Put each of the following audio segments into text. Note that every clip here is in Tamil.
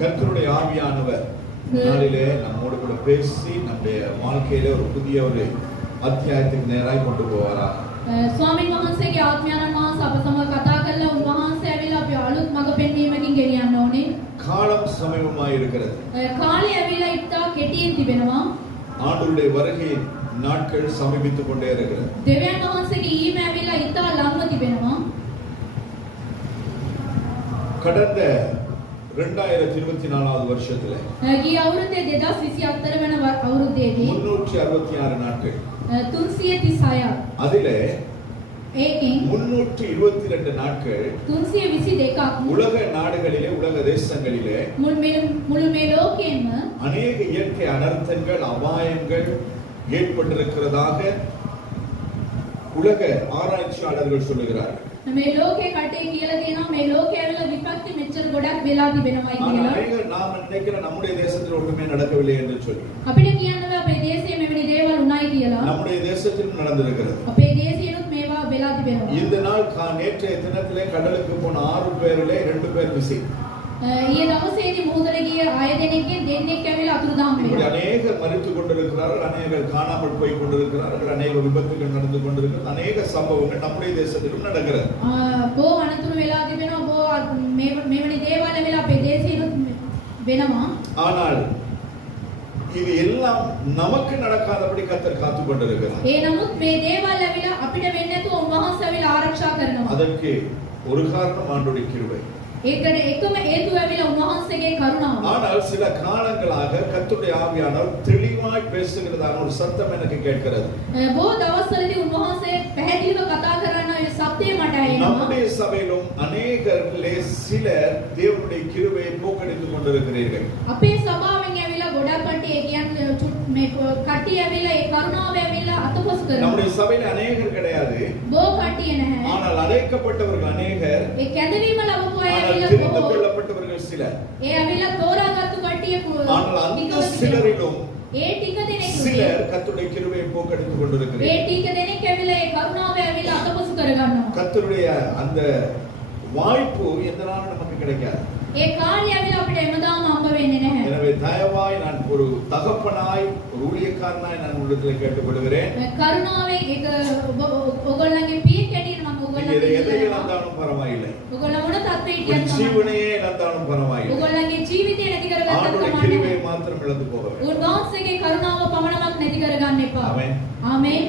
கர்த்தருடைய ஆவியானவர் நாளிலே நம்மோடு கூட பேசி நம்முடைய வாழ்க்கையில ஒரு புதிய ஒரு அத்தியாயத்துக்கு நேராய் கொண்டு போவாரா. ස්වාමීන් වහන්සේගේ ආත්මයන්න් වහන්සේ අප සමග කතා කරලා උන්වහන්සේ ඇවිල්ලා අපි අලුත් මඟ පෙන්වීමකින් ගෙනියන්න ඕනේ. காலம் சமீபமாய் இருக்கிறது. කාලය ඇවිල්ලා ඉතා කෙටියෙන් තිබෙනවා. ஆண்டவருடைய வருகை நாட்கள் சமீபித்துக் கொண்டே இருக்கிறது. දෙවියන් වහන්සේගේ ඊම ඇවිල්ලා ඉතා ළඟම තිබෙනවා. கடந்த 2024வது வருஷத்துல ගිය අවුරුද්දේ 2024 වෙන අවුරුද්දේදී 366 நாட்கள் 336 அதிலே ඒකෙන් 322 நாட்கள் 322ක් உலக நாடுகளிலே உலக தேசங்களிலே මුළු මේ ලෝකෙම அநேக இயற்கை அனர்த்தங்கள் அபாயங்கள் ஏற்பட்டிருக்கிறதாக உலக ஆராய்ச்சியாளர்கள் சொல்லுகிறார்கள். මේ ලෝකේ කටේ කියලා දෙනවා මේ ලෝකයේ ඇවිල්ලා විපත්ති මෙච්චර ගොඩක් වෙලා තිබෙනවායි කියලා. நாம் நினைக்கிற நம்முடைய தேசத்தில் ஒன்றுமே நடக்கவில்லை என்று சொல்லி අපිට කියන්න බෑ අපේ දේශයේ මෙවැනි දේවල් උනායි කියලා. நம்முடைய தேசத்திலும் நடந்திருக்கிறது. අපේ දේශයෙන්ුත් මේවා වෙලා තිබෙනවා. இந்த நாள் நேற்றைய தினத்திலே கடலுக்கு போன 6 பேரிலே 2 பேர் மிஸ்ஸிங். ඊයේ දවසේදී මුහුදට ගිය අය දෙනෙක්ගෙන් දෙන්නෙක් ඇවිල්ලා අතුරුදහන් වෙනවා. அநேகர் மரித்து கொண்டிருக்கிறார்கள், அநேகர் காணாமல் போய் கொண்டிருக்கிறார்கள், அநேக விபத்துகள் நடந்து கொண்டிருக்கிறது, அநேக சம்பவங்கள் நம்முடைய தேசத்திலும் நடக்கிறது. බොහෝ අනතුරු වෙලා තිබෙනවා, බොහෝ මෙවැනි දේවල් ඇවිල්ලා අපේ දේශයෙන්ුත් වෙනවා. ஆனால் இது எல்லாம் நமக்கு நடக்காதபடி கர்த்தர் காத்துக் கொண்டிருக்கிறார். ඒ නමුත් මේ දේවල් ඇවිල්ලා අපිට වෙන්නේ නැතුව උන්වහන්සේ ඇවිල්ලා ආරක්ෂා කරනවා. அதற்கு ஒரு காரணம் ஆண்டவருடைய கிருபை. ඒකට එකම හේතුව ඇවිල්ලා උන්වහන්සේගේ කරුණාව. ஆனால் சில காலங்களாக கர்த்தருடைய ஆவியானவர் தெளிவாய் பேசுகிறதான ஒரு சத்தம் எனக்கு கேட்கிறது. බොහෝ දවස්වලදී උන්වහන්සේ පැහැදිලිව කතා කරන ඒ සත්‍යය මට ඇහෙනවා. நம்முடைய சபையிலும் அநேகர்களே சிலர் தேவனுடைய கிருபையை போக்கடித்துக் கொண்டிருக்கிறீர்கள். අපේ සභාවෙන් ඇවිල්ලා ගොඩක් කට්ටිය ඒ කියන්නේ මේ කට්ටිය ඇවිල්ලා ඒ කරුණාව ඇවිල්ලා අතපොස් කරනවා. நம்முடைய சபையில அநேகர் கிடையாது. බොහෝ කට්ටිය නැහැ. ஆனால் அழைக்கப்பட்டவர்கள் அநேகர். ඒ කැඳවීම ලැබුව අය ඇවිල්ලා தெரிந்து கொள்ளப்பட்டவர்கள் சிலர். ඒ ඇවිල්ලා තෝරාගත්තු කට්ටිය ஆனால் அந்த சிலரிலும் ඒ ටික දෙනෙක් சிலர் கர்த்தருடைய கிருபையை போக்கடித்துக் கொண்டிருக்கிறார்கள். ඒ ටික දෙනෙක් ඇවිල්ලා ඒ කරුණාව ඇවිල්ලා අතපොස් කරගන්නවා. கர்த்தருடைய அந்த வாய்ப்பு எந்த நாளும் நமக்கு கிடைக்காது. ඒ කාර්යය ඇවිල්ලා අපිට හැමදාම හම්බ වෙන්නේ නැහැ. எனவே தயவாய் நான் ஒரு தகப்பனாய் ஒரு ஊழியக்காரனாய் நான் உள்ளத்திலே கேட்டுக்கொள்கிறேன். කරුණාවෙන් ඒක ඔයගොල්ලන්ගේ පියෙක් ඇටියට මම ඔයගොල්ලන්ගේ எதை இழந்தாலும் பரவாயில்லை. ඔයගොල්ලෝ මොන තත්ත්වෙ හිටියත් ஜீவனையே இழந்தாலும் பரவாயில்லை. ඔයගොල්ලන්ගේ ජීවිතය නැති කරගත්තත් ஆண்டவருடைய කමක් கிருபையை නැහැ. மாத்திரம் இழந்து போக வேண்டாம். උන්වහන්සේගේ කරුණාව පමණක් නැති කරගන්න එපා. ஆமென். ආමේන්.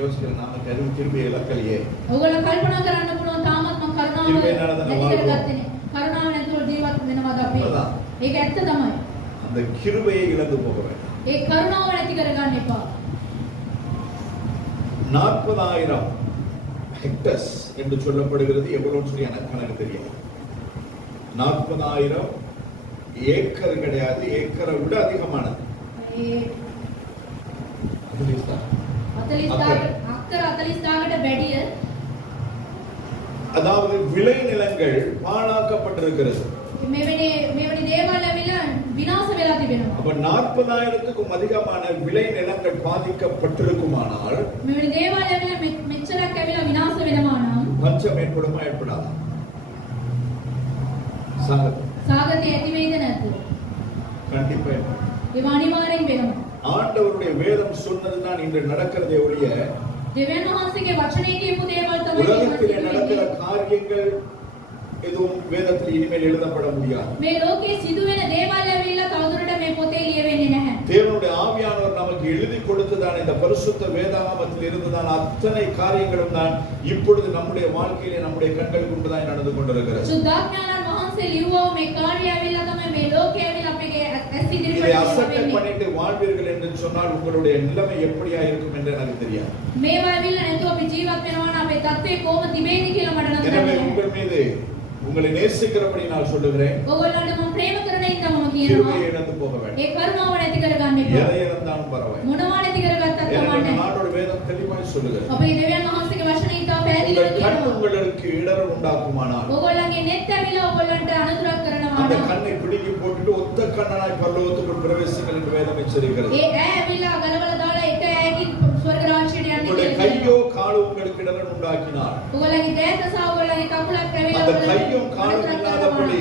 யோசிக்கிற நாம கிருபையை இழக்கலையே. ඔයගොල්ලෝ කල්පනා කරන්න පුළුවන් තාමත් මම කරුණාව கிருபை நடந்த නැති කරගත්තේ නැහැ. කරුණාව නැතුව ජීවත් වෙනවද අපි? ඒක ඇත්ත තමයි. அந்த கிருபையை இழந்து போக வேண்டாம். ඒ කරුණාව නැති කරගන්න එපා. 40,000 ஹெக்டர்ஸ் என்று சொல்லப்படுகிறது. எவ்வளவுன்னு சொல்லி எனக்கு தெரியாது. 40,000 ஏக்கர் கிடையாது, ஏக்கரை விட அதிகமானது. 40,000කට වැඩිය. அதாவது விளைநிலங்கள் பாழாக்கப்பட்டிருக்கிறது. මෙවැනි දේවල් ඇවිල්ලා විනාශ වෙලා තිබෙනවා. அப்ப 40,000க்கும் அதிகமான விளைநிலங்கள் பாதிக்கப்பட்டிருக்குமானால் මෙවැනි දේවල් ඇවිල්ලා මෙච්චරක් ඇවිල්ලා විනාශ වෙනවා නම් பஞ்சம் ஏற்படுமா ஏற்படாதா? සාගතය ඇති වෙයිද නැද්ද? கண்டிப்பா ஏற்படும். ඒක අනිවාර්යෙන් වෙනවා. ஆண்டவருடைய வேதம் சொன்னதுதான் இன்று நடக்கிறதே ஒழிய දෙවියන් වහන්සේගේ වචනේ කියපු දේවල් තමයි உலகத்திலே நடக்கிற காரியங்கள் எதுவும் வேதத்தில் இனிமேல் எழுதப்பட முடியாது. මේ ලෝකේ සිදුවෙන දේවල් ඇවිල්ලා තවදුරට මේ පොතේ ලියවෙන්නේ නැහැ. தேவனுடைய ஆவியானவர் நமக்கு எழுதி கொடுத்ததான இந்த பரிசுத்த வேதாகமத்தில் இருந்ததான அத்தனை காரியங்களும் தான் இப்பொழுது நம்முடைய வாழ்க்கையிலே நம்முடைய கண்களுக்கு முன்பதாய் நடந்து கொண்டிருக்கிறது. සුද්ධාඥානන් වහන්සේ ලියුවා මේ කාර්යය ඇවිල්ලා තමයි මේ ලෝකේ ඇවිල්ලා අපේ ඇස් ඉදිරියට இதை அசட்டை பண்ணிட்டு வாழ்வீர்கள் என்று சொன்னால் உங்களுடைய நிலைமை எப்படியா இருக்கும் என்று எனக்கு தெரியாது. මේවා ඇවිල්ලා නැතුව අපි ජීවත් වෙනවා නම් අපේ තත්ත්වය කොහොම තිබේද කියලා මට නම් எனவே දන්නේ உங்கள் மீது உங்களை நேசிக்கிறபடி நான் சொல்லுகிறேன். ඔයගොල්ලන්ට මම ප්‍රේම කරන ඉඳන් මම කියනවා. கிருபையை இழந்து போக வேண்டாம். ඒ කරුණාව නැති කරගන්න එපා. எதை இழந்தாலும் பரவாயில்லை. මොනවා නැති කරගත්තත් ஏனென்றால் කමන්නේ. ஆண்டவருடைய வேதம் தெளிவாய் சொல்லுகிறது. අපේ දෙවියන් වහන්සේගේ වචනේ ඉතා පැහැදිලිව உங்கள் கண் කියනවා. உங்களுக்கு இடரல் உண்டாக்குமானால் ඔයගොල්ලන්ගේ net ඇවිල්ලා ඔයගොල්ලන්ට අනුතරක් කරනවා அந்த නම් கண்ணை பிடுங்கி போட்டுட்டு ஒத்த கண்ணனாய் பரலோகத்துக்குள் பிரவேசிங்கள் என்று வேதம் எச்சரிக்கிறது. ඒ ඈ ඇවිල්ලා ගලවලා දාලා එක ඈකින් ස්වර්ග ராஜ்‍යයට යන්න உங்களுடைய කියලා. கையோ காலோ உங்களுக்கு இடரல் உண்டாக்கினார் ඔයගොල්ලන්ගේ දෑත සහ ඔයගොල්ලන්ගේ කකුලක් ඇවිල්ලා அந்த கையும் காலும் இல்லாதபடி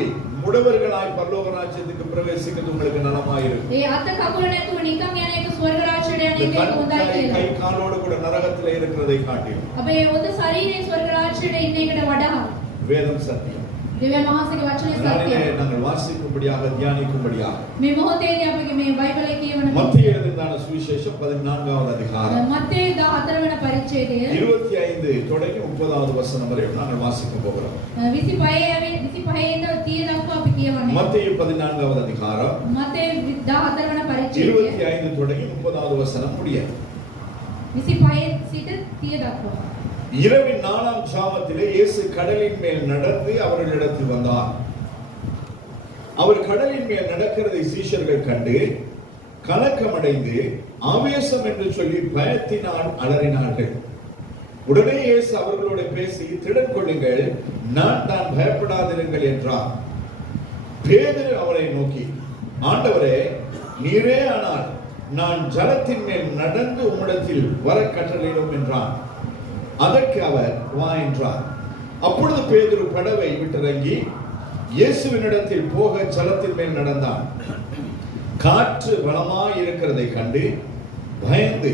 முடவர்களாய் பரலோக ராஜ்யத்துக்கு பிரவேசிக்கிறது உங்களுக்கு நலமாயிருக்கும். ඒ අත කකුල නැතුව නිකන් යන එක ස්වර්ග රාජ්‍යයට යන එක හොඳයි කියලා. கை காலோடு கூட நரகத்திலே இருக்கிறதை காட்டிலும் අපේ ඔත ශරීරයේ ස්වර්ග රාජ්‍යයට ඉන්න එකට වඩා வேதம் சத்தியம். දෙවියන් වහන්සේගේ වචනේ நாளிலே සත්‍යයි. நாங்கள் வாசிக்கும்படியாக தியானிக்கும்படியாக මේ මොහොතේදී අපගේ මේ බයිබලයේ කියවන மத்திய எழுதின சுவிசேஷம் 14வது அதிகாரம் මත්තේ 14 වෙනි පරිච්ඡේදය 25 தொடங்கி 30வது வசனம் வரை நாங்கள் வாசிக்க போகிறோம். 25 ඉඳන් 30 දක්වා අපි කියවන්නේ. மத்திய 14வது அதிகாரம் මත්තේ 14 වෙනි පරිච්ඡේදය 25 தொடங்கி 30வது வசனம் முடிய 25 සිට 30 දක්වා. இரவின் 4ஆம் ஜாமத்திலே இயேசு கடலின் மேல் நடந்து அவர்களிடத்தில் வந்தார். அவர் கடலின் மேல் நடக்கிறதை சீஷர்கள் கண்டு கலக்கமடைந்து ஆவேசம் என்று சொல்லி பயத்தினால் அலறினார்கள். உடனே இயேசு அவர்களோடு பேசி, திடன் கொள்ளுங்கள், நான் தான், பயப்படாதிருங்கள் என்றார். பேதுரு அவரை நோக்கி, ஆண்டவரே, நீரே ஆனால் நான் ஜலத்தின் மேல் நடந்து உம்மிடத்தில் வர கட்டளையிடும் என்றான். அதற்கு அவர், வா என்றார். அப்பொழுது பேதுரு படவை விட்டிறங்கி இயேசுவினிடத்தில் போக ஜலத்தின் மேல் நடந்தான். காற்று பலமாய் இருக்கிறதை கண்டு பயந்து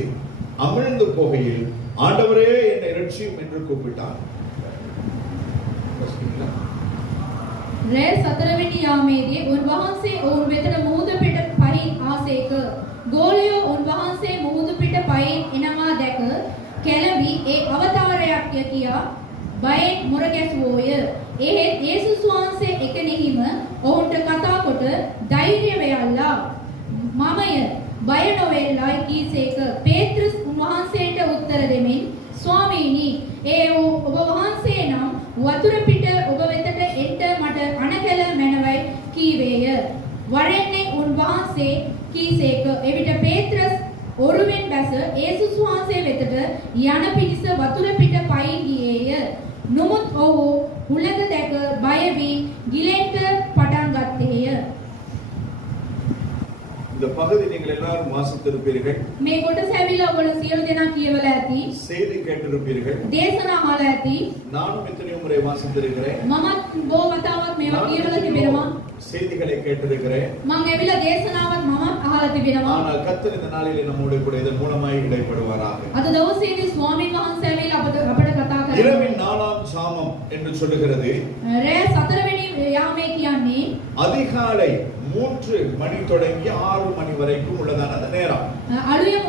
அமிழ்ந்து போகையில், ஆண்டவரே என்னை இரட்சியும் என்று கூப்பிட்டான். රෑ 4 වෙනි යාමේදී උන්වහන්සේ ඔවුන් වෙතට මුහුද පිට පයින් ආසේක. ගෝලියෝ උන්වහන්සේ මුහුද පිට පයින් එනවා දැක කැළඹි ඒ අවතාරයක් කියා බයෙන් මොර ගැසුවෝය. එහෙත් යේසුස් වහන්සේ එකෙනෙහිම ඔවුන්ට කතා කොට ධෛර්ය වෙයල්ලා මමය බය නොවෙල්ලා කීසේක. පේත්‍රස් උන්වහන්සේට උත්තර දෙමින්, ස්වාමීනි, ඒ ඔබ වහන්සේ නම් වතුර පිට ඔබ වෙතට එන්න මට අනකල මැනවයි කීවේය. වරෙන්නේ උන්වහන්සේ කීසේක. එවිට පේත්‍රස් ඔරුවෙන් බැස යේසුස් වහන්සේ වෙතට යන පිණිස වතුර පිට පයින් ගියේය. නමුත් ඔහු හුලඟ දැක බය වී ගිලෙන්න පටන් ගත්තේය. இந்த பகுதி நீங்கள் எல்லாரும் வாசித்திருப்பீர்கள். මේ කොටස ඇවිල්ලා ඔයගොල්ලෝ සියලු දෙනා කියවලා ඇති. செய்தி கேட்டிருப்பீர்கள். දේශනා අහලා ඇති. நானும் எத்தனையோ முறை வாசித்திருக்கிறேன். මමත් බොහෝ වතාවක් මේවා කියවලා තිබෙනවා. செய்திகளை கேட்டிருக்கிறேன். මම ඇවිල්ලා දේශනාවක් මමත් අහලා තිබෙනවා. ஆனால் கர்த்தர் இந்த நாளிலே நம்மோடு கூட இதன் மூலமாய் இடைப்படுவாராக. අද දවසේදී ස්වාමීන් වහන්සේ ඇවිල්ලා අපට කතා කරනවා. இரவின் 4ஆம் ஜாமம் என்று சொல்லுகிறது. රෑ 4 වෙනි යාමේ කියන්නේ அதிகாலை 3 மணி தொடங்கி 6 மணி வரைக்கும் உள்ளதான அந்த நேரம். අලුයම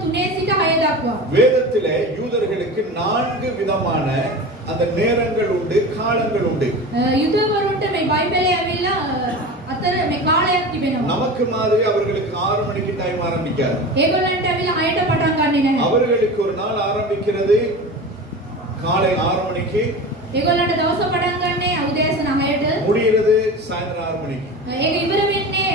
3 සිට 6 දක්වා. வேதத்திலே யூதர்களுக்கு 4 விதமான அந்த நேரங்கள் உண்டு, காலங்கள் உண்டு. யூதவරුන්ට මේ බයිබලයේ ඇවිල්ලා අතර මේ කාලයක් තිබෙනවා. நமக்கு மாதிரி அவர்களுக்கு 6 மணிக்கு டைம் ஆரம்பிக்காது. ඒගොල්ලන්ට ඇවිල්ලා 6ට පටන් ගන්නෙ නැහැ. அவர்களுக்கு ஒரு நாள் ஆரம்பிக்கிறது காலை 6 மணிக்கு. ඒගොල්ලන්ට දවස පටන් ගන්නෙ උදෑසන 6ට. முடிகிறது சாயந்தரம் 6 மணிக்கு. ඒක ඉවර වෙන්නේ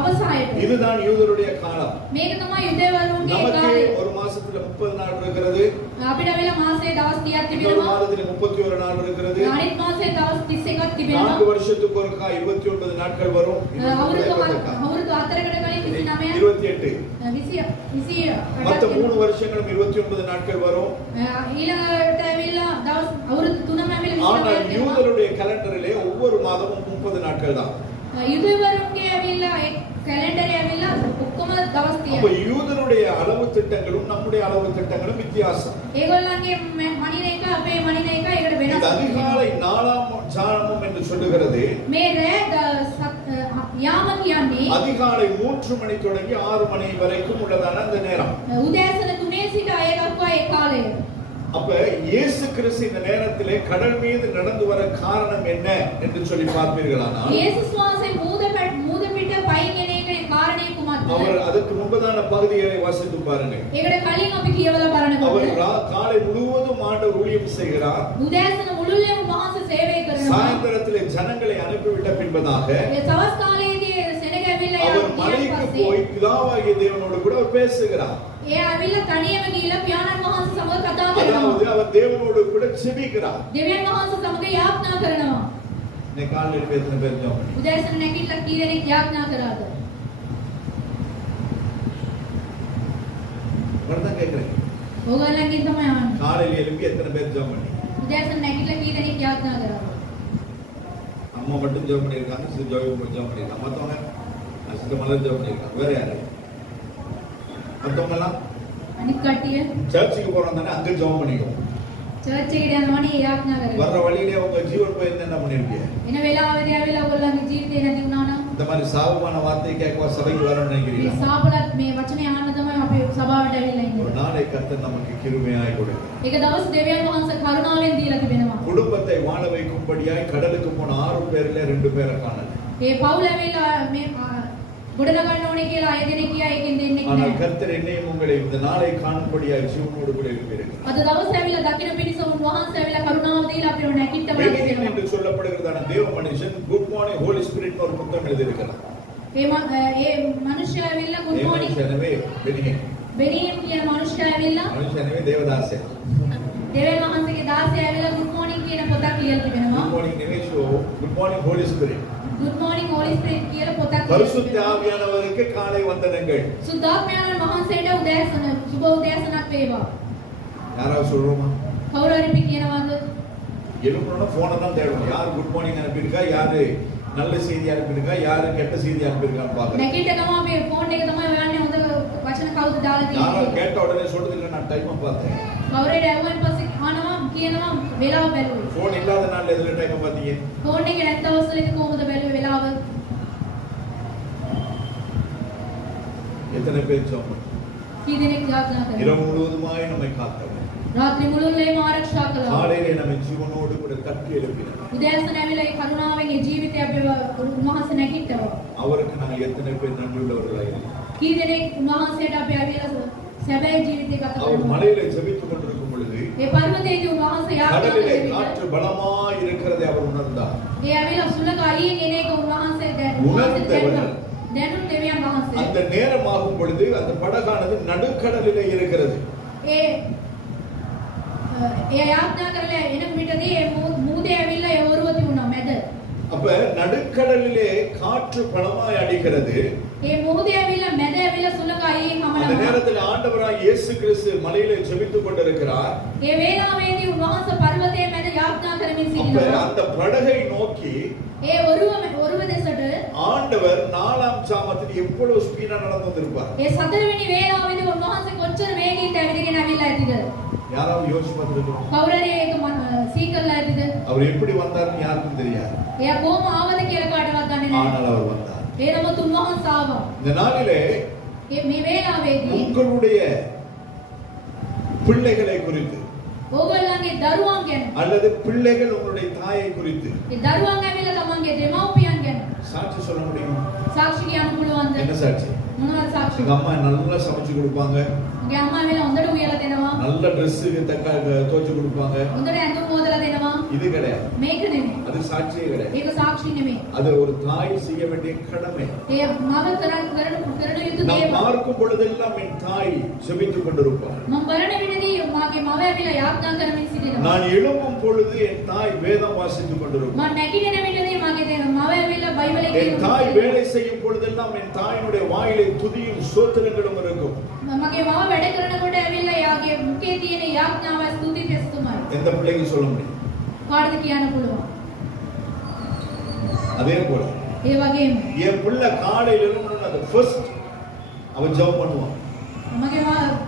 අවසානයේට. இதுதான் யூதருடைய காலம். මේක තමයි යුදෙවරුන්ගේ நமக்கு කාලය. ஒரு மாசத்துல 30 நாள் இருக்கிறது. අපිට වෙලා මාසයේ දවස් 30ක් ஒரு තිබෙනවා. மாதத்துல 31 நாள் இருக்கிறது. අනිත් මාසයේ දවස් 31ක් තිබෙනවා. 4 வருஷத்துக்கு ஒருக்கா 29 நாட்கள் வரும். අවුරුදු 4කට කලින් 29 28. 20 மத்த 3 வருஷங்களும் 29 நாட்கள் வரும். ඊළඟට ඇවිල්ලා දවස් අවුරුදු 3ම ඇවිල්ලා ஆனால் 29 யூதருடைய கலண்டரிலே ஒவ்வொரு மாதமும் 30 நாட்கள் தான். යුදෙවරුන්ගේ ඇවිල්ලා ඒ කැලෙන්ඩරේ ඇවිල්ලා ඔක්කොම දවස් அப்ப 30. யூதருடைய அளவு திட்டங்களும் நம்முடைய அளவு திட்டங்களும் வித்தியாசம். ඒගොල්ලන්ගේ මනින එක අපේ මනින එක ඒකට இந்த වෙනස්. அதிகாலை 4ஆம் ஜாமம் என்று சொல்லுகிறது. මේ රෑ යාම කියන්නේ அதிகாலை 3 மணி தொடங்கி 6 மணி வரைக்கும் உள்ளதான அந்த நேரம். උදෑසන 3 සිට 6 දක්වා ඒ කාලය. அப்ப இயேசு கிறிஸ்து இந்த நேரத்திலே கடல் மீது நடந்து வர காரணம் என்ன என்று சொல்லி பார்ப்பீர்களானால், යේසුස් වහන්සේ මූද පිට පයින් එන එක කාරණේ කුමක්ද? அவர் அதற்கு முன்பதான பகுதிகளை வாசித்து பாருங்க. ඒකට කලින් අපි කියවලා அவர் බලනකොට காலை முழுவதும் ஆண்டவர் ஊழியம் செய்கிறார். උදෑසන මුළුල්ලේම වහන්සේ සේවය කරනවා. சாயந்தரத்திலே ஜனங்களை அனுப்பிவிட்ட பின்பதாக ඒ සවස් කාලයේදී සෙනග ඇවිල්ලා அவர் යා மலைக்கு போய் பிதாவாகிய தேவனோடு கூட அவர் பேசுகிறார். ඒ ඇවිල්ලා තනියම ගිහිල්ලා පියාණන් වහන්සේ සමග කතා කරනවා. அதாவது அவர் தேவனோடு கூட ஜெபிக்கிறார். දෙවියන් වහන්සේ සමග යාඥා කරනවා. இன்னைக்கு காலையில பேசின பேர் ஜெபம். උදෑසන නැගිටලා කී දෙනෙක් යාඥා කරාද? வரதான் கேக்குறேன். ඕගොල්ලන්ගෙන් තමයි අහන්නේ. காலையில எழுப்பி எத்தனை பேர் ஜெபம் பண்ணி? උදෑසන නැගිටලා කී දෙනෙක් යාඥා කරාද? அம்மா மட்டும் ஜெபம் பண்ணியிருக்காங்க, சிஸ்டர் ஜோய் ஜெபம் பண்ணியிருக்காங்க. மற்றவங்க சிஸ்டர் மலர் ஜெபம் பண்ணியிருக்காங்க. வேற யாரு? மற்றவங்க எல்லாம் අනිත් කට්ටිය சர்ச்சுக்கு போறோம் தானே, அங்க ஜெபம் பண்ணிக்கோங்க. චර්ච් එකට යනවනේ ඒ යාඥා කරගෙන. வர்ற வழியிலே உங்க ஜீவன் போயிருந்தா என்ன பண்ணிருக்கீங்க? එන වෙලාවේදී ආවිලා ඔයගොල්ලන්ගේ ජීවිතේ නැති වුණා නම් இந்த மாதிரி சாபமான வார்த்தையை கேட்கவா சபைக்கு வரணும்னு මේ நினைக்கிறீங்களா? සාපලත් මේ වචනේ අහන්න තමයි අපි සභාවට ඇවිල්ලා ஒரு ඉන්නේ. நாளை கர்த்தர் நமக்கு கிருபையாய் கொடுக்கும். ඒක දවස් දෙවියන් වහන්සේ කරුණාවෙන් දීලා තිබෙනවා. குடும்பத்தை வாழ வைக்கும்படியாய் கடலுக்கு போன 6 பேர்ல 2 பேரை காணல. ඒ පවුල ඇවිල්ලා මේ ගොඩනගන්න ඕනේ කියලා අය දෙනෙක් කියා ඒකෙන් දෙන්නෙක් ஆனால் නැහැ. கர்த்தர் என்னையும் உங்களை இந்த நாளை காணும்படியாய் ஜீவனோடு கூட இருக்கிறார். අද දවස් ඇවිල්ලා දකින්න පිණිස උන්වහන්සේ ඇවිල්ලා කරුණාව දීලා අපිව නැකිට பெனியன் බලනවා. என்று சொல்லப்படுகிறதான தேவ மனுஷன் குட் மார்னிங் ஹோலி ஸ்பிரிட் ஒரு புத்தகம் எழுதியிருக்கிறார். ඒ මනුෂ්‍යයා ඇවිල්ලා good morning மனுஷனவே பெனியன், බෙනීම් කියන මනුෂ්‍යයා ඇවිල්ලා மனுஷனவே தேவதாசன். දෙවියන් වහන්සේගේ දාසයා ඇවිල්ලා good morning කියන පොතක් ලියලා තිබෙනවා. குட் மார்னிங் நிவேஷோ, good morning holy spirit. good morning holy spirit කියලා පොතක් பரிசுத்த ලියලා තිබෙනවා. ஆவியானவருக்கு காலை வந்தனங்கள். සුද්ධාත්මයන් වහන්සේට උදෑසන සුබ උදෑසනක් වේවා. யாராவது சொல்றோமா? කවුරු හරි අපි කියනවාද? எழுப்பணும்னா போனை தான் தேடணும். யார் குட் மார்னிங் அனுப்பியிருக்கா, யாரு நல்ல செய்தி அனுப்பியிருக்கா, யாரு கெட்ட செய்தி அனுப்பியிருக்கான்னு பாக்குறேன். නැගිට ගම මේ ෆෝන් එක තමයි හොයන්නේ හොඳ වචන කවුද දාලා யாராவது තියෙන්නේ. கேட்ட உடனே சொல்றது இல்லை, நான் டைமை பார்த்தேன். කවුරු හරි ඇහුවන් පස්සේ අහනවා කියනවා වෙලාව බැලුවේ. போன் இல்லாத நாள்ல எதுல டைமை பார்த்தீங்க? ෆෝන් එක නැත්ත අවස්ථාවේදී කොහොමද බැලුවේ වෙලාව? எத்தனை பேர் சொன்னோம்? කී දෙනෙක් යාඥා කරා? இரவு முழுவதுமாய் நம்மை காத்தவர். රාත්‍රී මුළුල්ලේම ආරක්ෂා කළා. காலையிலே நம்மை ஜீவனோடு கூட தட்டி எழுப்பினார். උදෑසන ඇවිල්ලා ඒ කරුණාවෙන් ඒ ජීවිතය අපිව උන්වහන්සේ නැගිට්ටවා. அவருக்கு நாங்கள் எத்தனை பேர் நன்றி உள்ளவர்களாக இருக்கிறோம். කී දෙනෙක් උන්වහන්සේට අපි ඇවිල්ලා සැබෑ ජීවිතේ ගත அவர் කරනවා. மலையில ஜெபித்துக் கொண்டிருக்கும் பொழுது ඒ පර්වතයේදී උන්වහන්සේ යාඥා கடலிலே කළේ காற்று பலமாய் இருக்கிறதை அவர் உணர்ந்தார். ඒ ඇවිල්ලා සුළඟ අයියෙන් එන එක උන්වහන්සේ உணர்ந்தவர். දැනුත් දෙවියන් වහන්සේ. அந்த நேரம் ஆகும் பொழுது அந்த படகானது நடுக்கடலிலே இருக்கிறது. ඒ යාඥා කරලා එන විටදී ඒ මූදේ ඇවිල්ලා ඒ ඔරුව තිබුණා මැද. அப்ப நடுக்கடலிலே காற்று பலமாய் அடிக்கிறது. ඒ මූදේ ඇවිල්ලා මැද ඇවිල්ලා සුළඟ අයියෙන් அந்த හමනවා. நேரத்தில் ஆண்டவராய் இயேசு கிறிஸ்து மலையிலே ஜெபித்துக் கொண்டிருக்கிறார். ඒ වේලාවේදී උන්වහන්සේ පර්වතයේ මැද යාඥා කරමින් அப்ப සිටිනවා. அந்த படகை நோக்கி ඒ ඔරුව දෙසට ஆண்டவர் 4ஆம் சாமத்தில் எவ்வளவு ஸ்பீடா நடந்து வந்திருப்பார். ඒ සතරවෙනි වේලාවේදී උන්වහන්සේ කොච්චර වේගයෙන් ඇවිදගෙන ඇවිල්ලා ඇතිද? யாராவது யோசிச்சு பார்த்துருக்கோம்? කවුරු හරි ඒක සීකල්ලා ඇතිද? அவர் எப்படி வந்தார்னு யாருக்கும் தெரியாது. එයා කොහොම ආවද කියලා කාටවත් දන්නේ නැහැ. ஆனால் அவர் வந்தார். ඒ නමුත් උන්වහන්සේ ආවා. இந்த நாளிலே මේ වේලාවේදී உங்களுடைய பிள்ளைகளை குறித்து ඕගොල්ලන්ගේ දරුවන් ගැන அல்லது பிள்ளைகள் உங்களுடைய தாயை குறித்து ඒ දරුවන් ඇවිල්ලා තමන්ගේ දෙමව්පියන් ගැන சாட்சி சொல்ல முடியுமா? සාක්ෂි කියන්න පුළුවන්ද? என்ன சாட்சி? මොනවද සාක්ෂි? எங்க அம்மா நல்லா சமைச்சு கொடுப்பாங்க, මගේ අම්මා ඇවිල්ලා හොඳට උයලා දෙනවා. நல்ல Dress துவைச்சு கொடுப்பாங்க. හොඳට ඇඳුම් හොදලා දෙනවා. இது கிடையாது. මේක නෙමෙයි. அது சாட்சியே கிடையாது. ඒක සාක්ෂි නෙමෙයි. அது ஒரு தாய் செய்ய வேண்டிய கடமை. ඒ මම කරන යුතු நாம் දේවල්. பார்க்கும் பொழுதெல்லாம் என் தாய் ஜெபித்துக் கொண்டிருப்பார். මම බලන විටදී මාගේ මව ඇවිල්ලා යාඥා කරමින් සිටිනවා. நான் எழும்பும் பொழுது என் தாய் வேதம் வாசித்துக் கொண்டிருப்பார். මම නැගිටින විටදී මාගේ මව ඇවිල්ලා බයිබලය என் தாய் කියනවා. வேலை செய்யும் பொழுதெல்லாம் என் தாயினுடைய வாயிலே துதியும் ஸ்தோத்திரங்களும் இருக்கும். මගේ මව වැඩ කරනකොට ඇවිල්ලා යාගේ මුඛේ තියෙන යාඥාව ස්තුති තෙස්තුමයි. எந்த பிள்ளைக்கு சொல்ல முடியும்? කාටද කියන්න පුළුවන්? அதே போல ඒ වගේම என் பிள்ளை காலையில எழும்பணும், அந்த ஃபர்ஸ்ட் அவன் ஜெபம் பண்ணுவான். මගේ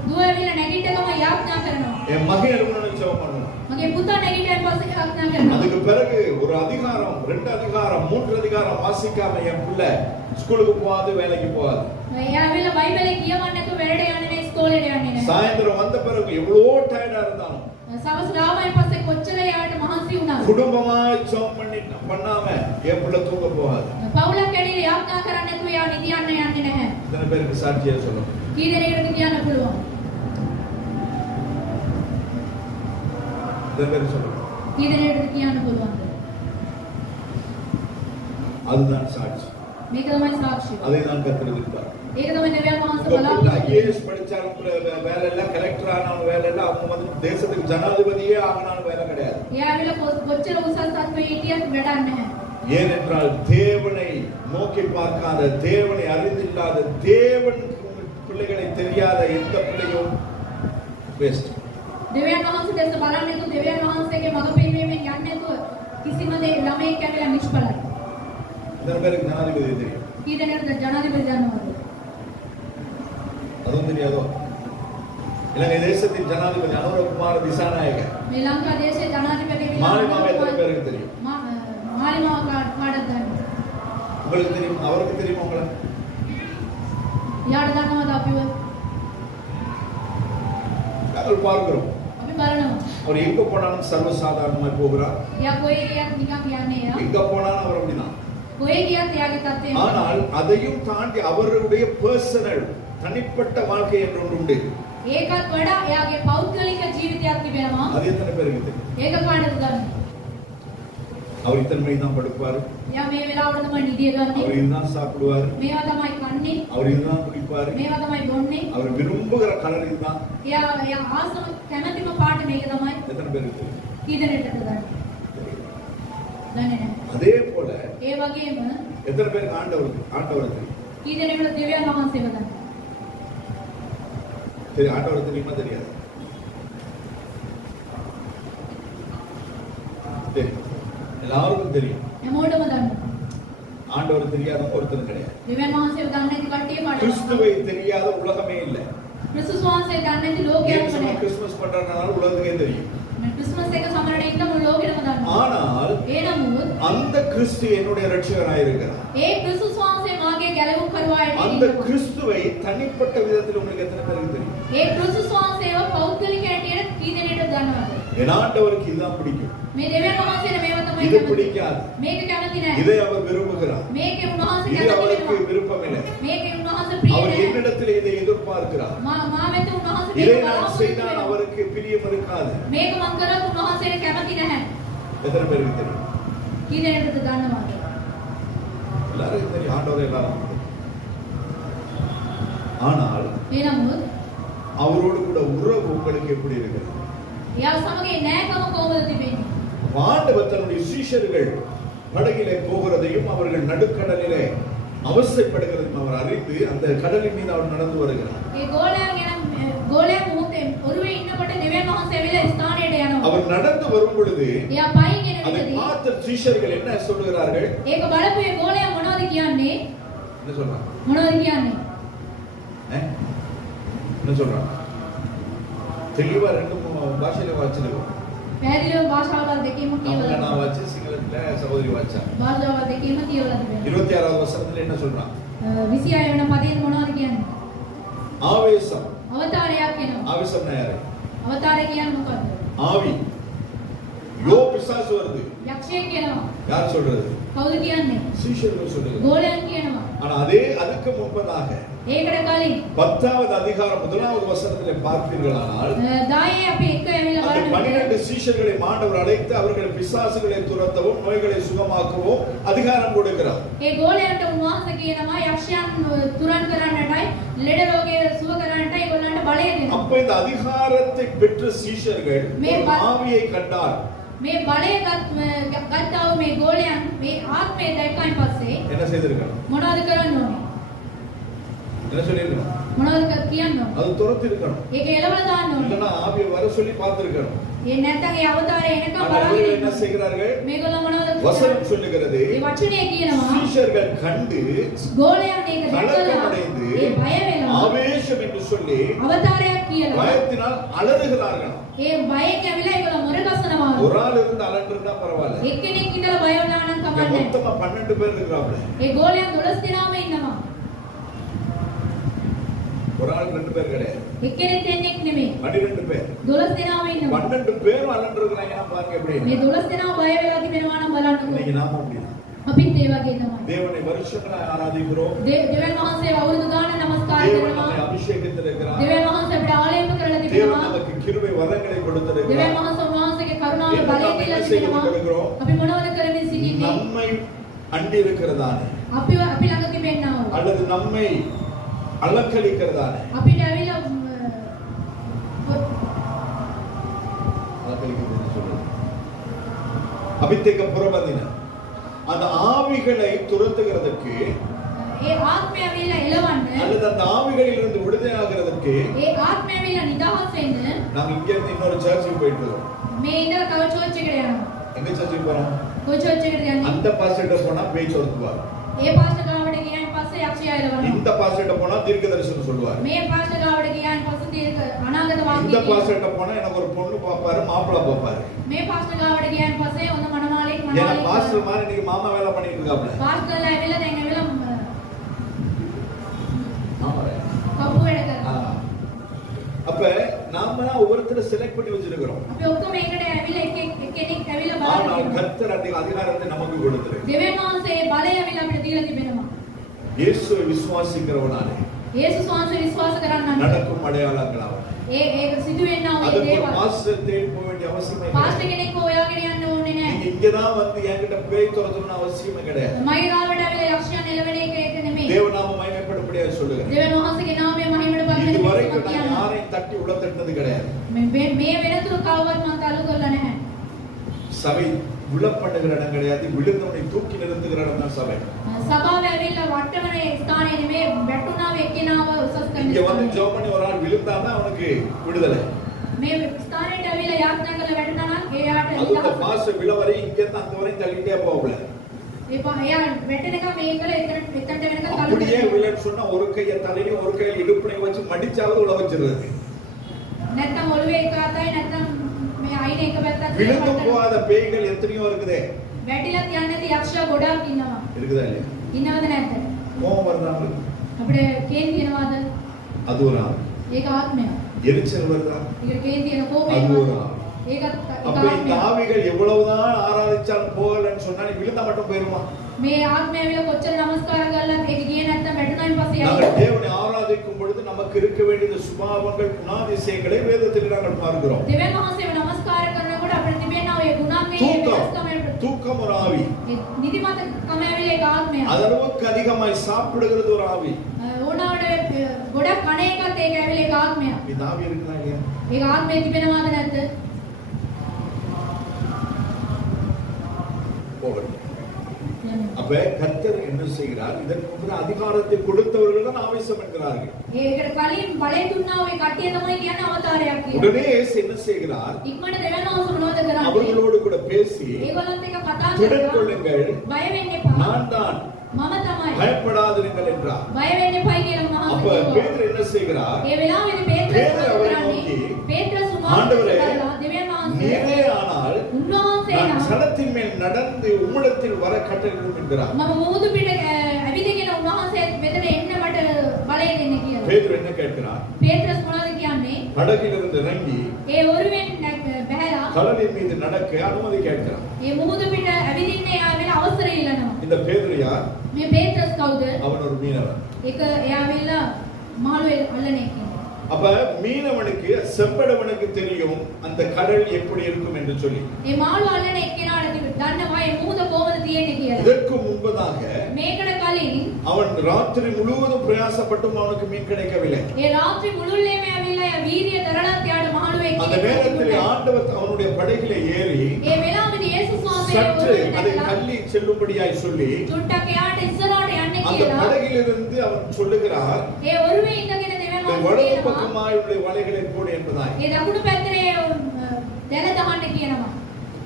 දුව ඇවිල්ලා නැගිට ගම යාඥා කරනවා. என் மகன் எழும்பணும் ஜெபம் பண்ணுவான். මගේ පුතා නැගිටින් පස්සේ යාඥා කරනවා. அதுக்கு பிறகு ஒரு அதிகாரம் 2 அதிகாரம் 3 அதிகாரம் வாசிக்காம என் பிள்ளை ஸ்கூலுக்கு போகாது, வேலைக்கு போகாது. එයා ඇවිල්ලා බයිබලේ කියවන්න නැතුව වැඩට යන්නේ නැහැ, ඉස්කෝලේට යන්නේ නැහැ. சாயந்தரம் வந்த பிறகு எவ்வளோ டயர்டா இருந்தாலும் සවස් රාමයෙන් පස්සේ කොච්චර යාට මහන්සි වුණාද? குடும்பமா ஜெபம் பண்ணாம என் பிள்ளை தூங்க போகாது. පවුලක් ඇවිල්ලා යාඥා කරන්නේ නැතුව යා නිදියන්න යන්නේ නැහැ. இத்தனை பேருக்கு சாட்சியா சொல்லணும். කී දෙනෙකුට කියන්න පුළුවන්? இத்தனை பேருக்கு சொல்லணும். කී දෙනෙකුට කියන්න පුළුවන්ද? அதுதான் சாட்சி. මේක තමයි සාක්ෂිය. அதை தான் கத்திருக்கிறார். ඒක තමයි දෙවියන් වහන්සේ உங்க பிள்ளை බලාපොරොත්තු ஐஏஎஸ் படிச்சாலும் வேலை இல்ல, கலெக்டர் ஆனாலும் வேலை இல்ல, அவங்க வந்து தேசத்துக்கு ஜனாதிபதியே ஆகினாலும் வேலை கிடையாது. එයා ඇවිල්ලා කොච්චර උසස් තත්ත්වයේ හිටියත් වැඩක් නැහැ. ஏனென்றால் தேவனை நோக்கி பார்க்காத, தேவனை அறிந்தில்லாத, தேவன் பிள்ளைகளை தெரியாத எந்த பிள்ளையும் வேஸ்ட். දෙවියන් වහන්සේ දැස බලන්නේ නැතුව දෙවියන් වහන්සේගේ මඟ පෙන්වීමෙන් යන්නේ නැතුව කිසිම ළමයෙක් ඇවිල්ලා නිෂ්ඵලයි. எத்தனை பேருக்கு ஜனாதிபதி தெரியும்? කීදෙනෙක්ද ජනාධිපති දන්නවද? அதுவும் தெரியாதோ? இலங்கை தேசத்தின் ஜனாதிபதி அனுரகுமார திசாநாயக මේ ලංකා දේශයේ ජනාධිපති மாலிமாவை எத்தனை பேருக்கு தெரியும்? මාලිමාව කාටද දන්නේ? உங்களுக்கு தெரியும்? அவருக்கு தெரியும்? உங்களை යාට දන්නවද අපිව? நாங்கள் பார்க்கிறோம். අපි බලනවා. அவர் எங்க போனாலும் சர்வசாதாரணமாய் போகிறார். එයා කොහේ ගියත් නිකන් යන්නේ එයා. எங்க போனாலும் அவர் அப்படிதான். කොහේ ගියත් එයාගේ தත්ත්වය. ஆனால் அதையும் தாண்டி அவருடைய பர்சனல் தனிப்பட்ட வாழ்க்கை என்று ஒன்று உண்டு. ඒකත් වඩා එයාගේ පෞද්ගලික ජීවිතයක් තිබෙනවා. அது எத்தனை பேருக்கு தெரியும்? ඒක කාටද දන්නේ? அவர் இத்தனை மணி தான் படுப்பார். එයා මේ වෙලාවට තමයි නිදිය ගන්නේ. அவர் இதுதான் சாப்பிடுவார். මේවා තමයි කන්නේ. அவர் இதுதான் குடிப்பார். මේවා තමයි බොන්නේ. அவர் விரும்புகிற கலர் இதுதான். එයා ආසම කැමැතිම පාට මේක තමයි. எத்தனை பேருக்கு தெரியும்? කීදෙනෙක්ද දන්නේ? දන්නේ නැහැ. அதே போல ඒ වගේම எத்தனை பேருக்கு ஆண்டவர் தெரியும்? කීදෙනෙකුට දෙවියන් වහන්සේව දන්නේ? சரி, ஆண்டவர் தெரியுமா தெரியாது? தெரியும். எல்லாருக்கும் தெரியும். හැමෝටම දන්නවා. ஆண்டவர் தெரியாத ஒருத்தரும் கிடையாது. දෙවියන් වහන්සේව දන්නේ නැති කට්ටිය කාටද? கிறிஸ்துவை தெரியாத உலகமே இல்லை. ක්‍රිස්තුස් වහන්සේ දන්නේ නැති ලෝකයක් නැහැ. கிறிஸ்துமஸ் பண்றதுனால உலகத்துக்கே தெரியும். ක්‍රිස්මස් එක සමරන එක මුළු ලෝකෙම දන්නවා. ஆனால் ඒ නමුත් அந்த கிறிஸ்து என்னுடைய இரட்சகராய் இருக்கிறார். ඒ ක්‍රිස්තුස් වහන්සේ මාගේ ගැලවුම් කරුවායි. அந்த கிறிஸ்துவை தனிப்பட்ட விதத்தில் உங்களுக்கு எத்தனை பேருக்கு தெரியும்? ඒ ක්‍රිස්තුස් වහන්සේව පෞද්ගලික හැටියට කී දෙනෙක්ද දන්නවද? என் ஆண்டவருக்கு இதுதான் பிடிக்கும். මේ දෙවියන් වහන්සේට මේව තමයි இது කැමති. பிடிக்காது. මේක කැමති නැහැ. இதை அவர் விரும்புகிறார். මේකේ උන්වහන්සේ இது කැමති அவருக்கு වෙනවා. விருப்பமில்லை. මේකේ උන්වහන්සේ ප්‍රිය அவர் නැහැ. என்னிடத்தில் இதை எதிர்பார்க்கிறார். මා වෙත උන්වහන්සේ இதை මේක நான் බලාපොරොත්තු செய்தால் වෙනවා. அவருக்கு பிரியம் இருக்காது. මේක මං කරත් උන්වහන්සේට කැමති නැහැ. எத்தனை பேருக்கு தெரியும்? කී දෙනෙක්ද දන්නවද? எல்லாருக்கும் தெரியும். ஆண்டவர் எல்லாரும். ஆனால் ඒ නමුත් அவரோடு கூட உறவு உங்களுக்கு எப்படி இருக்கிறது? එයා සමග නෑකම කොහොමද තිබෙන්නේ? ஆண்டவர் தன்னுடைய சீஷர்கள் படகிலே போகிறதையும் அவர்கள் நடுக்கடலிலே அவசரப்படுகிறதையும் அவர் அறிந்து அந்த கடலின் மீது அவர் நடந்து வருகிறார். ඒ ගෝලයා මොහොතේ ඔරුවේ ඉන්නකොට දෙවියන් වහන්සේ ඇවිල්ලා ස්ථානයට යනවා. அவர் நடந்து வரும் பொழுது එයා පයින් එන அதை විටදී பார்த்த சீஷர்கள் என்ன சொல்லுகிறார்கள்? ඒක බලපු ඒ ගෝලයා මොනවද කියන්නේ? என்ன சொல்றாங்க? මොනවද කියන්නේ? என்ன சொல்றாங்க? தெளிவா ரெண்டு மூணு பாஷையில வாசிச்சிருக்கோம். පැහැදිලිව භාෂාවල් දෙකේම தமிழ்ல කියවලා நான் வாசி, சிங்களத்துல சகோதரி வாச்சா. භාෂාවල් දෙකේම කියවලා තිබෙනවා. 26வது வசனத்துல என்ன சொல்றாங்க? 26 වෙනි පදයෙන් මොනවද කියන්නේ? ஆவேசம். අවතාරයක් එනවා. ஆவேசம்னா யாரு? අවතාරය කියන්නේ මොකද්ද? ஆவி. யோ பிசாசு வருது. යක්ෂයෙක් එනවා. யார் சொல்றது? කවුද කියන්නේ? சீஷர்கள் சொல்றது. ගෝලයන් කියනවා. ஆனா அதுக்கு முன்பதாக ඒකට කලින් 10வது அதிகாரம் 1வது வசனத்திலே பார்ப்பீர்களானால் 10 අපි එක ඇවිල්ලා அந்த බලමු. 12 சீஷர்களை ஆண்டவர் அழைத்து அவர்கள் பிசாசுகளை துரத்தவும் நோய்களை சுகமாக்கவும் அதிகாரம் கொடுக்கிறார். ඒ ගෝලයන්ට උන්වහන්සේ කියනවා යක්ෂයන් තුරන් කරන්නටයි ලෙඩ රෝගය සුව කරන්නටයි ඒගොල්ලන්ට බලය දෙනවා. அப்ப இந்த அதிகாரத்தை பெற்ற சீஷர்கள் ஒரு ஆவியை கண்டார். මේ බලය ගත්තා වූ මේ ගෝලයන් මේ ආත්මය දැක්කයින් පස්සේ என்ன செய்திருக்கணும்? මොනවද කරන්න ඕනේ? என்ன சொல்லிருக்கணும்? මොනවද කියන්න ඕනේ? அது துரத்தி இருக்கணும். ඒක එලවලා දාන්න ඕනේ. இல்லனா ஆவியை வர சொல்லி பார்த்திருக்கணும். ඒ නැත්තම් ඒ අවතාරය එනකම් ஆனா බලාගෙන இவர்கள் என்ன ඉන්නවා. செய்கிறார்கள்? මේගොල්ලෝ මොනවද வசனம் කරන්නේ? சொல்லுகிறது ඒ වචනේ කියනවා சீஷர்கள் கண்டு ගෝලයන් ඒක දැකලා கலக்கமடைந்து ඒ බය වෙනවා. ஆவேசம் என்று சொல்லி අවතාරයක් කියලා பயத்தினால் அலறுகிறார்கள். ඒ බයෙන් ඇවිල්ලා ඒගොල්ලෝ මොරගස්සනවා. ஒரு ஆள் இருந்து அலறினா பரவாயில்ல. එක්කෙනෙක් ඉඳලා බය වුණා නම් இங்க කමන්නේ. மொத்தமா 12 பேர் இருக்கிறாங்க. ඒ ගෝලයන් 12 දෙනාම ඉන්නවා. ஒரு ஆள் 2 பேர் கிடையாது. එක්කෙනෙක් දෙන්නෙක් නෙමෙයි. 12 பேர். 12 දෙනාම ඉන්නවා. 12 பேரும் அலறிறாங்கன்னா பாருங்க எப்படி. මේ 12 දෙනාම බය වෙලා තිබෙනවා නම් බලන්නකෝ. இன்னைக்கு நாம அப்படிதான். අපිත් ඒ වගේ තමයි. தேவனை வருஷங்களாய் ஆராதிக்கிறோம். දෙවියන් වහන්සේ අවුරුදු ගාන නමස්කාර தேவன் කරනවා. நம்மை அபிஷேகித்திருக்கிறார். දෙවියන් වහන්සේ අපිට ආලේප කරලා தேவன் තිබෙනවා. நமக்கு கிருபை வரங்களை கொடுத்திருக்கிறார். දෙවියන් වහන්සේ උන්වහන්සේගේ කරුණාව என்ன බලය நாம் දීලා என்ன செய்து තිබෙනවා. கொண்டிருக்கிறோம்? අපි මොනවද කරමින් සිටින්නේ? நம்மை அண்டி இருக்கிறதானே අපි ළඟ තිබෙන්නා වූ அல்லது நம்மை அலக்களிக்கிறதானே අපිට ඇවිල්ලා அலக்களிக்கிறது சொல்றது அபித்தேக புறபந்தின அந்த ஆவிகளை துரத்துகிறதுக்கு ඒ ආත්මය ඇවිල්ලා එලවන්න அல்லது அந்த ஆவிகளில் இருந்து விடுதலையாகிறதுக்கு ඒ ආත්මය ඇවිල්ලා නිදහස් වෙන්න நாங்க இங்க இருந்து இன்னொரு சர்ச்சுக்கு போயிட்டு இருக்கோம். මේ ඉඳලා තව චර්ච් එකට යනවා. எங்க சர்ச்சுக்கு போறோம்? කොයි church එකටද යන්නේ? அந்த பாஸ்டர்ட்ட போனா பேய் சொல்லுவார். ඒ පාස්ටර් ගාවට ගියාන් පස්සේ යක්ෂයා එළවනවා. இந்த பாஸ்டர்ட்ட போனா தீர்க்க தரிசனம் சொல்லுவார். මේ පාස්ටර් ගාවට ගියාන් පස්සේ දීර්ඝ අනාගත වාක්‍ය இந்த කියනවා. பாஸ்டர்ட்ட போனா எனக்கு ஒரு பொண்ணு பாப்பாரு, மாப்பிள்ளை பாப்பாரு. මේ පාස්ටර් ගාවට ගියාන් පස්සේ හොඳ මනමාලෙක් ஏன்னா මනමාලෙක්. பாஸ்டர் மாதிரி இன்னைக்கு மாமா வேலை பண்ணிட்டு இருக்காப்ல. පාස්ටර්ලා ඇවිල්ලා දැන් ඇවිල්ලා ஆமாடா. කපු වැඩ කරනවා. அப்ப நாம தான் ஒவ்வொருத்தரை செலக்ட் பண்ணி வச்சிருக்கிறோம். අපි ඔක්කොම මේකට ඇවිල්ලා එක්කෙනෙක් ඇවිල්ලා ஆனால் බලන්න. கர்த்தர் அந்த அதிகாரத்தை நமக்கு கொடுத்திருக்கிறார். දෙවියන් වහන්සේ බලය ඇවිල්ලා අපිට දීලා තිබෙනවා. இயேசுவை விசுவாசிக்கிறவனாலே යේසුස් වහන්සේ විශ්වාස කරන්නන්. நடக்கும் அடையாளங்களாக. ඒක සිදු වෙන්නා වූ அதுக்கு දේවල්. பாஸ்டர் தேடி போக வேண்டிய அவசியமே கிடையாது. පාස්ටර් කෙනෙක්ව හොයාගෙන යන්න ඕනේ நீங்க නැහැ. இங்கதான் வந்து என்கிட்ட பேய் துரத்தணும்னு அவசியமே கிடையாது. මගේ ගාවට ඇවිල්ලා යක්ෂයන් එළවෙන එක ඒක නෙමෙයි. தேவநாம மகிமைப்படும்படியாக சொல்லுகிறேன். දෙවියන් වහන්සේගේ නාමය මහිමට පත් වෙන இதுவரைக்கும் විදිහට நான் කියන්න. யாரையும் தட்டி உள்ள தட்டினது கிடையாது. මේ වෙනතුරු කවවත් මම තල්ලු කරලා නැහැ. சபை விழப்பண்ணுகிற இடம் கிடையாது, விழுந்தவனை தூக்கி நிறுத்துகிற இடம் தான் சபை. සභාව ඇවිල්ලා වට්ටවන ස්ථානයේ නෙමෙයි වැටුණාව එක්කෙනාව උසස් කරන இங்க வந்து ස්ථානය. ஜெபம் பண்ணி ஒரு ஆள் விழுந்தான்னா அவனுக்கு விடுதலை. මේ ස්ථානයට ඇවිල්ලා යාඥා කරලා වැටුණා නම් එයාට அது இந்த பாஸ்டர் விழ வரை இங்க இருந்து அங்க வரையும் தள்ளிட்டே போகல. එයා වැටෙනකම් මේකල එතනට වෙනකම් තල්ලු அப்படியே කරනවා. விழன்னு சொன்னா ஒரு கையை தலையில ஒரு கையில இடுப்புனை வச்சு மடிச்சாலும் உள்ள வச்சிருது. නැත්තම් ඔළුවේ එක අතයි නැත්තම් මේ අයින එක පැත්තක් விழுந்து තියලා போகாத பேய்கள் எத்தனையோ இருக்குதே. වැටිලා යන්නේ නැති යක්ෂයා ගොඩාක් ඉන්නවා. இருக்குதா இல்லையா? ඉන්නවද නැද්ද? கோபம் வருதா உங்களுக்கு? අපිට කේන්ති එනවාද? அது ஒரு ஆள். ඒක ආත්මය. எரிச்சல் வருதா? ඒක කේන්ති එන කෝපය அது ஒரு එනවාද? ஆள். ඒකත් அப்ப இந்த ආත්මය. ஆவிகள் எவ்வளவுதான் ஆராதிச்சாலும் போகலன்னு சொன்னா நீ விழுந்தா மட்டும் போயிருமா? මේ ආත්මය ඇවිල්ලා කොච්චර නමස්කාර කළත් ඒක ගියේ නැත්තම් වැටුණායින් පස්සේ நாங்கள் යන්නේ. தேவனை ஆராதிக்கும் பொழுது நமக்கு இருக்க வேண்டிய சுபாவங்கள் குணாதிசயங்களை வேதத்தில் நாங்கள் பார்க்கிறோம். දෙවියන් වහන්සේව නමස්කාර කරනකොට අපිට තිබෙනා ඔය ගුණාංගයේ වෙනස්කම தூக்கம் ஒரு ஆவி. නිදිමත කම ඇවිල්ලා ඒක ආත්මය. அதளவுக்கு அதிகமாய் சாப்பிடுகிறது ஒரு ஆவி. ඕනාවට ගොඩක් කණ එකත් ඒක ඇවිල්ලා ඒක ආත්මය. இந்த ஆவி இருக்குதா இல்லையா? ඒක ආත්මය තිබෙනවද නැද්ද? போகட்டும். அப்ப கர்த்தர் என்ன செய்கிறார்? இதற்கு முன்பு அதிகாரத்தை கொடுத்தவர்கள் தான் ஆவேசம் என்கிறார்கள். ඒකට කලින් බලය දුන්නා ඔය කට්ටිය තමයි කියන්නේ අවතාරයක් කියලා. உடனே இயேசு என்ன செய்கிறார்? ඉක්මනට දෙවියන් වහන්සේ මොනවද කරන්නේ? அவர்களோடு கூட பேசி ඒගොල්ලන්ත් එක්ක කතා திடன் කරලා கொள்ளுங்கள், බය වෙන්න එපා. நான் தான், මම තමයි. பயப்படாதிருங்கள் என்றார். බය වෙන්න එපයි කියලා அப்ப මහන්සිය කිව්වා. பேதுரு என்ன செய்கிறார்? ඒ වෙලාවේදී පේත්‍රස් பேதுரு அவரை කරන්නේ நோக்கி, පේත්‍රස් ஆண்டவரே, උන්වහන්සේ දෙවියන් වහන්සේ நீரே ஆனால் උන්වහන්සේ நான் නම් சலத்தின் மேல் நடந்து உம்மிடத்தில் வர கட்டளையிடும் என்கிறார். මම මුහුදු පිට ඇවිදගෙන උන්වහන්සේ වෙතට එන්න මට බලය දෙන්න කියලා. பேதுரு என்ன கேட்கிறார்? පේත්‍රස් මොනවද කියන්නේ? படகிலிருந்து இறங்கி ඒ ඔරුවෙන් බැහැලා கடலின் மீது நடக்க அனுமதி கேட்கிறார். ඒ මුහුදු පිට ඇවිදින්න යා වෙන අවසරය ඉල්ලනවා. இந்த பேதுரு யார்? මේ පේත්‍රස් කවුද? அவன் ஒரு மீனவன். ඒක එයා වෙලා මාළු අල්ලන එකෙක්. அப்ப மீனவனுக்கு செம்படவனுக்கு தெரியும் அந்த கடல் எப்படி இருக்கும் என்று சொல்லி. ඒ මාළු අල්ලන එක්කෙනාට දන්නවා මේ මුහුද කොහොමද තියෙන්නේ කියලා. இதற்கு முன்பதாக මේකට කලින් அவன் ராத்திரி முழுவதும் பிரயாசப்பட்டும் அவனுக்கு மீன் கிடைக்கவில்லை. ඒ රාත්‍රී මුළුල්ලේම ඇවිල්ලා යා වීර්ය දරලත් යාට මාළු அந்த එක්කෙනෙක් நேரத்தில் ஆண்டவர் அவனுடைய படகிலே ஏறி ඒ වෙලාවේදී යේසුස් சற்று அதை වහන්සේ தள்ளி செல்லும்படியாய் சொல்லி චුට්ටක් එයාට ඉස්සරහට යන්න அந்த කියලා படகிலிருந்து அவன் சொல்லுகிறார், ඒ ඔරුවේ ඉඳගෙන දෙවියන් இந்த වහන්සේ வலது කියනවා பக்கமாய் உள்ள வலைகளை போடு என்பதாய். ඒ දකුණු පැත්තේ දැල දහන්න කියනවා.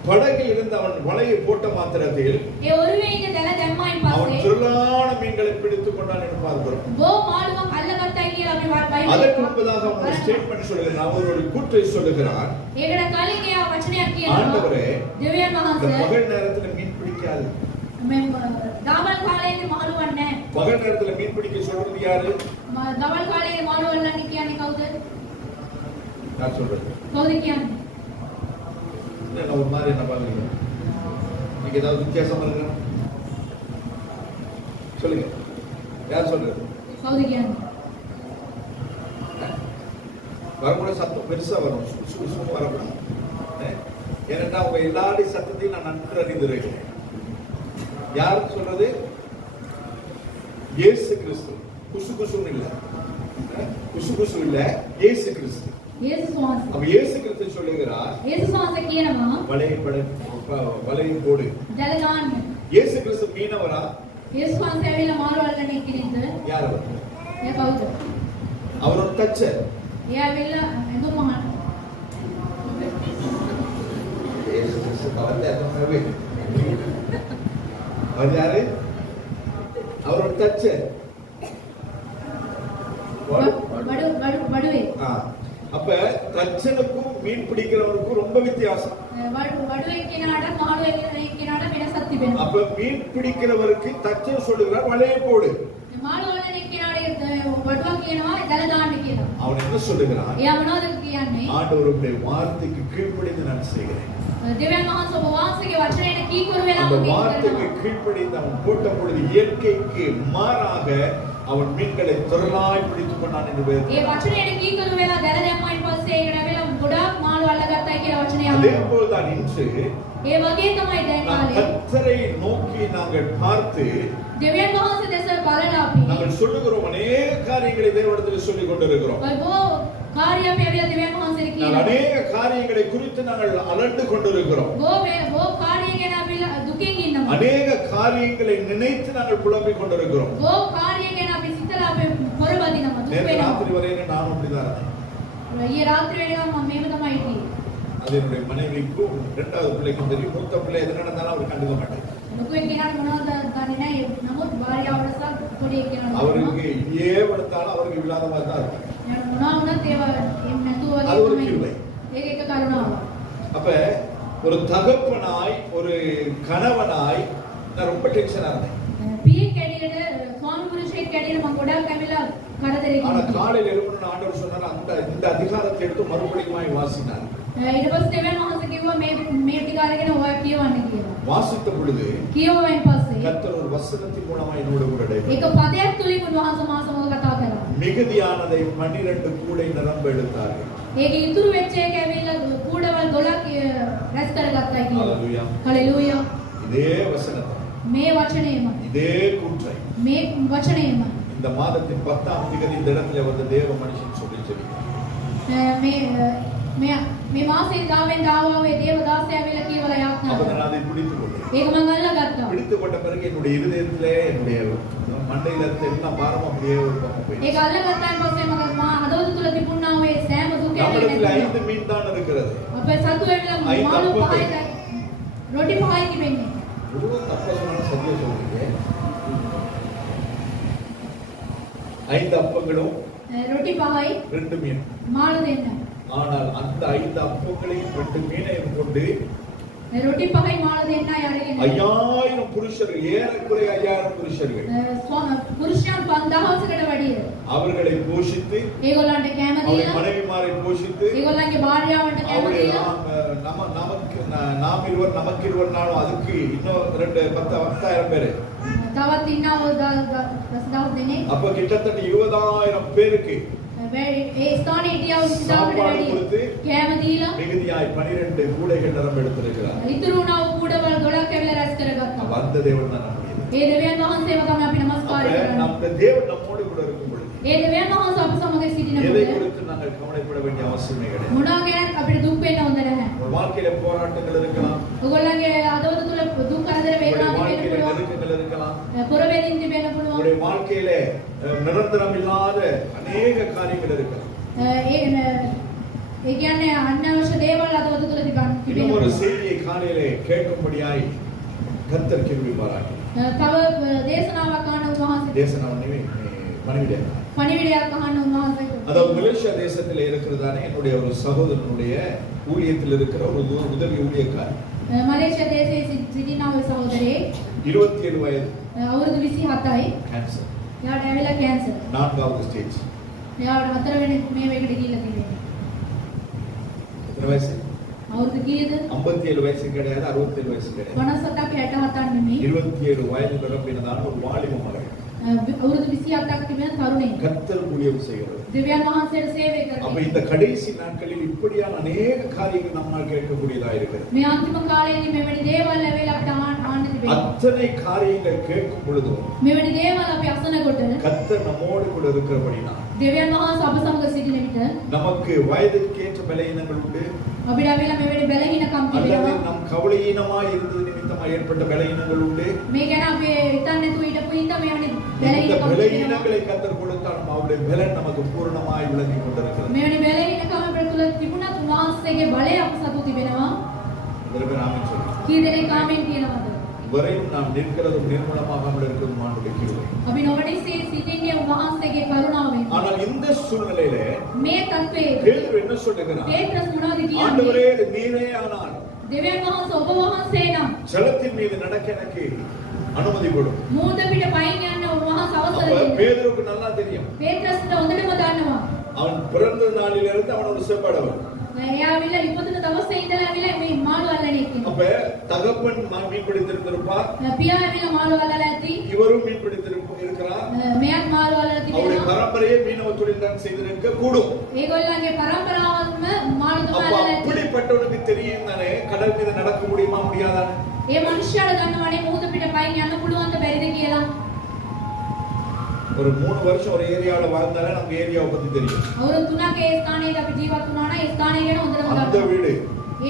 படகில் இருந்து அவன் வலையை போட்ட மாத்திரத்தில் ඒ ඔරුවේ ඉඳ දැල දැම්මයින් அவன் පස්සේ திரளான மீன்களை பிடித்துக் கொண்டான் என்று பார்க்கிறோம். බෝ මාළුවක් අල්ලගත්තයි කියලා අපි அதற்கு බයිබලයේ முன்பதாக அவன் ஒரு ஸ்டேட்மெண்ட் சொல்லுகிறான், அவர் ஒரு கூற்றை சொல்லுகிறான், ඒකට කලින් එයා වචනයක් කියනවා. ஆண்டவரே, දෙවියන් இந்த වහන්සේ பகல் நேரத்துல மீன் பிடிக்காது. මේ දවල් කාලේදී මාළුවක් නැහැ. பகல் நேரத்துல மீன் பிடிக்க சொல்றது யாரு? දවල් කාලේ මාළු අල්ලන්නේ කියන්නේ කවුද? யார் சொல்றது? කවුද කියන්නේ? என்ன ஒரு மாதிரி என்ன பாக்குறீங்க? நீங்க ஏதாவது வித்தியாசமா இருக்கா? சொல்லுங்க, யார் சொல்றது? කවුද කියන්නේ? வரக்கூட சத்தம் பெருசா வரும், சும்மா வரக்கூடாது. ஏனென்றா உங்க எல்லாருடைய சத்தத்தையும் நான் நன்கு அறிந்திருக்கிறேன். யார் சொல்றது? இயேசு கிறிஸ்து. குசு குசுன்னு இல்ல, குசு குசு இல்ல, இயேசு கிறிஸ்து. යේසුස් වහන්සේ. அப்ப இயேசு கிறிஸ்து சொல்லுகிறார், යේසුස් වහන්සේ කියනවා வலையை போடு. දැල දාන්න. இயேசு கிறிஸ்து மீனவரா? යේසුස් වහන්සේ ඇවිල්ලා මාළු අල්ලන එක්කෙනෙක්ද? யார் அவர்? එයා කවුද? அவர் ஒரு தச்சர். එයා ඇවිල්ලා ඇඳුම් අහන්න. இயேசு கிறிஸ்து கவர்ந்து அந்த அவர் யாரு? அவர் ஒரு தச்சர். வடுவே. அப்ப தச்சனுக்கும் மீன் பிடிக்கிறவருக்கும் ரொம்ப வித்தியாசம். அப்ப மீன் பிடிக்கிறவருக்கு தச்சன் சொல்லுகிறார் வலையை போடு. அவன் என்ன சொல்லுகிறான்? ஆண்டவருடைய வார்த்தைக்கு கீழ்ப்படிந்து நான் செய்கிறேன். அந்த வார்த்தைக்கு கீழ்ப்படிந்து அவன் போட்ட பொழுது இயற்கைக்கு மாறாக அவன் மீன்களை திரளாய் பிடித்துக் கொண்டான் என்று அதே போல்தான் இன்று கர்த்தரை நோக்கி நாங்கள் பார்த்து நாங்கள் சொல்லுகிறோம். அநேக காரியங்களை தேவனிடத்தில் சொல்லிக் கொண்டிருக்கிறோம். அநேக காரியங்களை குறித்து நாங்கள் அலண்டு கொண்டிருக்கிறோம். அநேக காரியங்களை நினைத்து நாங்கள் புலம்பிக் கொண்டிருக்கிறோம். ராத்திரி வரையில நானும் அப்படிதான். அது என்னுடைய மனைவிக்கும் இரண்டாவது பிள்ளைக்கும் தெரியும். மூத்த பிள்ளை எது நடந்தாலும் அவர் கண்டுக்க மாட்டேன். அவருக்கு இங்கே வளர்த்தாலும் அவருக்கு இல்லாத மாதிரி தான் இருக்கும். அது ஒரு கிருபை. அப்ப ஒரு தகப்பனாய் ஒரு கணவனாய் நான் ரொம்ப டென்ஷனா இருந்தேன். ஆனா காலையில் எழுப்பணும் ஆண்டவர் சொன்னார். அந்த இந்த அதிகாரத்தை எடுத்து மறுபடியும் வாசினார். வாசித்த பொழுது கர்த்தர் ஒரு வசனத்தின் மூலமாக என்னோடு கூட மிகுதியானதை 12 கூடை நிரம்ப எடுத்தார்கள். இதே வசனத்தை இதே கூற்றை இந்த மாதத்தின் 10ஆம் தேதி இந்த இடத்துல வந்து தேவ மனுஷன் சொல்லி මේ මාසේ ගාවෙන් දාවාවේ දේව දාසයා වෙල කියවලා යාඥා அப்ப நான் அதை பிடித்து கொண்டேன். ඒක මම අල්ලගත්තා. பிடித்து கொண்ட பிறகு என்னுடைய இதயத்திலே என்னுடைய மண்டையில இருந்த எல்லா பாரமும் அப்படியே ஒரு பக்கம் போயிடுச்சு. ඒක අල්ලගත්තාන් පස්සේ මම හදවත තුල තිබුණා ඔය සෑම දුකේ நம்மிடத்தில் 5 மீன் தான் இருக்கிறது. අපේ සතු වෙලා මාළු 5යි රොටි 5යි තිබෙන්නේ. இவ்வளவு தப்பா சொன்னா சரியா சொல்றீங்க. 5 அப்பங்களும் ரொட்டி 5යි 2 மீன் මාළු දෙන්න. ஆனால் அந்த 5 அப்பங்களையும் 2 மீனையும் கொண்டு ரொட்டி 5යි මාළු දෙන්නයි අරගෙන 5000 புருஷர்கள் ஏறக்குறைய 5000 புருஷர்கள் පුරුෂයන් 5000කට වැඩිය அவர்களை போஷித்து ඒගොල්ලන්ට කැම දීලා மனைவிமாரை போஷித்து ඒගොල්ලන්ගේ භාර්යාවන්ට කැම දීලා நமக்கு இருவர் நாளும் அதுக்கு இன்னும் 10,000 பேர் තවත් ඉන්නව 10000 දෙනෙක් அப்ப கிட்டத்தட்ட 20000 பேருக்கு ඒ ස්ථානයේ හිටියව 20000කට වැඩිය කැම දීලා மிகுதியாய் 12 கூடைகள் நிரம்ப எடுத்திருக்கிறார். ඉතුරු වුණා වූ කුඩවල 12ක් ඇවිල්ලා රැස් කරගත්තා. வந்த தேவன் தான் நம்முடையது. ඒ දෙවියන් වහන්සේව තමයි අපි නමස්කාර කරන්නේ. நம்ம தேவன் நம்மோடு கூட இருக்கும் பொழுது ඒ දෙවියන් වහන්සේ අප සමග සිටින எதை පොත குறித்து நாங்கள் கவலைப்பட வேண்டிய அவசியமே கிடையாது. මොනවා ගැන අපිට දුක් වෙන්න හොඳ නැහැ. ஒரு வாழ்க்கையில போராட்டங்கள் இருக்கலாம். ඔයගොල්ලන්ගේ අදවත තුල දුක් කරදර වේදනා තිබෙන්න පුළුවන්. நெருக்கங்கள் இருக்கலாம். පුරවැදින් තිබෙන්න පුළුවන්. உங்களுடைய வாழ்க்கையில நிரந்தரம் இல்லாத अनेक காரியங்கள் இருக்கலாம். ඒ කියන්නේ අනවශ්‍ය දේවල් අදවත තුල තිබෙන්න. இன்னும் ஒரு செய்தியை காலையிலே கேட்கும்படியாய் கர்த்தர் கிருபை பாராட்டி. තව දේශනාවක් අහන උන්වහන්සේ தேசனாව නෙවෙයි பணிவிடை. පණිවිඩයක් අහන උන්වහන්සේ. அதாவது மலேசியா தேசத்தில் இருக்கிறதானே என்னுடைய ஒரு சகோதரனுடைய ஊழியத்தில் இருக்கிற ஒரு உதவி ஊழியக்காரர். මලේසියා දේශයේ සිටින ඔය සහෝදරේ 27 வயது අවුරුදු 27යි. கேன்சர். එයාට ඇවිල්ලා කැන්සර්. 4வது ஸ்டேஜ். එයාට 4 වෙනි මේ වේගට ගිහිල්ලා තියෙනවා. எத்தனை வயசு? අවුරුදු කීයද? 57 வயசு கிடையாது, 67 வயசு கிடையாது. 57ක් 67ක් නෙමෙයි. 27 வயது நிரம்பினதான ஒரு வாலிப மகன். අවුරුදු 27ක් තිබෙන තරුණයෙක්. கர்த்தர் ஊழியம் செய்கிறார். දෙවියන් වහන්සේට සේවය කරනවා. அப்ப இந்த கடைசி நாட்களில் இப்படியான अनेक காரியங்கள் நம்மால் கேட்கக்கூடியதா இருக்கிறது. මේ අන්තිම කාලයේදී මෙවැනි දේවල් ලැබෙලා අපිට ආන්න තිබෙනවා. அத்தனை காரியங்கள் கேட்கும் பொழுது මෙවැනි දේවල් අපි අසනකොට கர்த்தர் நம்மோடு கூட இருக்கிறபடினா දෙවියන් වහන්සේ අප සමග සිටින විට நமக்கு வயதுக்கேற்ற பலவீனங்கள் உண்டு. අපිට අවිලා මෙවැනි බැලහීනකම් அல்லது තිබෙනවා. நம் கவலையீனமாய் இருந்தது நிமித்தமாக ஏற்பட்ட பலவீனங்கள் உண்டு. මේ ගැන අපි හිතන්නේ නැතුව හිටපු හින්දා මෙවැනි இந்த බැලහීනකම් තිබෙනවා. பலவீனங்களை கர்த்தர் கொடுத்தால் அவருடைய பலன் நமக்கு பூரணமாய் விளங்கிக் கொண்டிருக்கிறது. මෙවැනි බැලහීනකම් අපිට තුල තිබුණත් උන්වහන්සේගේ බලය අප සතු තිබෙනවා. இதற்கு ஆமென் சொல்லுங்க. කී දෙනෙක් ආමෙන් කියනවද? வரையும் நாம் நிற்கிறதும் நிர்மூலமாகாமல் இருக்கிறதும் ஆண்டுடைய கிருபை. අපි නොවැඩිසේ සිටින්නේ උන්වහන්සේගේ කරුණාවෙන්. ஆனால் இந்த சூழ்நிலையில මේ තත්ත්වයේ பேதுரு என்ன சொல்லுகிறார்? පේත්‍රස් මොනවද කියන්නේ? ஆண்டவரே, இது நீரே ஆனால் දෙවියන් වහන්සේ ඔබ වහන්සේ නම් ஜலத்தின் மீது நடக்க எனக்கு அனுமதி கொடும். මූද පිට පයින් යන්න උන්වහන්සේ අවසර அப்ப දෙන්න. பேதுருக்கு நல்லா தெரியும், පේත්‍රස්ට හොඳටම දන්නවා. அவன் பிறந்த நாளிலிருந்து அவனோட செப்படவன். එයා ඇවිල්ලා ඉපදුන දවසේ ඉඳලා ඇවිල්ලා මේ මාළු අල්ලන්නේ ඉන්නේ. அப்ப தகப்பன் மீன் பிடித்திருந்திருப்பார், පියා ඇවිල්ලා මාළු අල්ලලා ඇති. இவரும் மீன் பிடித்திருக்கிறார். මෙයාත් මාළු අල්ලලා அவருடைய තිබෙනවා. பரம்பரையே மீனவ தொழில் தான் செய்திருக்க கூடும். ඒගොල්ලන්ගේ පරම්පරාවම මාළු அப்ப තුමාලා ඇති. அப்படிப்பட்டவனுக்கு தெரியும் தானே கடல் மீது நடக்க முடியுமா முடியாதா? ඒ මනුෂ්‍යයාට දන්නවනේ මූද පිට පයින් යන්න පුළුවන්ද බැරිද කියලා. ஒரு 3 வருஷம் ஒரு ஏரியாவுல வாழ்ந்தாலே நமக்கு ஏரியாவை பத்தி தெரியும். අවුරුදු 3ක ඒ ස්ථානයේ අපි ජීවත් වුණා නම් ඒ ස්ථානය ගැන හොඳටම அந்த දන්නවා. வீடு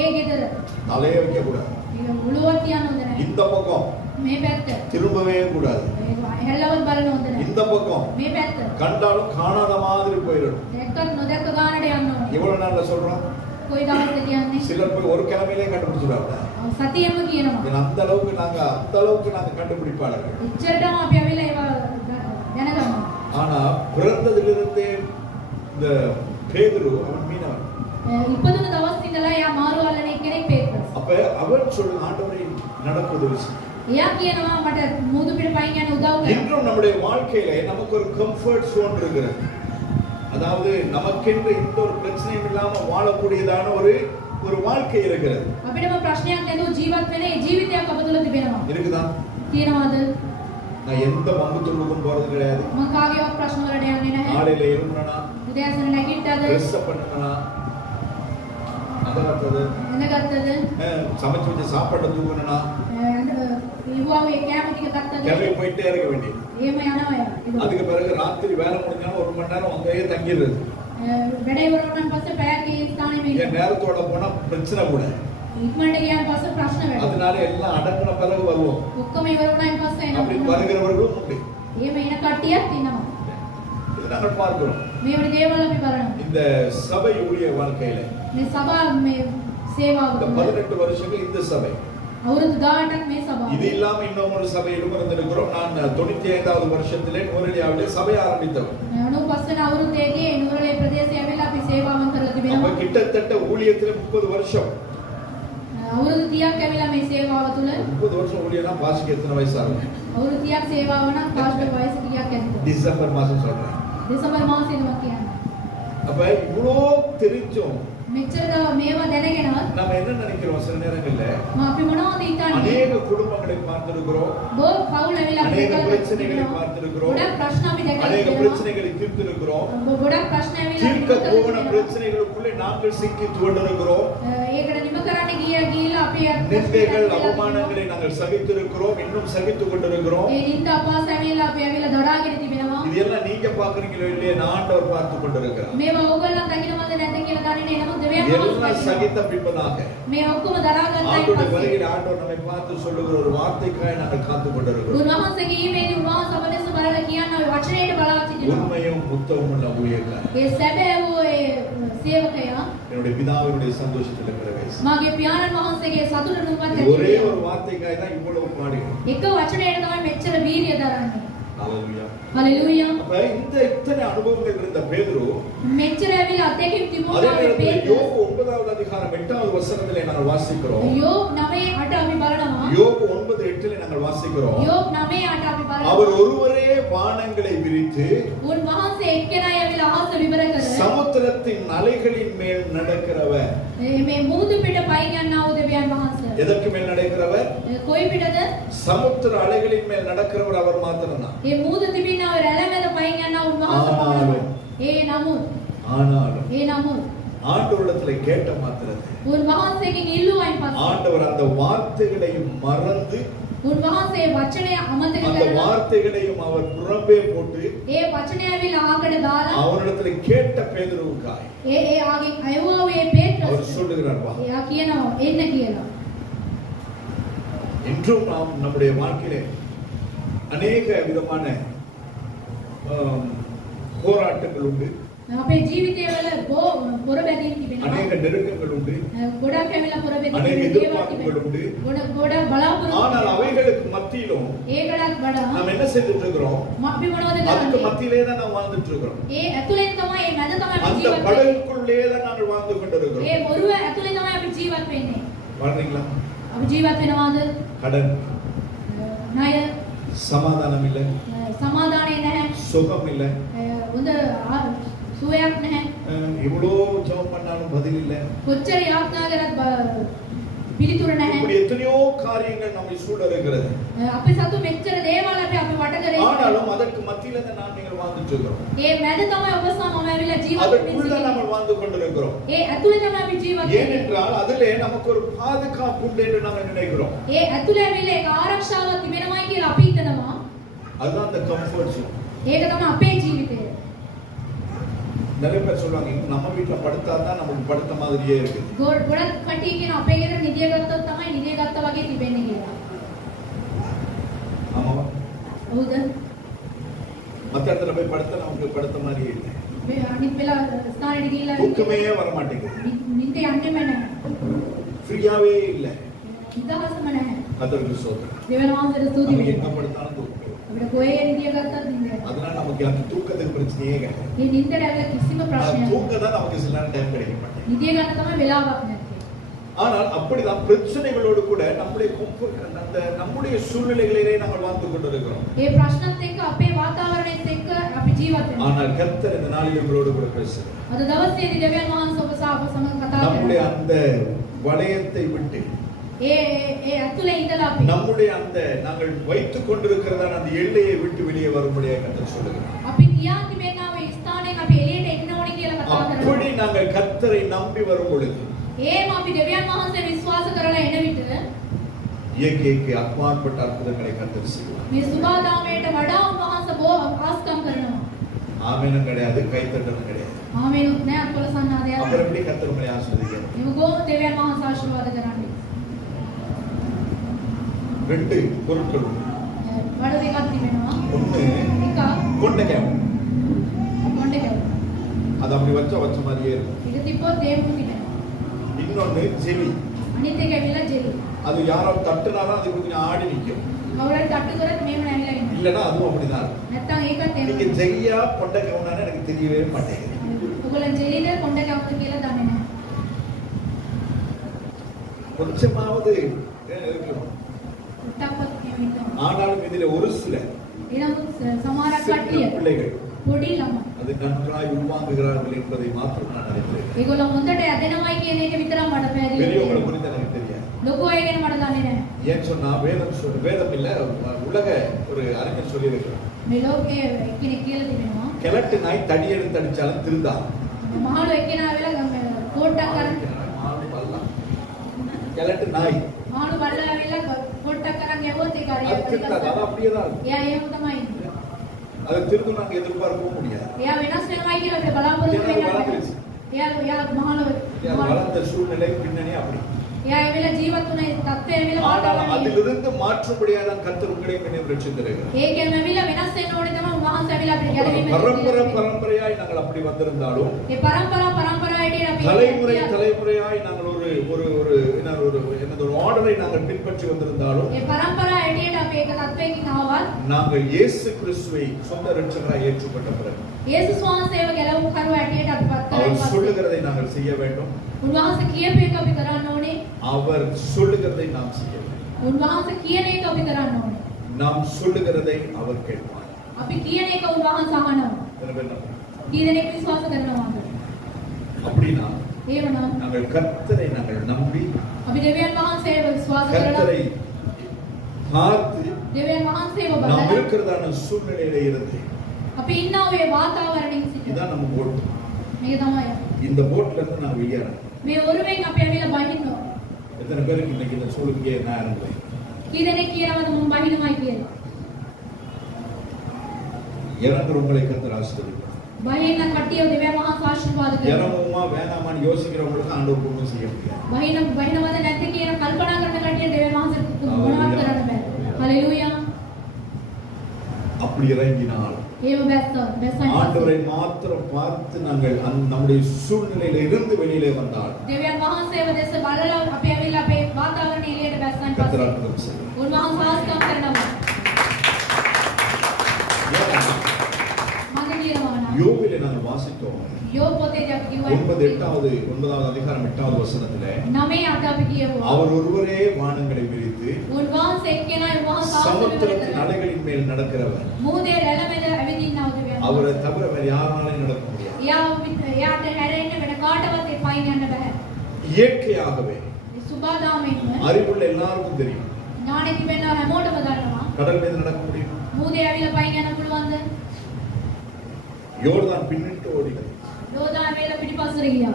ඒ ගෙදර தலையே வைக்க கூடாது, ඒක මුලුවක් තියන්න හොඳ නැහැ. இந்த பக்கம் මේ පැත්ත திரும்பவே கூடாது, ඒක හැල්ලවත් බලන්න හොඳ නැහැ. இந்த பக்கம் මේ පැත්ත கண்டாலும் காணாத மாதிரி போயிடும். දැක්කත් නොදැක්ක ගානට යන්න ඕනේ. இவ்வளவு நாள்ல சொல்றோம், කොයි දවස්ද කියන්නේ? சிலர் போய் ஒரு கிழமையிலே கண்டுபிடிச்சிடுவாங்க. සතියෙම කියනවා. அந்த அளவுக்கு நாங்க கண்டுபிடிப்பாளர்கள். ඉච්චරටම අපි අවිලා ඒවා දැනගන්නවා. ஆனா பிறந்ததிலிருந்தே இந்த பேதுரு அவன் மீனவன். ඉපදුන දවස් ඉඳලා එයා මාළු අල්ලන කෙනෙක් පේත්‍රස්. அப்ப அவன் சொல்லு ஆண்டவரை நடக்குது விஷயம். එයා කියනවා මට මූදු පිට පයින් යන්න උදව් කරන්න. இன்றும் நம்முடைய வாழ்க்கையில நமக்கு ஒரு கம்ஃபர்ட் ஜோன் இருக்கிறது. அதாவது நமக்கென்று எந்த ஒரு பிரச்சனையும் இல்லாம வாழக்கூடியதான ஒரு வாழ்க்கை இருக்கிறது. අපිටම ප්‍රශ්නයක් නැතුව ජීවත් වෙන ඒ ජීවිතයක් අප තුළ තිබෙනවා. இருக்குதா? තියෙනවද? நான் எந்த மங்குத்துள்ளுக்கும் போறது கிடையாது. මම කාගේවත් ප්‍රශ්න වලට යන්නේ නැහැ. ஆடையில எழும்புனா, උදෑසන නැගිට්ටද? ட்ரெஸ் பண்ணுனா, அதனத்தது එනගත්තද? சமைச்சு வச்ச சாப்பாடு தூக்குனா, ඉවුවාවේ කෑම ටික ගත්තද? கிளம்பி போயிட்டே இருக்க வேண்டியது. එහෙම යනවා එයා. அதுக்கு பிறகு ராத்திரி வேலை முடிஞ்சாலும் 1 மணி நேரம் அங்கேயே தங்கிடுறது. වැඩ ඉවර වුණාන් පස්සේ පැයක් ඒ ස්ථානෙම என் ඉන්නවා. நேரத்தோட போனா பிரச்சனை கூட. ඉක්මනට ගියාන් පස්සේ ප්‍රශ්න වැඩි. அதனால எல்லாம் அடங்கின பிறகு வருவோம். ඔක්කොම ඉවර වුණාන් පස්සේ அப்படி එනවා. வருகிறவர்களும் உண்டு. එහෙම එන කට්ටියක් ඉන්නවා. இதை நாங்கள் பார்க்கிறோம். මේ වගේ දේවල් අපි බලනවා. இந்த சபை ஊழிய வாழ்க்கையில මේ සභා මේ සේවාව இந்த 18 வருஷங்கள் இந்த சபை, අවුරුදු 18ක් මේ සභාව. இது இல்லாம இன்னும் ஒரு சபையிலும் இருந்திருக்கிறோம். நான் 95வது வருஷத்திலே நூரெலியாவிலே சபை ஆரம்பித்தவன். 95 වෙනි අවුරුද්දේදී නුවරඑළිය ප්‍රදේශයේ ඇවිල්ලා අපි සේවාවන් කරලා அப்ப තිබෙනවා. கிட்டத்தட்ட ஊழியத்துல 30 வருஷம். අවුරුදු 30ක් ඇවිල්ලා මේ සේවාව තුල 30 வருஷம் ஊழியனா பாஸ்க்கு எத்தனை வயசு ஆகும்? අවුරුදු 30ක් සේවාව නම් පාස්ටර් වයස කීයක් ඇද්ද? டிசம்பர் மாசம் சொல்றேன். දෙසැම්බර් මාසෙදම කියන්නේ. அப்ப இவ்வளோ தெரிஞ்சோம் මෙච්චර මේවා දැනගෙනවත් நம்ம என்ன நினைக்கிறோம் சில நேரங்கள்ல අපි මොනවද හිතන්නේ? அநேக குடும்பங்களை பார்த்திருக்கிறோம், බොහෝ පවුල් ඇවිල්ලා අපි அநேக දැකලා பிரச்சனைகளை තිබෙනවා. பார்த்திருக்கிறோம், ගොඩක් ප්‍රශ්න අපි දැකලා அநேக තිබෙනවා. பிரச்சனைகளை தீர்த்திருக்கிறோம். ගොඩක් ප්‍රශ්න ඇවිල්ලා අපි தீர்க்க කරලා போன තිබෙනවා. பிரச்சனைகளுக்குள்ளே நாங்கள் சிக்கி துவண்டிருக்கிறோம். ඒකට නිම කරන්න ගිහිල්ලා අපි நிந்தைகள் அவமானங்களை நாங்கள் சகித்திருக்கிறோம், இன்னும் சகித்துக் கொண்டிருக்கிறோம். ඒ නින්දා අපාස ඇවිල්ලා අපි ඇවිල්ලා දොඩාගෙන තිබෙනවා. இதெல்லாம் நீங்க பாக்குறீங்களோ இல்லையே, நான் ஆண்டவர் பார்த்து கொண்டிருக்கிறார். මේවා ඕගොල්ලන් දකින්නවද නැද්ද කියලා දන්නේ නැහැ. නමුත් දෙවියන් எல்லாம் වහන්සේ சகித்த பின்பதாக මේ ඔක්කොම දරාගන්නයි ஆண்டவருடைய පස්සේ வருகையில் ஆண்டவர் நம்மை பார்த்து சொல்லுகிற ஒரு வார்த்தைக்காக நாங்கள் காத்துக் கொண்டிருக்கிறோம். උන්වහන්සේගේ ඊමේදී උන්වහන්සේ අපදෙස බලලා කියනවා වචනයට බලා සිටිනවා. உண்மையும் புத்தகமும் உள்ள ஊழியக்காரர் ඒ සැබෑ වූ ඒ සේවකයා என்னுடைய பிதாவினுடைய சந்தோஷத்தில் இருக்கிற வயசு. මාගේ පියාණන් වහන්සේගේ සතුට නුඹත් ஒரே ஒரு வார்த்தைக்காக தான் இவ்வளவு பாடுகிறோம். එක වචනයට තමයි මෙච්චර වීරිය දරන්නේ. ஹalleluya. හalleluya. அப்ப இந்த இத்தனை அனுபவங்கள் இருந்த பேதுரு මෙච්චර ඇවිල්ලා අධ්‍යක්ෂක அதே තිමෝථෙගේ நேரத்தில் පේත්‍රස් யோபு 9வது அதிகாரம் 8வது வசனத்திலே நாங்கள் வாசிக்கிறோம். யோப் 9:8 අපි බලනවා. யோபு 9:8 நாங்கள் வாசிக்கிறோம். யோப் 9:8 අපි බලනවා. அவர் ஒருவரே வானங்களை விரித்து උන්වහන්සේ එක්කෙනයි ඇවිල්ලා අහස විවර කර சமுத்திரத்தின் அலைகளின் மேல் நடக்கிறவர். මේ මුහුදු පිට පයින් යනා වූ දෙවියන් වහන්සේ. எதற்கு மேல் நடக்கிறவர்? කොයි පිටද? சமுத்திர அலைகளின் மேல் நடக்கிறவர் அவர் மாத்திரம்தான். ඒ මුහුදු තිබිනා ඔය රැළ මැද පයින් යනා උන්වහන්සේ ආනාலும். පමණයි. ඒ නමුත් ஆண்டவரிடத்துல கேட்ட மாத்திரத்தில் උන්වහන්සේගෙන් ඉල්ලුවයින් පස්සේ ஆண்டவர் அந்த வார்த்தைகளையும் மறந்து උන්වහන්සේ වචනය අමතක அந்த කරලා வார்த்தைகளையும் அவர் புறம்பே போட்டு ඒ වචනය ඇවිල්ලා ආකට දාලා அவரிடத்துல கேட்ட பேதுருவுக்காய் ඒ ආගේ අයවෝ ඒ පේත්‍රස් அவர் சொல்லுகிறார், வா. එයා කියනවා එන්න කියලා. இன்றும் நாம் நம்முடைய வாழ்க்கையிலே அநேக விதமான போராட்டங்கள் உண்டு. අපේ ජීවිතයවල පොර බැඳීම් තිබෙනවා. அநேக நெருக்கங்கள் உண்டு, ගොඩක් ඇවිල්ලා පොර அநேக බැඳීම් எதிர்பார்ப்புகள் உண்டு. ගොඩක් බලාපොරොත්තු. ஆனால் அவைகளுக்கு மத்தியிலும் ඒකටත් වඩා நாம் என்ன செய்துட்டு இருக்கிறோம்? අපි මොනවද அதுக்கு කරන්නේ? மத்தியிலே தான் நாம் வாழ்ந்துட்டு இருக்கிறோம். ඒ ඇතුලෙන් තමයි ඒ මැද තමයි අපි அந்த ජීවත් වෙන්නේ. படகுக்குள்ளே தான் நாங்கள் வாழ்ந்து கொண்டிருக்கிறோம். ඒ මොරුව ඇතුලේ තමයි අපි ජීවත් වෙන්නේ. வாழ்றீங்களா? අපි ජීවත් වෙනවාද? கடன், ණය, சமாதானம் இல்லை, සමාදානය නැහැ. சுகம் இல்லை, හොඳ සුවයක් නැහැ. இவ்வளோ ஜெபம் பண்ணாலும் பதில் இல்லை. කොච්චර යාඥා කරත් පිළිතුර නැහැ. இப்படி எத்தனையோ காரியங்கள் நம்மை சூழ இருக்கிறது. අපි සතු මෙච්චර දේවල් අපි වට කරේ. ஆனாலும் அதற்கு மத்தியில தான் நாம் நீங்கள் வாழ்ந்துட்டு இருக்கிறோம். ඒ මැද තමයි ඔබ සහ මම ඇවිල්ලා ජීවත් அதற்குள்ள වෙන්නේ. நாம் வாழ்ந்து கொண்டிருக்கிறோம். ඒ ඇතුලේ තමයි අපි ජීවත් වෙන්නේ. ஏனென்றால் அதிலே நமக்கு ஒரு பாதுகாப்பு உண்டு என்று நாங்கள் நினைக்கிறோம். ඒ ඇතුලේ ඇවිල්ලා ඒක ආරක්ෂාවක් තිබෙනවයි කියලා අපි හිතනවා. அதுதான் அந்த கம்ஃபர்ட் ஜோன். ඒක තමයි අපේ ජීවිතය. நிறைய பேர் சொல்லுவாங்க நம்ம வீட்டுல படுத்தாதான் நமக்கு படுத்த மாதிரியே இருக்கு. ගොඩක් කටි කියන අපේ ගෙදර නිදිය ගත්තොත් තමයි නිදිය ගත්තා වගේ තිබෙන්නේ කියලා. ஆமாவா? හවුද? மத்த இடத்துல போய் படுத்தா நமக்கு படுத்த மாதிரியே இல்லை. මේ අනිත් වෙලා ස්ථානෙට ගිහිල්ලා தூக்கமே வர மாட்டேங்குது. නිින්ද යන්නෙම නැහැ. ஃப்ரீயாவே இல்லை. නිදහසම නැහැ. கர்த்தருக்கு ஸ்தோத்திரம். දෙවන වහන්සේට ස්තුති நம்ம වෙනවා. எங்க படுத்தாலும் தூக்கம். අපිට කොහේ නිදිය ගත්තත් නිින්ද යනවා. அதனால நமக்கு அந்த தூக்கத்துக்கு பிரச்சனையே கிடையாது. මේ නිින්දට ඇවිල්ලා කිසිම ප්‍රශ්නයක් නැහැ. தூக்கம் தான் நமக்கு சில நேரம் டைம் கிடைக்க மாட்டேங்குது. නිදිය ගන්න තමයි වෙලාවක් නැත්තේ. ஆனால் அப்படிதான் பிரச்சனைகளோடு கூட நம்முடைய அந்த நம்முடைய சூழ்நிலைகளிலே நாங்கள் வாழ்ந்து கொண்டிருக்கிறோம். ඒ ප්‍රශ්නත් එක්ක අපේ වාතාවරණයත් එක්ක අපි ජීවත් වෙනවා. ஆனால் கர்த்தர் இந்த நாளில் உங்களோடு கூட பேசுகிறார். අද දවසේදී දෙවියන් වහන්සේ ඔබ සහ අප සමග කතා நம்முடைய කරනවා. அந்த வளையத்தை விட்டு ඒ ඇතුලේ ඉඳලා අපි நம்முடைய அந்த நாங்கள் வைத்துக் கொண்டிருக்கிறதான அந்த எல்லையை விட்டு வெளியே வரும்படியாக கர்த்தர் சொல்லுகிறார். අපි තියා තිබෙනා මේ ස්ථානයෙන් අපි එළියට එන්න ඕනේ කියලා කතා அப்படி කරනවා. நாங்கள் கர்த்தரை நம்பி வரும் பொழுது ඒම අපි දෙවියන් වහන්සේ විශ්වාස කරලා එන විට இயற்கைக்கு அப்பாற்பட்ட அற்புதங்களை கர்த்தர் செய்வார். මේ සුභාදාමයට වඩා උන්වහන්සේ බොහෝ ආස්කම් කරනවා. ஆமெனும் கிடையாது, கைத்தட்டலும் கிடையாது. ආමේනුත් නෑ අත්වල සන්නාදයක්. அப்புறம் எப்படி கர்த்தர் உங்களை ஆசீர்வதிக்கிறார்? මේ ගෝම දෙවියන් වහන්සේ ආශිර්වාද කරන්නේ. ரெண்டு பொருட்கள் உண்டு. වඩ දෙකක් තිබෙනවා. ஒண்ணு එකක් கொண்டைக்காய். කොණ්ඩේ කැව. அது அப்படி வச்ச மாதிரியே இருக்கும். ඊට තිබ්බොත් ඒම තිබෙනවා. இன்னொன்னு ஜெலி. අනිත් එක ඇවිල්ලා ජෙලි. அது யாரோ தட்டுனாலும் அது கொஞ்சம் ஆடி நிற்கும். කවුරුහරි තට්ටු කරත් මේව නැහිලා ඉන්නවා. இல்லைன்னா அதுவும் அப்படிதான் இருக்கும். නැත්තම් ඒකත් நீங்க එහෙම. ஜெய்யா கொண்டைக்காய்னான்னு எனக்கு தெரியவே மாட்டேங்குது. ඔයගොල්ලෝ ජෙලිද කොණ්ඩේ කැවුද කියලා දන්නේ නැහැ. கொஞ்சமாவது இருக்கணும். ටක්වත් එහෙම ඉන්නවා. ஆனாலும் இதில் ஒரு சில ඊළඟ සමහරක් சிறு කට්ටිය பிள்ளைகள் පොඩි ළමයි. அதை நன்றாய் உள்வாங்குகிறார்கள் என்பதை மாத்திரம் நான் அறிந்தேன். ඒගොල්ලෝ හොඳට ඇදෙනවයි කියන එක විතරක් මට පැහැදිලි. பெரியவங்களை குறித்து எனக்கு தெரியாது. ලොකු අය ගැන මට දන්නේ නැහැ. ஏன் சொன்னா வேதம் இல்ல உலக ஒரு அறிஞர் சொல்லி இருக்கிறார். මේ ලෝකයේ එක්කෙනෙක් කියලා තිබෙනවා. கிழட்டு நாய் தடி எடுத்து அடிச்சாலும் திருந்தா. මහලු එක්කෙනා වෙලා කෝට්ටක් කරන් கிழட்டு நாய் මහලු බල්ලා වෙලා කෝට්ටක් කරන් යවුවොත් ඒක அது හරියට திருந்தாது. அது அப்படியே தான் இருக்கும். එයා එහෙම තමයි ඉන්නේ. அதை திருந்தும் நாங்க எதிர்பார்க்கவும் முடியாது. එයා වෙනස් වෙනවයි කියලා අපිට බලාපොරොත්තු එයා වෙන්න බෑ. වளர்ந்துருச்சு. එයා මහලු வளர்ந்த சூழ்நிலை பின்னணி அப்படி. එයා වෙලා ජීවත් වුණ තත්ත්වය වෙලා ஆனால் වාතාවරණය. அதிலிருந்து மாற்றும்படியாக தான் கர்த்தர் உங்களை என்னையும் ரட்சித்திருக்கிறார். ඒකෙන් ඇවිල්ලා වෙනස් වෙන්න ඕනේ තමයි උන්වහන්සේ ඇවිල්ලා අපිට ගැලවීම. பரம்பரையாய் நாங்கள் அப்படி வந்திருந்தாலும் ඒ පරම්පරාවට අපි தலைமுறையாய் நாங்கள் ஒரு ஆர்டரை நாங்கள் பின்பற்றி வந்திருந்தாலும் ඒ පරම්පරාව ඇටියට අපි ඒක තත්වයකින් ආවත් நாங்கள் இயேசு கிறிஸ்துவை சொந்த இரட்சகராய் ஏற்றுக்கொண்ட பிறகு යේසුස් වහන්සේව ගැලවුම් කරුව ඇටියට අපි පත් அவர் කරලා சொல்லுகிறதை நாங்கள் செய்ய வேண்டும். උන්වහන්සේ කියපු එක අපි කරන්න ඕනේ. அவர் சொல்லுகிறதை நாம் செய்ய வேண்டும். උන්වහන්සේ කියන එක අපි කරන්න ඕනේ. நாம் சொல்லுகிறதை அவர் கேட்பார். අපි කියන එක උන්වහන්සේ අහනවා. எத்தனை பேர் நம்புறீங்க? කී දෙනෙක් විශ්වාස කරනවද? அப்படின்னா එහෙමනම් நாங்கள் கர்த்தரை நாங்கள் நம்பி අපි දෙවියන් වහන්සේව විශ්වාස කරලා கர்த்தரை பார்த்து දෙවියන් වහන්සේව நாம் බලලා இருக்கிறதான சூழ்நிலையில இருந்து අපි ඉන්නා ඔය වාතාවරණයෙන් සිට இதான் நம்ம போட். මේක තමයි. இந்த போட்ல இருந்து நான் வெளியேறேன். මේ ඔරුවෙන් අපි ඇවිල්ලා බහින්න ඕනේ. எத்தனை பேருக்கு இன்னைக்கு இந்த சூழ்நிலையை நான் இறங்குவேன்? කී දෙනෙක් කියනවද මම බහිනවයි කියලා? இறங்குறவங்களை கர்த்தர் ஆசீர்வதிப்பார். බහින්න කට්ටිය දෙවියන් වහන්සේ ආශිර්වාද කරනවා. இறங்குமா வேணாமான்னு யோசிக்கிறவங்களுக்கு ஆண்டவர் ஒன்றும் செய்ய முடியாது. බහිනවද නැද්ද කියන කල්පනා කරන කට්ටිය දෙවියන් වහන්සේ මොනවද කරන්න බෑ. හalleluya. அப்படி இறங்கினால் ඒව බැස්සන් ஆண்டவரை மாத்திரம் பார்த்து நாங்கள் நம்முடைய சூழ்நிலையில இருந்து வெளியிலே வந்தால் දෙවියන් වහන්සේව දැස බලලා අපි ඇවිල්ලා අපේ වාතාවරණය එළියට බැස්සන් පස්සේ கர்த்தர் அற்புதம் செய்வார். උන්වහන්සේ ආස්තම් කරනවා මම කියනවා නම් யோபிலே நாங்கள் வாசித்தோம் யோப் පොතේ අපි කිව්වා 9வது அதிகாரம் 8வது வசனத்திலே 9 අපි කියවුවා அவர் ஒருவரே வானங்களை விரித்து උන්වහන්සේ එක්කෙනා උන්වහන්සේ சமுத்திரத்தின் அலைகளின் மேல் நடக்கிறவர் මූදේ රැළ මැද ඇවිදින්නව දෙවියන් அவரை தவிர வேறு யாராலையும் நடக்க முடியாது. එයාට හැරෙන්න වෙන කාටවත් ඒ පයින් යන්න බෑ இயற்கையாகவே ඒ සුබාදාමෙන්ම அறிவுள்ள எல்லாருக்கும் தெரியும் ඥානෙ තිබෙන හැමෝටම දන්නවා கடல் மீது நடக்க முடியும். මූදේ ඇවිල්ලා පයින් යන්න පුළුවන්ද யோர்தான் பின்னிட்டு ஓடினது, යෝදාන වේල පිටිපස්සට ගියා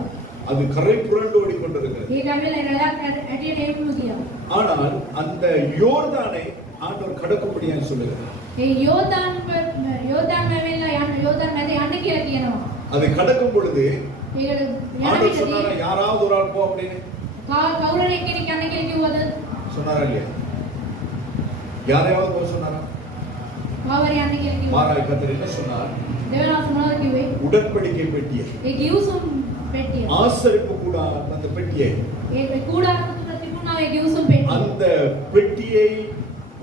அது கரை புரண்டு ஓடிக்கொண்டிருக்கிறது. ඒක ඇවිල්ලා රැළක් ඇටියට ඒකුළු ගියා ஆனால் அந்த யோர்தானை ஆண்டவர் கடக்கும்படியாக சொல்லுகிறார். ඒ යෝදාන් ඇවිල්ලා යෝදාන් මැද යන්න කියලා කියනවා அதை கடக்கும் பொழுது ඒකට යන ஆண்டவர் சொன்னாரா විදිහේ யாராவது ஒரு ஆள் போ அப்படின்னு කවුරුන් එක්කෙනෙක් යන්න කියලා කිව්වද சொன்னாரா இல்லையா? யாரையாவது போக சொன்னாரா? කවුරු යන්න කියලා කිව්වා மாறாய் கர்த்தர் என்ன சொன்னார்? දෙවනාස් මොනවද කිව්වේ உடன்படிக்கை பெட்டியை, ඒ ගිවිසුම් පෙට්ටිය ஆசரிப்பு கூட அந்த பெட்டியை, ඒ කුඩාරක තුල තිබුණා ඒ ගිවිසුම් පෙට්ටිය அந்த பெட்டியை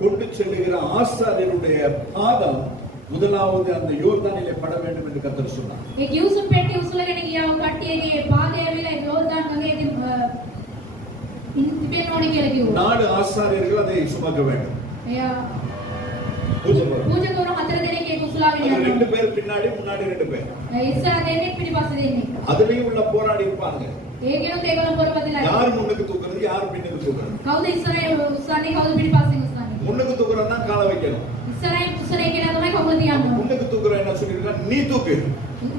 கொண்டு செல்லுகிற ஆசாரியருடைய பாதம் முதலாவது அந்த யோர்தானிலே பட வேண்டும் என்று கர்த்தர் சொன்னார். ඒ ගිවිසුම් පෙට්ටිය උසුලගෙන ගියා කට්ටියගේ පාදය ඇවිල්ලා යෝර්දාන් ගඟේ තිබෙන්න ඕනේ කියලා කිව්වා 4 ஆசாரியர்கள் அதை சுமக்க வேண்டும். එයා பூஜை பண்ணணும். පූජකවරු 4 දෙනෙක් ඒක උසුලාගෙන அதுல 2 යනවා பேர் பின்னாடி, முன்னாடி 2 பேர். ඉස්සර දෙන්නෙක් පිටිපස්සේ දෙන්නෙක් அதுலயும் உள்ள போராடி இருப்பாங்க. ඒකෙනුත් ඒගොල්ලෝ පොරවදලා யார் முன்னுக்கு தூக்குறது, யார் பின்னுக்கு தூக்குறது? කවුද ඉස්සරහින් උස්සන්නේ කවුද පිටිපස්සෙන් උස්සන්නේ முன்னுக்கு தூக்குறதா காலை வைக்கணும். ඉස්සරහින් උස්සන එකේ තමයි කවුද තියන්නේ முன்னுக்கு தூக்குற என்ன சொல்லிருக்கா? நீ தூக்கு.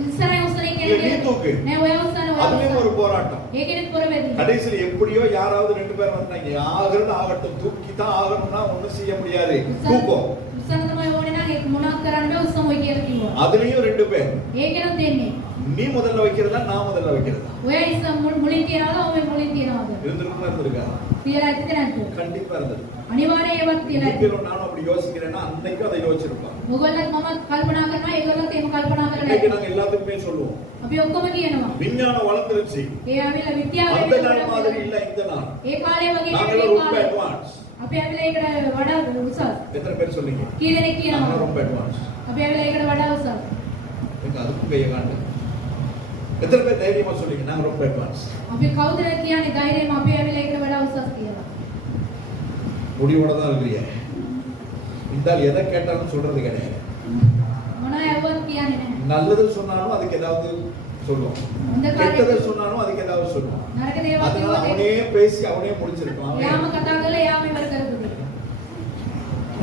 ඉස්සරහින් උස්සන එකේ இல்ல, நீ தூக்கு. නෑ ඔයා උස්සන அதுலயும் ஒரு போராட்டம். ඒකෙනුත් පොරවැදී கடைசியில் எப்படியோ யாராவது 2 பேர் வந்தாங்க. ஆகிறது ஆகட்டும், தூக்கி தான் ஆகணும்னா ஒண்ணும் செய்ய முடியாது. தூக்கும். උස්සන තමයි ඕනේ නම් ඒක මොනවත් කරන්න බෑ උස්සමොයි කියලා කිව්වා அதுலயும் 2 பேர். ඒකෙනුත් දෙන්නේ நீ முதல்ல வைக்கிறதா, நான் முதல்ல வைக்கிறதா? ඔයා ඉස්ස මුලින් තියනවාද ඔබ මුලින් තියනවාද இருந்திருக்குமா இருந்திருக்கா? තියලා ඇත්තද නැද්ද கண்டிப்பா இருந்தது. අනිවාර්යයෙන් ඒවත් තියලා ඇත්ත நீங்களும் நானும் அப்படி யோசிக்கிறேன்னா அன்னைக்கும் அதை யோசிச்சிருப்பாங்க. ඔයගොල්ලත් මම කල්පනා කරනවා ඒගොල්ලොත් එහෙම කල්පනා කරලා இன்னைக்கு ඇත්ත நாங்க எல்லாத்துக்குமே சொல்லுவோம், අපි ඔක්කොම කියනවා விஞ்ஞானம் வளர்ந்துருச்சு, ඒ ආවිලා විද්‍යාව அந்த நாள் மாதிரி இல்ல இந்த நாள். ඒ කාලේ වගේ நாங்க නෙවෙයි ரொம்ப කාලේ அட்வான்ஸ். අපි ආවිලා ඒකට වඩා උසස් எத்தனை பேர் சொன்னீங்க? කී දෙනෙක් நாங்க කියනවා ரொம்ப அட்வான்ஸ். අපි ආවිලා ඒකට වඩා උසස් எங்க அதுக்கும் கையை காண்டு. எத்தனை பேர் தைரியமா சொன்னீங்க நாங்க ரொம்ப அட்வான்ஸ்? අපි කවුද කියන්නේ ධෛර්යයෙන් අපි ආවිලා ඒකට වඩා උසස් කියලා முடிவோட தான் இருக்கிறீங்க. இந்த ஆள் எதை கேட்டாலும் சொல்றது கிடையாது. මොනවා ඇව්වත් කියන්නේ නැහැ நல்லது சொன்னாலும் அதுக்கு ஏதாவது சொல்லுவோம், හොඳ கெட்டதை කාර්යයක් சொன்னாலும் அதுக்கு ஏதாவது சொல்லுவோம். නරක දේවල් அதனால කිව්වොත් அவனே பேசி அவனே முடிச்சிருக்கலாம். එයාම කතා කරලා එයාම ඉවර කරගන්න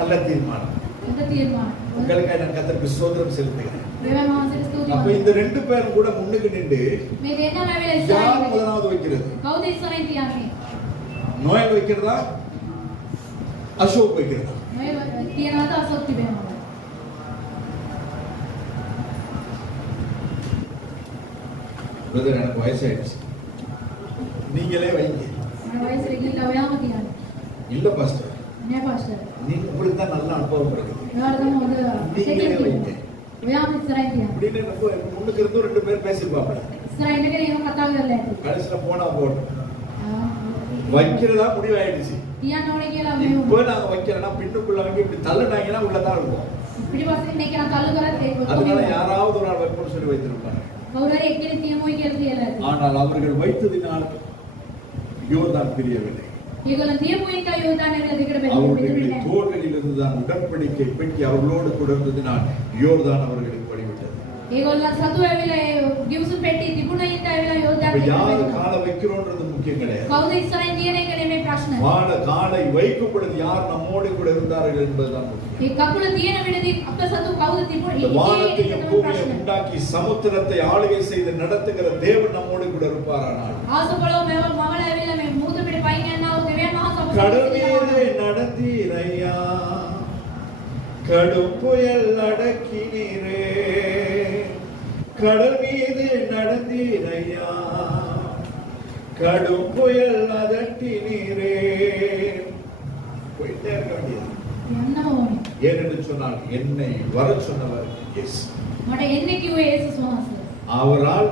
நல்ல தீர்மானம். හොඳ තීරණයක් உங்களுக்காக நான் கர்த்தருக்கு ஸ்தோத்திரம் செலுத்துகிறேன். දේව මහන්සියට ස්තුති அப்ப இந்த 2 பேரும் கூட முன்னுக்கு நின்று මේ දෙන්නම ඇවිල්ලා யார் ඉස්සරහින් முதலாவது வைக்கிறது? කවුද ඉස්සරහින් තියන්නේ நோயல் வைக்கிறதா, அசோக் வைக்கிறதா? මේ තියනවාද අසොත් තිබෙනවද பிரதர் எனக்கு வயசாயிடுச்சு, நீங்களே வைங்க. මම වයසට ගිහිල්ලා ඔයාම තියන්න இல்ல பாஸ்டர், නෑ පාස්ටර් நீங்க உங்களுக்கு தான் நல்ல அனுபவம் இருக்குது, ඔයාලා තමයි හොඳ நீங்களே வைங்க. ඔයාම ඉස්සරහින් තියන්න அப்படின்னு நம்ம முன்னுக்கு இருந்து 2 பேர் பேசிருப்பாங்க. ඉස්සරහින් ඉඳගෙන එහෙම කතා කරලා ඇති கடைசியில போனா போட்டோம், வைக்கிறதா முடிவாயிடுச்சு. තියන්න ඕනේ කියලා இப்போ මේ நாங்க வைக்கிறோம்னா பின்னுக்குள்ள வாங்கி இப்படி தள்ளுனாங்கன்னா உள்ளதான் இருக்கும். පිටිපස්සේ ඉන්න එකන තල්ලු කරත් ඒක அதனால ඔක්කොම யாராவது ஒரு ஆள் வைப்போம்னு சொல்லி வைத்திருப்பாங்க. කවුරු හරි එක්කෙනෙක් තියමෝයි කියලා තියලා ඇති ஆனால் அவர்கள் வைத்ததினால் யோர்தான் பிரியவில்லை. ඒගොල්ලන් තියමු එක යෝදාන ඇවිල්ලා දෙකට බෙදුනේ அவர்களுடைய නැහැ தோள்களில் இருந்துதான் உடன்படிக்கை பெட்டி அவர்களோடு கூட இருந்ததினால் யோர்தான் அவர்களுக்கு வழிவிட்டது. ඒගොල්ලන් සතු ඇවිල්ලා ඒ ගිවිසුම් පෙට්ටිය තිබුණා ඉඳ ඇවිල්ලා යෝදාන இப்ப දෙකට யாரு බෙදුනා. காலை வைக்கிறோன்றது முக்கியம் கிடையாது. කවුද ඉස්සරහින් තියෙන එක නෙමෙයි ප්‍රශ්න. காலை வைக்கும் பொழுது யார் நம்மோடு கூட இருந்தார்கள் என்பதுதான் முக்கியம். ඒ කකුල තියෙන විදිහදී අප සතු කවුද තිබුණේ? இந்த ඒක வானத்தையும் තමයි பூமியை ප්‍රශ්න. உண்டாக்கி சமுத்திரத்தை ஆளுகை செய்து நடத்துகிற தேவன் நம்மோடு கூட இருப்பாரானால் ආසපලෝ මවල ඇවිල්ලා මේ මූද පිට පයින් යනවා දෙවියන් වහන්සේ கடல் மீது நடந்தீரையா, கடும் புயல் அடக்கினீரே, கடல் மீது நடந்தீரையா, கடும் புயல் அதட்டினீரே. போயிட்டே இருக்க வேண்டியது. යන්න ඕනේ. ஏனென்று சொன்னால் என்னை வர சொன்னவர் இயேசு. මට එන්න කිව්වේ යේසුස් වහන්සේ. அவரால்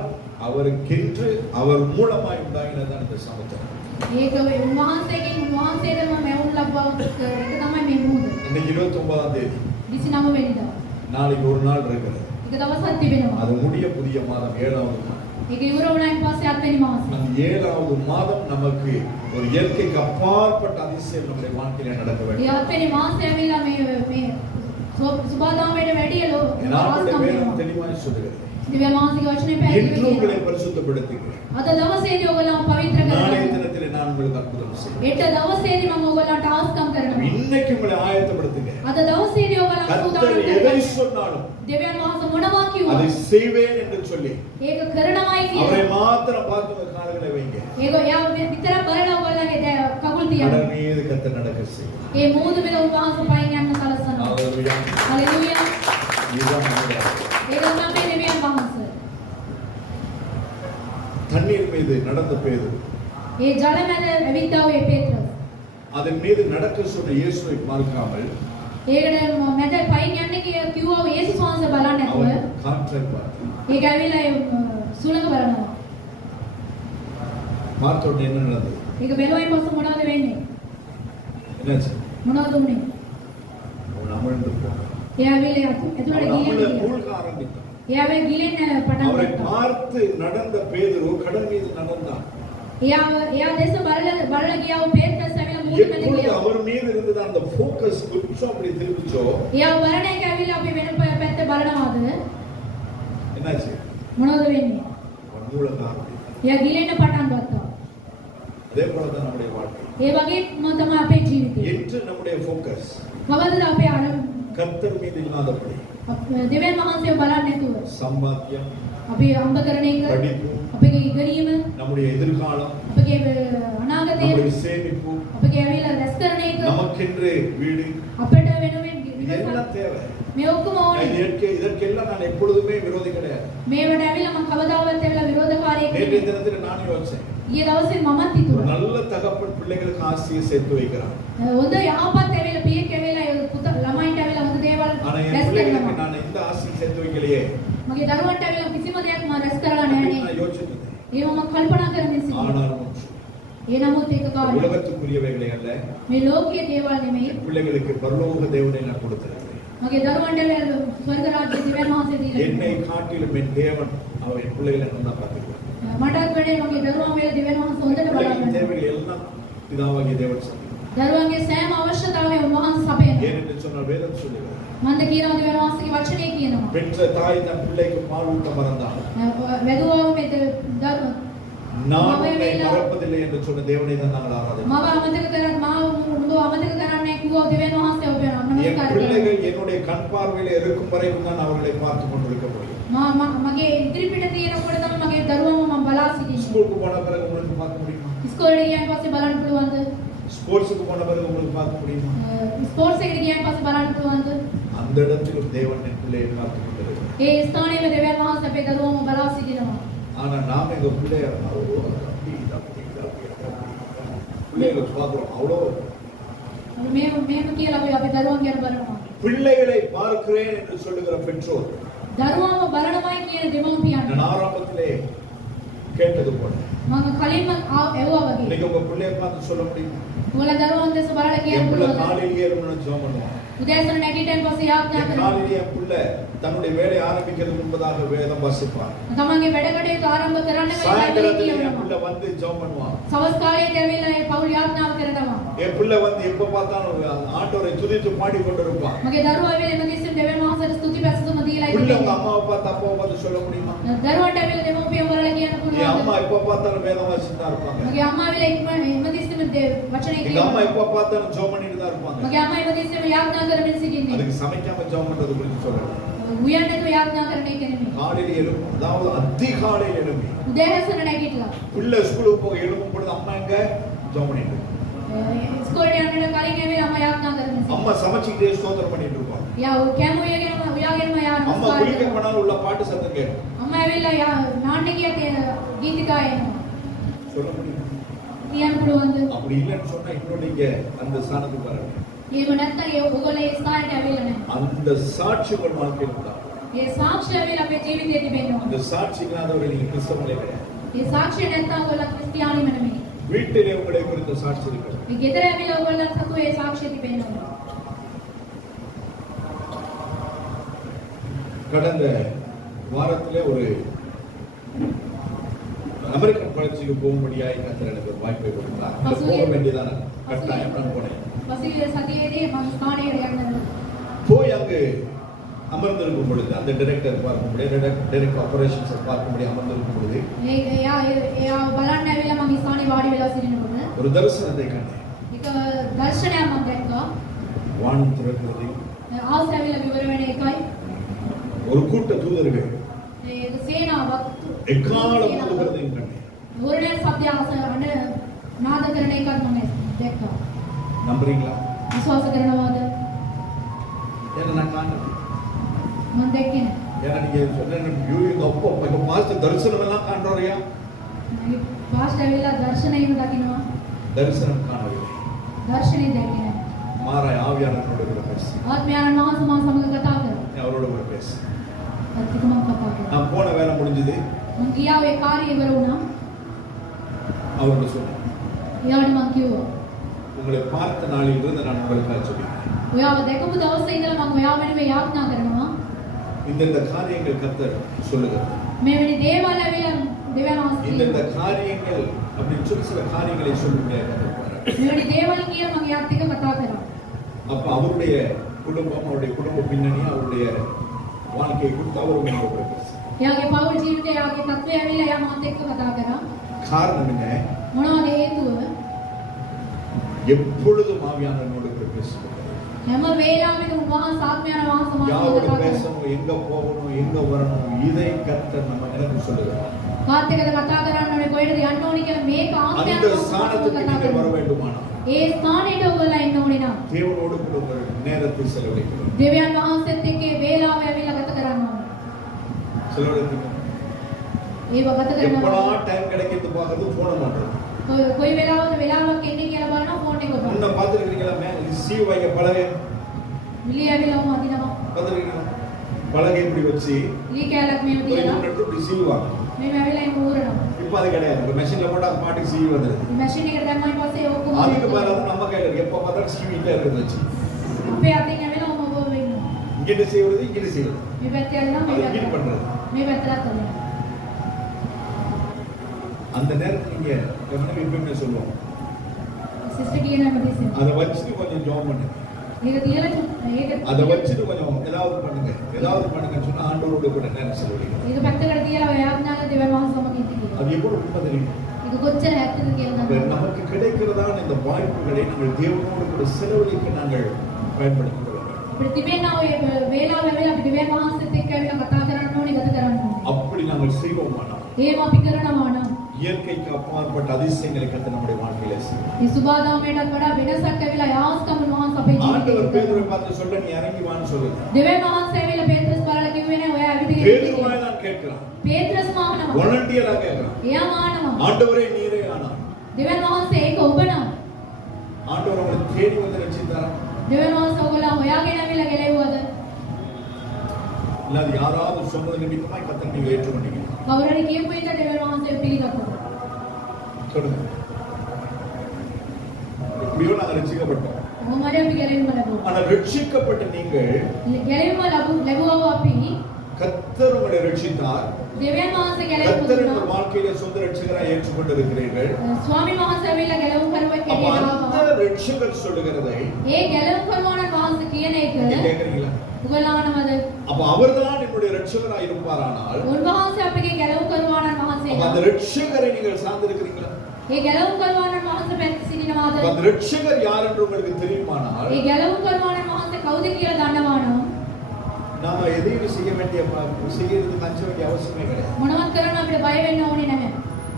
அவருக்கென்று அவர் மூலமாய் உண்டாகினதான் இந்த சமுத்திரம். ඒක උන්වහන්සේගෙන් උන්වහන්සේටම මැවුම් ලබ්බව එක තමයි මේ මුහුද. இன்னைக்கு 29ஆம் தேதி. 29 වෙනිදා. நாளைக்கு ஒரு நாள் இருக்கிறது. එක දවසක් තිබෙනවා. அது முடிய புதிய மாதம் 7வது மாதம். ඒක ඉවර වුණායින් පස්සේ 7 වෙනි මාසෙ. அந்த 7வது மாதம் நமக்கு ஒரு இயற்கைக்கு அப்பாற்பட்ட அதிசயம் நம்முடைய வாழ்க்கையில நடக்க வேண்டும். ඒ 7 වෙනි මාසෙ ඇවිල්ලා මේ සුබදාමයට වැඩිය ஆண்டவருடைய வேதம் தெளிவாய் சொல்லுகிறது. දිව්‍ය මාසික වචනේ இன்று පැහැදිලි உங்களை කරනවා. பரிசுத்தப்படுத்துகிறேன். අද දවසේදී ඔයගොල්ලෝ පවිත්‍ර நாளைய කරගන්න. தினத்திலே நான் உங்களுக்கு அற்புதம் செய்வேன். හෙට දවසේදී මම ඔයගොල්ලන්ට ආස්කම් කරනවා. இன்னைக்கு உங்களை ஆயத்தப்படுத்துங்க. අද දවසේදී ඔයගොල්ලෝ கர்த்தர் සූදානම් எதை කරගන්න. சொன்னாலும் දෙවියන් වහන්සේ මොනවා அதை කිව්වද? செய்வேன் என்று சொல்லி ඒක කරනවායි அவரை කියනවා. மாத்திரம் பார்த்து உங்க கால்களை வைங்க. ඒක යා විතරක් බලලා ඔයගොල්ලන්ගේ කකුල් තියන්න. கடல் மீது கர்த்தர் நடக்க செய்யும். ඒ මූදු මිල උන්වහන්සේ පයින් යන්න සලසනවා. ஹalleluya. හලෙලූයා. இதுதான் நம்முடைய ඒක තමයි අපේ දෙවියන් වහන්සේ. தண்ணீர் மீது நடந்த பேதுரு ඒ ජල මැද ඇවිද්දා වූ පේත්‍රස්. அதன் மீது நடக்க சொன்ன இயேசுவை பார்க்காமல் ඒකට මැද පයින් යන්න කිව්වා වූ යේසුස් වහන්සේ බලන්නේ නැතුව அவன் காற்றை பார்த்து ඒක ඇවිල්ලා සුළඟ බලනවා. பார்த்த உடனே என்ன நடந்தது? ඒක බැලුවයින් පස්සේ මොනවද වෙන්නේ? என்னாச்சு? මොනවද උනේ? அவன் அமிழ்ந்து போனான். එයා ඇවිල්ලා ඇතුළට அவன் அமிழ ගිහින් மூழ்க ஆரம்பித்தான். එයා ඇවිල්ලා ගිලෙන්න පටන් அவரை ගත්තා. பார்த்து நடந்த பேதுரு கடல் மீது நடந்தான். එයා දෙස බලලා ගියා වූ පේත්‍රස් ඇවිල්ලා මූදු මැද எப்பொழுது ගියා. அவர் மீது இருந்தது அந்த போக்கஸ் கொஞ்சம் அப்படி திரும்பிச்சோ එයා බලන එක ඇවිල්ලා අපි වෙන පැත්ත බලනවාද? என்னாச்சு? මොනවද වෙන්නේ? அவன் மூழ்க ஆரம்பித்தான். එයා ගිලෙන්න පටන් ගත්තා. அதே போலதான் நம்முடைய வாழ்க்கை. ඒ වගේම තමයි අපේ ජීවිතේ. என்று நம்முடைய போக்கஸ் කවදද අපේ අර கர்த்தர் மீது இல்லாதபடி දෙවියන් වහන්සේව බලන්නේ නැතුව சம்பாத்தியம், අපි අම්බ කරන එක, படிப்பு, අපේ ඉගෙනීම, நம்முடைய எதிர்காலம், අපේ අනාගතය, நம்முடைய சேமிப்பு, අපේ ඇවිල්ලා රැස් කරන එක, நமக்கென்று வீடு, අපිට වෙනුවෙන් இதெல்லாம் தேவை. මේ ඔක්කොම ඕනේ. இதற்கெல்லாம் நான் எப்பொழுதுமே விரோதி கிடையாது. මේවට ඇවිල්ලා මම කවදාවත් ඇවිල්ලා විරෝධකාරයෙක් நேற்றைய නෙමෙයි. தினத்தில் நான் யோசிச்சேன். ඊයේ දවසේ මමත් ஒரு හිතුවා. நல்ல தகப்பன் பிள்ளைகளுக்கு ஆசையை சேர்த்து வைக்கிறான். හොඳ යහපත් ඇවිල්ලා පියෙක් ඇවිල්ලා ඒ පුත ළමයින්ට ඇවිල්ලා හොඳ දේවල් ஆனா என் රැස් பிள்ளைகளுக்கு කරනවා. நான் இந்த ஆசையை சேர்த்து வைக்கலையே. මගේ දරුවන්ට ඇවිල්ලා කිසිම දෙයක් මම රැස් කරලා නැහැ නේ. நான் யோசிச்சிட்டு இருந்தேன். ඒ මම කල්පනා කරමින් සිටියා. ஆனாலும் ඒ නමුත් ඒක කාර්යය. உலகத்துக்குரியவைகளை அல்ல, මේ ලෝකයේ දේවල් නෙමෙයි. என் பிள்ளைகளுக்கு பரலோக தேவனை நான் கொடுத்திருக்கிறேன். මගේ දරුවන්ට ස්වර්ග රාජ්‍ය දිව්‍යන් වහන්සේ දීලා என்னை காட்டிலும் என் தேவன் அவர் என் பிள்ளைகளை நல்லா பார்த்துக்குவார். මටත් වැඩේ මගේ දරුවන් වල දිව්‍යන් වහන්සේ හොඳට பிள்ளைகளின் බලනවා. தேவைகள் எல்லாம் பிதாவாகிய தேவன் சந்திப்பார். දරුවන්ගේ සෑම අවශ්‍යතාවය උන්වහන්සේ සපයනවා. ஏனென்று சொன்னால் வேதம் சொல்லுகிறது, මන්ද කියනවා දිව්‍යන් වහන්සේගේ වචනේ කියනවා. பெற்ற தாய் தன் பிள்ளைக்கு பால் ஊட்ட மறந்தாள், වැදුවා මේ දරුවා நான் உன்னை மறப்பதில்லை என்று சொன்ன தேவனை தான் நாங்கள் ஆராதிக்கிறோம். මම අමතක කරත් මාව උඹ අමතක කරන්නේ කිව්වා දිව්‍යන් වහන්සේ ඔබ என் නමස්කාර කරනවා. பிள்ளைகள் என்னுடைய கண் பார்வையில் இருக்கும் வரைக்கும் தான் அவர்களை பார்த்து கொண்டிருக்க முடியும். මගේ ඉදිරි පිට තියෙනකොට තමයි මගේ දරුවම මම බලා සිටින්නේ. ஸ்கூலுக்கு போன பிறகு உங்களுக்கு பார்க்க முடியுமா? ඉස්කෝලේ ගියන් පස්සේ බලන්න පුළුවන්ද? ஸ்போர்ட்ஸுக்கு போன பிறகு உங்களுக்கு பார்க்க முடியுமா? ස්පෝර්ට්ස් එකට ගියන් පස්සේ බලන්න පුළුවන්ද? அந்த இடத்திலும் தேவன் என் பிள்ளையை பார்த்து கொண்டிருக்கிறார். ඒ ස්ථානයේ දෙවියන් වහන්සේ අපේ දරුවම බලා සිටිනවා. ஆனா நாம எங்க பிள்ளைய பிள்ளைகளை பார்க்கிறோம். அவ்வளோ මේම කියලා අපි අපේ දරුවන් ගැන බලනවා. பிள்ளைகளை பார்க்கிறேன் என்று சொல்லுகிற பெற்றோர் දරුවම බලනවායි කියන දෙමව්පියන්. நான் ஆரம்பத்திலே கேட்டது போல මම කලින්ම ඇහුවා වගේ. இன்னைக்கு உங்க பிள்ளைய பார்த்து சொல்ல முடியுமா? ඔයාලා දරුවන් දැස බලලා කියන්න என் பிள்ளை පුළුවන්ද? காலையிலேயே எழுந்து ஜெபம் பண்ணுவான். උදෑසන නැගිටින් පස්සේ යාඥා என் කරනවා. காலையிலேயே என் பிள்ளை தன்னுடைய வேலையை ஆரம்பிக்கிறதுக்கு முன்பதாக வேதம் வாசிப்பான். තමන්ගේ වැඩ කටයුතු ආරම්භ කරන්න சாயங்காலத்துல என் කියනවා. பிள்ளை வந்து ஜெபம் பண்ணுவான். සවස් කාලයේ ඇවිල්ලා ඒ පෞල් යාඥාව කරනවා. என் பிள்ளை வந்து எப்ப பார்த்தாலும் ஆண்டவரை துதித்து பாடி கொண்டிருப்பான். මගේ දරුවා ඇවිල්ලා එමදිස්සෙන් දෙවියන් වහන්සේට ස්තුති පැසසුම දීලා பிள்ளை உங்க ඉන්නේ. அம்மாவை பார்த்து அப்பாவை பார்த்து சொல்ல முடியுமா? දරුවන්ට ඇවිල්ලා දෙමව්පියන් බලලා කියන්න என் පුළුවන්ද? அம்மா எப்ப பார்த்தாலும் வேதம் வாசிட்டு தான் இருப்பாங்க. මගේ අම්මා ඇවිල්ලා එමදිස්සෙම වචනේ எங்க அம்மா කියනවා. எப்ப பார்த்தாலும் ஜெபம் பண்ணிட்டு தான் இருப்பாங்க. මගේ අම්මා එමදිස්සෙම යාඥා කරමින් සිටින්නේ. அதுக்கு சமைக்காம ஜெபம் பண்றது குறித்து சொல்றேன். උයන්නේතු යාඥා කරන එක නෙමෙයි. காலையில் எழும்பும், அதாவது அதிகாலையில் எழும்பி උදෑසන නැගිටලා பிள்ளை ஸ்கூலுக்கு போக எழும்பும் பொழுது அம்மா எங்க ஜெபம் பண்ணிட்டு இருப்பாங்க. ඉස්කෝලේ යන්නට කලින් ඇවිල්ලා අම්මා යාඥා කරමින් සිටිනවා. அம்மா சமைச்சுக்கிட்டே ஸ்தோத்திரம் பண்ணிட்டு இருப்பாங்க. යා කැම උයගෙනම அம்மா குளிக்க போனாலும் உள்ள பாட்டு சத்தம் கேட்கும். අම්මා ඇවිල්ලා නාන්න ගියත් ගීතිකා එනවා. சொல்ல முடியுமா? කියන්න පුළුවන්ද? அப்படி இல்லைன்னு சொன்னா இன்னும் நீங்க அந்த ஸ்தானத்துக்கு வரணும். එහෙම නැත්නම් ඒ ඔයගොල්ලෝ ඒ ස්ථානයට ඇවිල්ලා නැහැ. அந்த சாட்சி உங்கள் வாழ்க்கையில் உண்டா? ඒ සාක්ෂිය ඇවිල්ලා අපේ ජීවිතේ තිබෙන්න ඕන. அந்த சாட்சி இல்லாதவர்கள் நீங்க கிறிஸ்தவங்களே கிடையாது. ඒ සාක්ෂිය නැත්නම් ඔයගොල්ලෝ ක්‍රිස්තියානිම නෙමෙයි. வீட்டிலே உங்களை குறித்த சாட்சி இருக்கிறது. මේ ගෙදර ඇවිල්ලා ඔයගොල්ලෝ සතු ඒ සාක්ෂිය තිබෙන්න ඕන. கடந்த வாரத்திலே ஒரு அமெரிக்கன் பயிற்சிக்கு போகும்படியாக கர்த்தர் எனக்கு ஒரு வாய்ப்பை கொடுத்தார். அங்க போக வேண்டியதான கட்டாயம் நான் போனேன். පසුගිය සතියේදී මම ස්ථානයට යන්න போய் அங்கு அமர்ந்திருக்கும் பொழுது அந்த டைரக்டர் பார்க்கும்படி டைரக்டர் ஆபரேஷன்ஸ் பார்க்கும்படி அமர்ந்திருக்கும் பொழுது එයා බලන්න ඇවිල්ලා මම ස්ථානේ වාඩි වෙලා සිටිනකොට ஒரு தரிசனத்தை கண்டேன். එක දර්ශනයක් මම දැක්කා. வானம் திறக்கிறதையும் ආස ඇවිල්ලා විවර වෙන එකයි ஒரு கூட்ட தூதர்கள் ඒක සේනාවක් எக்காலம் ஊதுகிறதையும் கண்டேன். වරණේ සත්‍ය ආස අන්න නාද කරන එකක් මම දැක්කා. நம்புறீங்களா? විශ්වාස කරනවාද? ஏன்னா நான் காணல. මම දැක්කේ නෑ. ஏன்னா நீங்க சொன்ன வியூவிங் அப்போ இப்போ மாஸ்டர் தரிசனம் எல்லாம் காண்றோறியா? පාස්ටර් ඇවිල්ලා දර්ශනයම දකින්නවා. தரிசனம் காணவில்லை. දර්ශනේ දැක්කේ නෑ. மாறாய் ஆவியானவரோட கூட பேசு. ආත්මයන් වහන්සේ මා සමග කතා කරා. அவரோட கூட பேசு. ඇත්තටම කතා කරා. நான் போன வேலை முடிஞ்சது. මම ගියා ඒ කාර්යය ඉවර වුණා. அவரோட சொன்னேன். එයාට මම කිව්වා உங்களை பார்த்த நாளில் இருந்து நான் உங்களுக்காக சொல்லிக்கிறேன். ඔයාව දැකපු දවසේ ඉඳලා මම ඔයාව වෙනුවෙන් යාඥා කරනවා. இந்த காரியங்கள் கர்த்தர் சொல்லுகிறார். මෙවැනි දේවල් ඇවිල්ලා දෙවියන් இந்த වහන්සේ காரியங்கள் அப்படின்னு சொல்லி சில காரியங்களை சொல்லும்படியாக கர்த்தர். මෙවැනි දේවල් කියලා මම යාත් එක්ක කතා කරා. அப்ப அவருடைய குடும்பம் அவருடைய குடும்ப பின்னணி அவருடைய வாழ்க்கையை குறித்து அவர் உங்களோட பேசு. එයාගේ පෞල් ජීවිතය එයාගේ තත්ත්වය ඇවිල්ලා එයා මාත් එක්ක කතා කරා. காரணம் என்ன? මොනවද හේතුව? எப்பொழுதும் ஆவியானவரோடு கூட பேசுகிறார். හැම වෙලාවෙම උන්වහන්සේ ආත්මයන් වහන්සේ මාත් யாரோட එක්ක කතා කරා. பேசணும், எங்க போகணும், எங்க வரணும், இதை கர்த்தர் நம்ம எனக்கு சொல்லுகிறார். කාත් එක්කද කතා කරන්න ඕනේ කොහෙද යන්න ඕනේ කියලා මේක ආත්මයන් அந்த වහන්සේ ஸ்தானத்துக்கு කතා நீங்கள் வர කරනවා. வேண்டுமானால் ඒ ස්ථානෙට ඔයගොල්ලෝ එන්න ඕනේ නම් தேவனோடு கூட ஒரு நேரத்தை செலவழிக்கணும். දෙවියන් වහන්සේත් එක්ක ඒ වේලාව ඇවිල්ලා ගත කරන්න ඕනේ. செலவழிக்கணும். ඒව ගත எப்படா කරනවා. டைம் கிடைக்கிறது பார்க்கறது போன மாட்டோம். කොයි වෙලාවද වෙලාවක් එන්නේ කියලා බලනවා ෆෝන් එක ඔබ. முன்ன பார்த்துருக்கீங்களா? ரிசீவ் வைக்க பலகை විලි ඇවිල්ලා වදිනවා. பார்த்துருக்கீங்களா? பலகை இப்படி வச்சு විලි කැලක් මෙහෙම ஒரு තියලා எடுத்து இப்படி சீவாங்க. මෙහෙම ඇවිල්ලා එම ඌරනවා. இப்போ அது கிடையாது. இப்போ மெஷின்ல போட்டா அது பாட்டுக்கு சீவி வந்துடுது. මැෂින් එකට දැම්මයින් පස්සේ ඔක්කොම அதுக்கு பதிலாக நம்ம கையில இருக்கு. எப்போ பார்த்தாலும் சீவிட்டே இருக்கிறது வச்சு අපේ අතින් ඇවිල්ලා ඔබ වෙනවා. இங்கிட்டு செய்வது இங்கிட்டு செய்வது මේ පැත්තේ ඇවිල්ලා அது මේ ஹீட் පැත්තට. பண்றது. මේ පැත්තට කරනවා. அந்த நேரத்துல நீங்க எப்படி எப்பவுமே சொல்லுவோம், සිස්ටර් කියන හැමදේසෙම. அதை வச்சுட்டு கொஞ்சம் ஜாம் பண்ணுங்க. ඒක තියලා ඒක அதை வச்சுட்டு கொஞ்சம் ஏதாவது பண்ணுங்கன்னு சொன்னா ஆண்டவரோட கூட நேரம் செலவழிக்கணும். ඒක පැත්තකට තියලා ඔය යාඥාන දෙවියන් වහන්සේ සමග ඉඳී. அது எப்படி உண்மை தெரியும்? ඒක කොච්චර ඇත්තද කියලා அப்ப ගන්න. நமக்கு கிடைக்கிறதான இந்த வாய்ப்புகளை நாங்கள் தேவனோடு கூட செலவழிக்க நாங்கள் பயன்படுத்திக் கொள்ள வேண்டும். අපිට තිබෙනා ඔය වේලාව ඇවිල්ලා අපි දෙවියන් වහන්සේත් එක්ක ඇවිල්ලා කතා කරන්න ඕනේ ගත කරන්න ඕනේ. அப்படி நாங்கள் செய்வோமானால் ඒව අපි කරනවා නම් இயற்கைக்கு அப்பாற்பட்ட அதிசயங்களை கத்த நம்முடைய வாழ்க்கையில செய்வோம். මේ සුබාදාමයටත් වඩා වෙනසක් ඇවිල්ලා යාස්කම් වහන්සේ අපේ ஆண்டவர் ජීවිතේ பேதுருவை பார்த்து சொல்ல, நீ இறங்கி வான்னு சொல்லுங்க. දෙවියන් වහන්සේ ඇවිල්ලා පේත්‍රස් බලලා කිව්වේ නෑ ඔයා ඇවිත් பேதுரு ගිහින්. வாயினால் கேட்கிறான், පේත්‍රස් මානවා. வாலண்டியரா கேட்கிறான். එයා මානවා. ஆண்டவரே நீரே ஆனா. දෙවියන් වහන්සේ ඒක ඔබ නම්. ஆண்டவர் உங்களை தேடி வந்து ரட்சித்தாரா? දෙවියන් වහන්සේ ඔයගොල්ලෝ හොයාගෙන ඇවිල්ලා ගැලෙව්වද? இல்ல அது யாராவது சொன்னது நிமித்தமாய் கர்த்தர் நீங்க ஏற்றுக்கொண்டீங்க. කවුරුහරි කියපු එක දෙවියන් වහන්සේ පිළිගත්තා. சொல்லுங்க. எப்படியோ நாங்கள் ரட்சிக்கப்பட்டோம். කොහොමද අපි ගැලෙන්න ලැබුවා? ஆனால் ரட்சிக்கப்பட்ட நீங்கள் ගැලෙන්න ලැබුවා අපි கர்த்தர் உங்களை ரட்சித்தார். දෙවියන් වහන්සේ கர்த்தர் ගැලෙන්න உங்கள் வாழ்க்கையில சொந்த ரட்சகராய் ஏற்றுக்கொண்டிருக்கிறீர்கள். ස්වාමීන් වහන්සේ ඇවිල්ලා ගැලවුම් කරුවෙක් அப்ப කියලා அந்த ரட்சகர் சொல்லுகிறதை ඒ ගැලවුම් කරුවාණන් වහන්සේ කියන එක நீங்க கேக்குறீங்களா? උගලානවද? அப்ப அவர்தான் என்னுடைய ரட்சகராய் இருப்பாரானால் උන්වහන්සේ අපගේ ගැලවුම් කරුවාණන් වහන්සේ அப்ப அந்த ரட்சகரை நீங்கள் சார்ந்திருக்கிறீங்களா? ඒ ගැලවුම් කරුවාණන් වහන්සේ පැත්ත සිටිනවාද? அப்ப அந்த ரட்சகர் யார் என்று உங்களுக்கு தெரியுமானால் ඒ ගැලවුම් කරුවාණන් වහන්සේ කවුද කියලා දන්නවා නම් நாம எதையும் செய்யறதுக்கு அஞ்ச வேண்டிய அவசியமே கிடையாது. මොනවත් කරන්න අපිට බය වෙන්න ඕනේ නැහැ.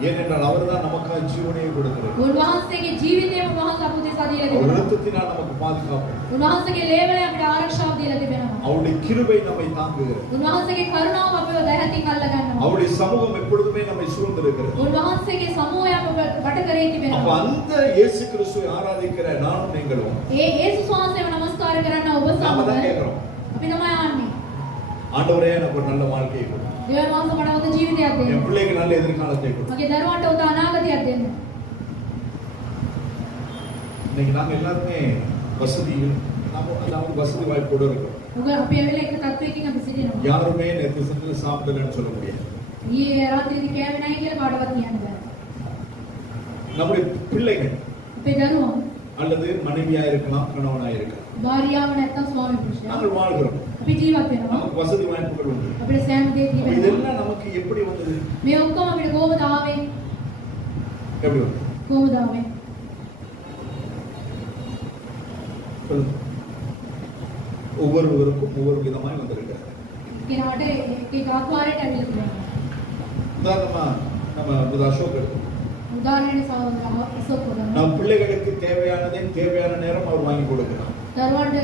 ஏனென்றால் அவர்தான் நமக்காக ஜீவனையை கொடுக்கிறார். උන්වහන්සේගේ ජීවිතයම වහන්සේ අපට උදෙසා දීලා அவர் තිබෙනවා. இரத்தத்தினால் நமக்கு பாதுகாப்பு. උන්වහන්සේගේ ලේවලේ අපිට ආරක්ෂාව දීලා තිබෙනවා. அவருடைய கிருபை நம்மை தாங்குகிறது. උන්වහන්සේගේ කරුණාව අපිව දැහැතින් අල්ල ගන්නවා. அவருடைய சமூகம் எப்பொழுதுமே நம்மை சூழ்ந்திருக்கிறது. උන්වහන්සේගේ සමූහය අපව වට කරේ அப்ப තිබෙනවා. அந்த இயேசு கிறிஸ்துவை ආරාதிக்கிற நானும் நீங்களும் ඒ යේසුස් වහන්සේව නමස්කාර කරන්න ඔබ நாம සමග தான் கேட்கிறோம். අපි තමයි ආන්නේ. ஆண்டவரே எனக்கு ஒரு நல்ல வாழ்க்கையை கொடு. දෙවියන් වහන්සේ මට හොඳ ජීවිතයක් දෙන්න. என் பிள்ளைக்கு நல்ல எதிர்காலத்தை கொடு. මගේ දරුවන්ට හොඳ අනාගතයක් දෙන්න. இன்னைக்கு நாங்க எல்லாருமே வசதியில் நாம வசதி வாய்ப்போடு இருக்கோம். ඔබ අපි ඇවිල්ලා එක තත්වයකින් අපි සිටිනවා. யாருமே நேற்று சென்று சாப்பிடலன்னு சொல்ல முடியாது. ඊයේ රාත්‍රියේදී කෑවේ නැහැ කියලා කාටවත් කියන්න බෑ. நம்முடைய பிள்ளைகள் අපේ දරුවෝ அல்லது மனைவியா இருக்கலாம், கணவனா இருக்கலாம். භාර්යාව නැත්තම් ස්වාමි පුරුෂයා. நாங்கள் வாழ்கிறோம். අපි ජීවත් වෙනවා. நமக்கு வசதி வாய்ப்புகள் உண்டு. අපිට සෑම දෙයක් அப்ப තිබෙනවා. இதெல்லாம் நமக்கு எப்படி வந்தது? මේ ඔක්කොම අපිට කොහොමද ආවේ? எப்படி வந்தது? කොහොමද ආවේ? சொல்லுங்க. ஒவ்வொருவருக்கும் ஒவ்வொரு விதமாய் வந்திருக்கிறது. කෙනාට එක ආකාරයට ඇවිල්ලා තිබෙනවා. உதாரணமா நம்ம அசோக் எடுத்துக்கோ. උදාහරණයක් සහෝදර අශෝක් උදාහරණ. நம் பிள்ளைகளுக்கு தேவையானதை தேவையான நேரம் அவர் வாங்கி கொடுக்கிறார். දරුවන්ට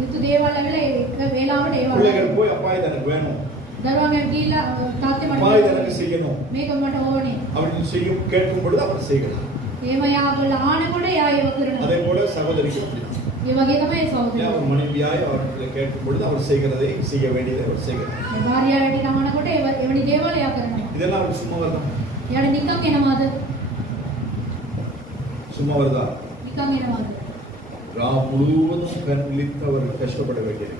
යුතු දේවල් ඇවිල්ලා එක වේලාවට ඒවා. பிள்ளைகள் போய் அப்பா இது எனக்கு வேணும், දරුවන්ගෙන් ගිහිල්ලා තාත්තේ அப்பா මට இது எனக்கு செய்யணும் මේක මට ඕනේ. அப்படின்னு செய்யும் கேட்கும் பொழுது அவர் செய்கிறார். එහෙම යාගොල්ල ආනකොට එයා ඒව කරනවා. அதே போல சகோதரிக்கு அப்படிதான். ඒ වගේ තමයි සහෝදරයෝ. அவர் மனைவியாய் அவர்களை கேட்கும் பொழுது அவர் செய்கிறதை செய்ய வேண்டியதை அவர் செய்கிறார். මේ භාර්යාවට ආනකොට එවැනි දේවල් එයා කරනවා. இதெல்லாம் அவர் சும்மா வருதா? එයාට නිකන් එනවාද? சும்மா வருதா? නිකන් එනවාද? ரா முழுவதும் கண் விழித்து அவர் கஷ்டப்பட வேண்டியது.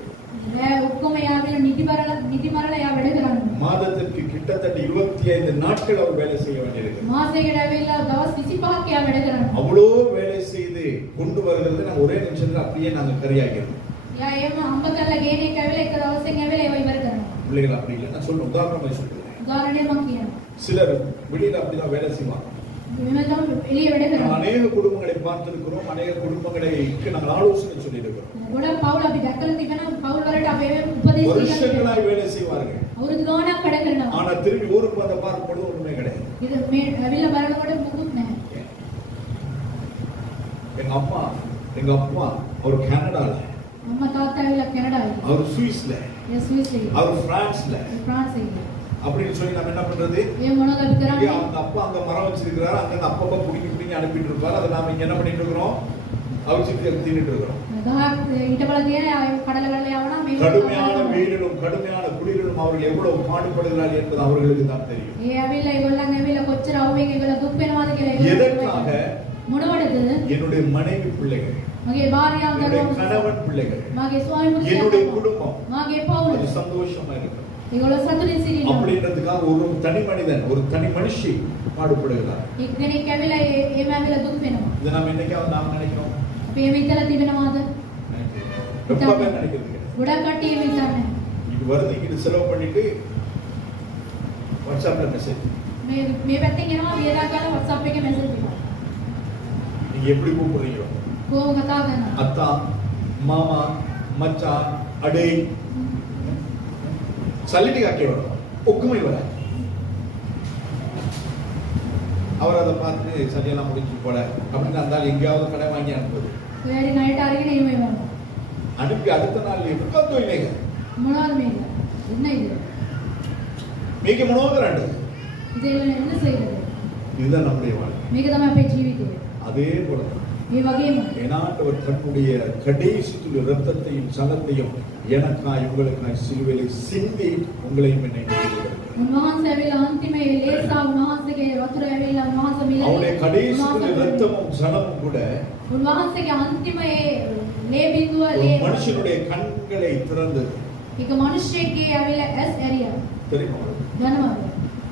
නෑ ඔක්කොම යාගෙන නිදි මරලා එයා වැඩ කරන්නේ. மாதத்திற்கு கிட்டத்தட்ட 25 நாட்கள் அவர் வேலை செய்ய வேண்டியிருக்கு. මාසයකට ඇවිල්ලා දවස් 25ක් එයා වැඩ කරනවා. அவ்வளோ வேலை செய்து கொண்டு வருகிறது நான் ஒரே நிமிஷத்துல அப்படியே நாங்க கரியாகிறோம். එයා එහෙම අම්බ කරලා ගේන එක ඇවිල්ලා එක දවසෙන් ඇවිල්ලා ඒව ඉවර කරනවා. பிள்ளைகள் அப்படி இல்லை. நான் சொல்றேன், உதாரணமா சொல்றேன். උදාහරණයක් මම කියනවා. சிலர் வெளியில அப்படிதான் வேலை செய்வாங்க. මෙහෙම තමයි එළිය වැඩ நாங்கள் කරනවා. அநேக குடும்பங்களை பார்த்திருக்கிறோம், அநேக குடும்பங்களை நாங்கள் ஆலோசனை சொல்லியிருக்கிறோம். ගොඩක් පවුල් අපි දැක්කලා තිබෙනවා. පවුල් වලට අපි උපදෙස් දීලා வருஷங்களாய் வேலை செய்வார்கள். අවුරුදු ගාණක් වැඩ කරනවා. ஆனா திரும்பி ஊருக்கு வந்த பார்க்கும் பொழுது ஒண்ணுமே கிடையாது. இது මේ ඇවිල්ලා බලනකොට මුකුත් නැහැ. எங்க அப்பா அவர் கனடால, අම්මා තාත්තා ඇවිල්ලා කැනඩාවේ. அவர் சுவிஸ்ல, ඒ ස්විස්ලේ. அவர் பிரான்ஸ்ல. ප්‍රාන්ස් එකේ. அப்படின்னு சொல்லி நம்ம என்ன பண்றது? ඒ මොනවද අපි කරන්නේ? அவங்க அப்பா அங்க மரம் வச்சிருக்கிறாரு, அங்க அப்பப்ப புடிங்கி அனுப்பிட்டு இருப்பாரு. அதை நாம இங்க என்ன பண்ணிட்டு இருக்கிறோம்? அவிச்சிட்டு தின்னுட்டு இருக்கிறோம். ගහක් ඊටවල තියෙන අය කඩල වල යවනවා මේ கடுமையான வெயிலிலும் கடுமையான குளிரிலும் அவர்கள் எவ்வளவு பாடுபடுகிறார்கள் என்பது அவர்களுக்கு தான் தெரியும். ඒ ඇවිල්ලා ඒගොල්ලන් ඇවිල්ලා කොච්චර අවුවෙන් ඒගොල්ලෝ දුක් වෙනවද කියලා எதற்காக? මොනවටද? என்னுடைய மனைவி பிள்ளைகள், මගේ භාර්යාව என்னுடைய දරුවෝ கணவன் பிள்ளைகள், මගේ ස්වාමි என்னுடைய පුරුෂයා குடும்பம் මගේ පවුල அது சந்தோஷமா இருக்கு ඒගොල්ලෝ සතුටින් සිටිනවා. அப்படின்றதுக்காக ஒரு தனி மனிதன், ஒரு தனி மனுஷி பாடுபடுகிறார். එක්කෙනෙක් ඇවිල්ලා ඒම ඇවිල්ලා දුක් වෙනවා. இதை நாம் என்னைக்காவது நாம் நினைக்கிறோம்? අපි එහෙම හිතලා තිබෙනවද? ரொம்ப பேர் நினைக்கிறது. ගොඩක් කට්ටිය එහෙම හිතන්නේ. இது வருது, இது செலவு பண்ணிட்டு வாட்ஸ்அப்ல மெசேஜ். මේ පැත්තෙන් එනවා වියදා කරලා WhatsApp එකේ මැසේජ් එකක්. நீங்க எப்படி கூப்பிடுறீங்களோ, කොහොම කතා කරනවා? அத்தா, மாமா, மச்சான், அடே, சல்லிட்டு காக்கி வரும், ஒக்குமை வர. அவர் அதை பார்த்து சரியெல்லாம் முடிஞ்சு போல அப்படின்னு இருந்தாலும் எங்கேயாவது கடை வாங்கி அனுப்புது. ඔයාලි ණයට අරගෙන එහෙම වෙනවා. அனுப்பி அடுத்த நாள் எப்போ இல்லைங்க මොනවද මේක? என்ன இது? මේක මොනවද කරන්නේ? ඉතින් என்ன செய்யறது? இதுதான் நம்முடைய வாழ்க்கை. මේක තමයි අපේ ජීවිතය. அதே போல මේ වගේම ஏனாட்டவர் தன்னுடைய கடைசி துளி ரத்தத்தையும் சலத்தையும் எனக்காய் உங்களுக்காய் சிலுவையிலே சிந்தி உங்களையும் என்னை மீட்டுக் උන්වහන්සේ ඇවිල්ලා අන්තිමේ ලේසා උන්වහන්සේගේ වතුර ඇවිල්ලා උන්වහන්සේ මිලදී அவருடைய கடைசி துளி ரத்தமும் சலமும் கூட උන්වහන්සේගේ අන්තිමේ ලේ බිඳුව ஒரு ලේ மனுஷனுடைய கண்களை திறந்தது. එක මිනිහෙක්ගේ ඇවිල්ලා ඇස් ඇරියා. தெரியுமா? දනවද?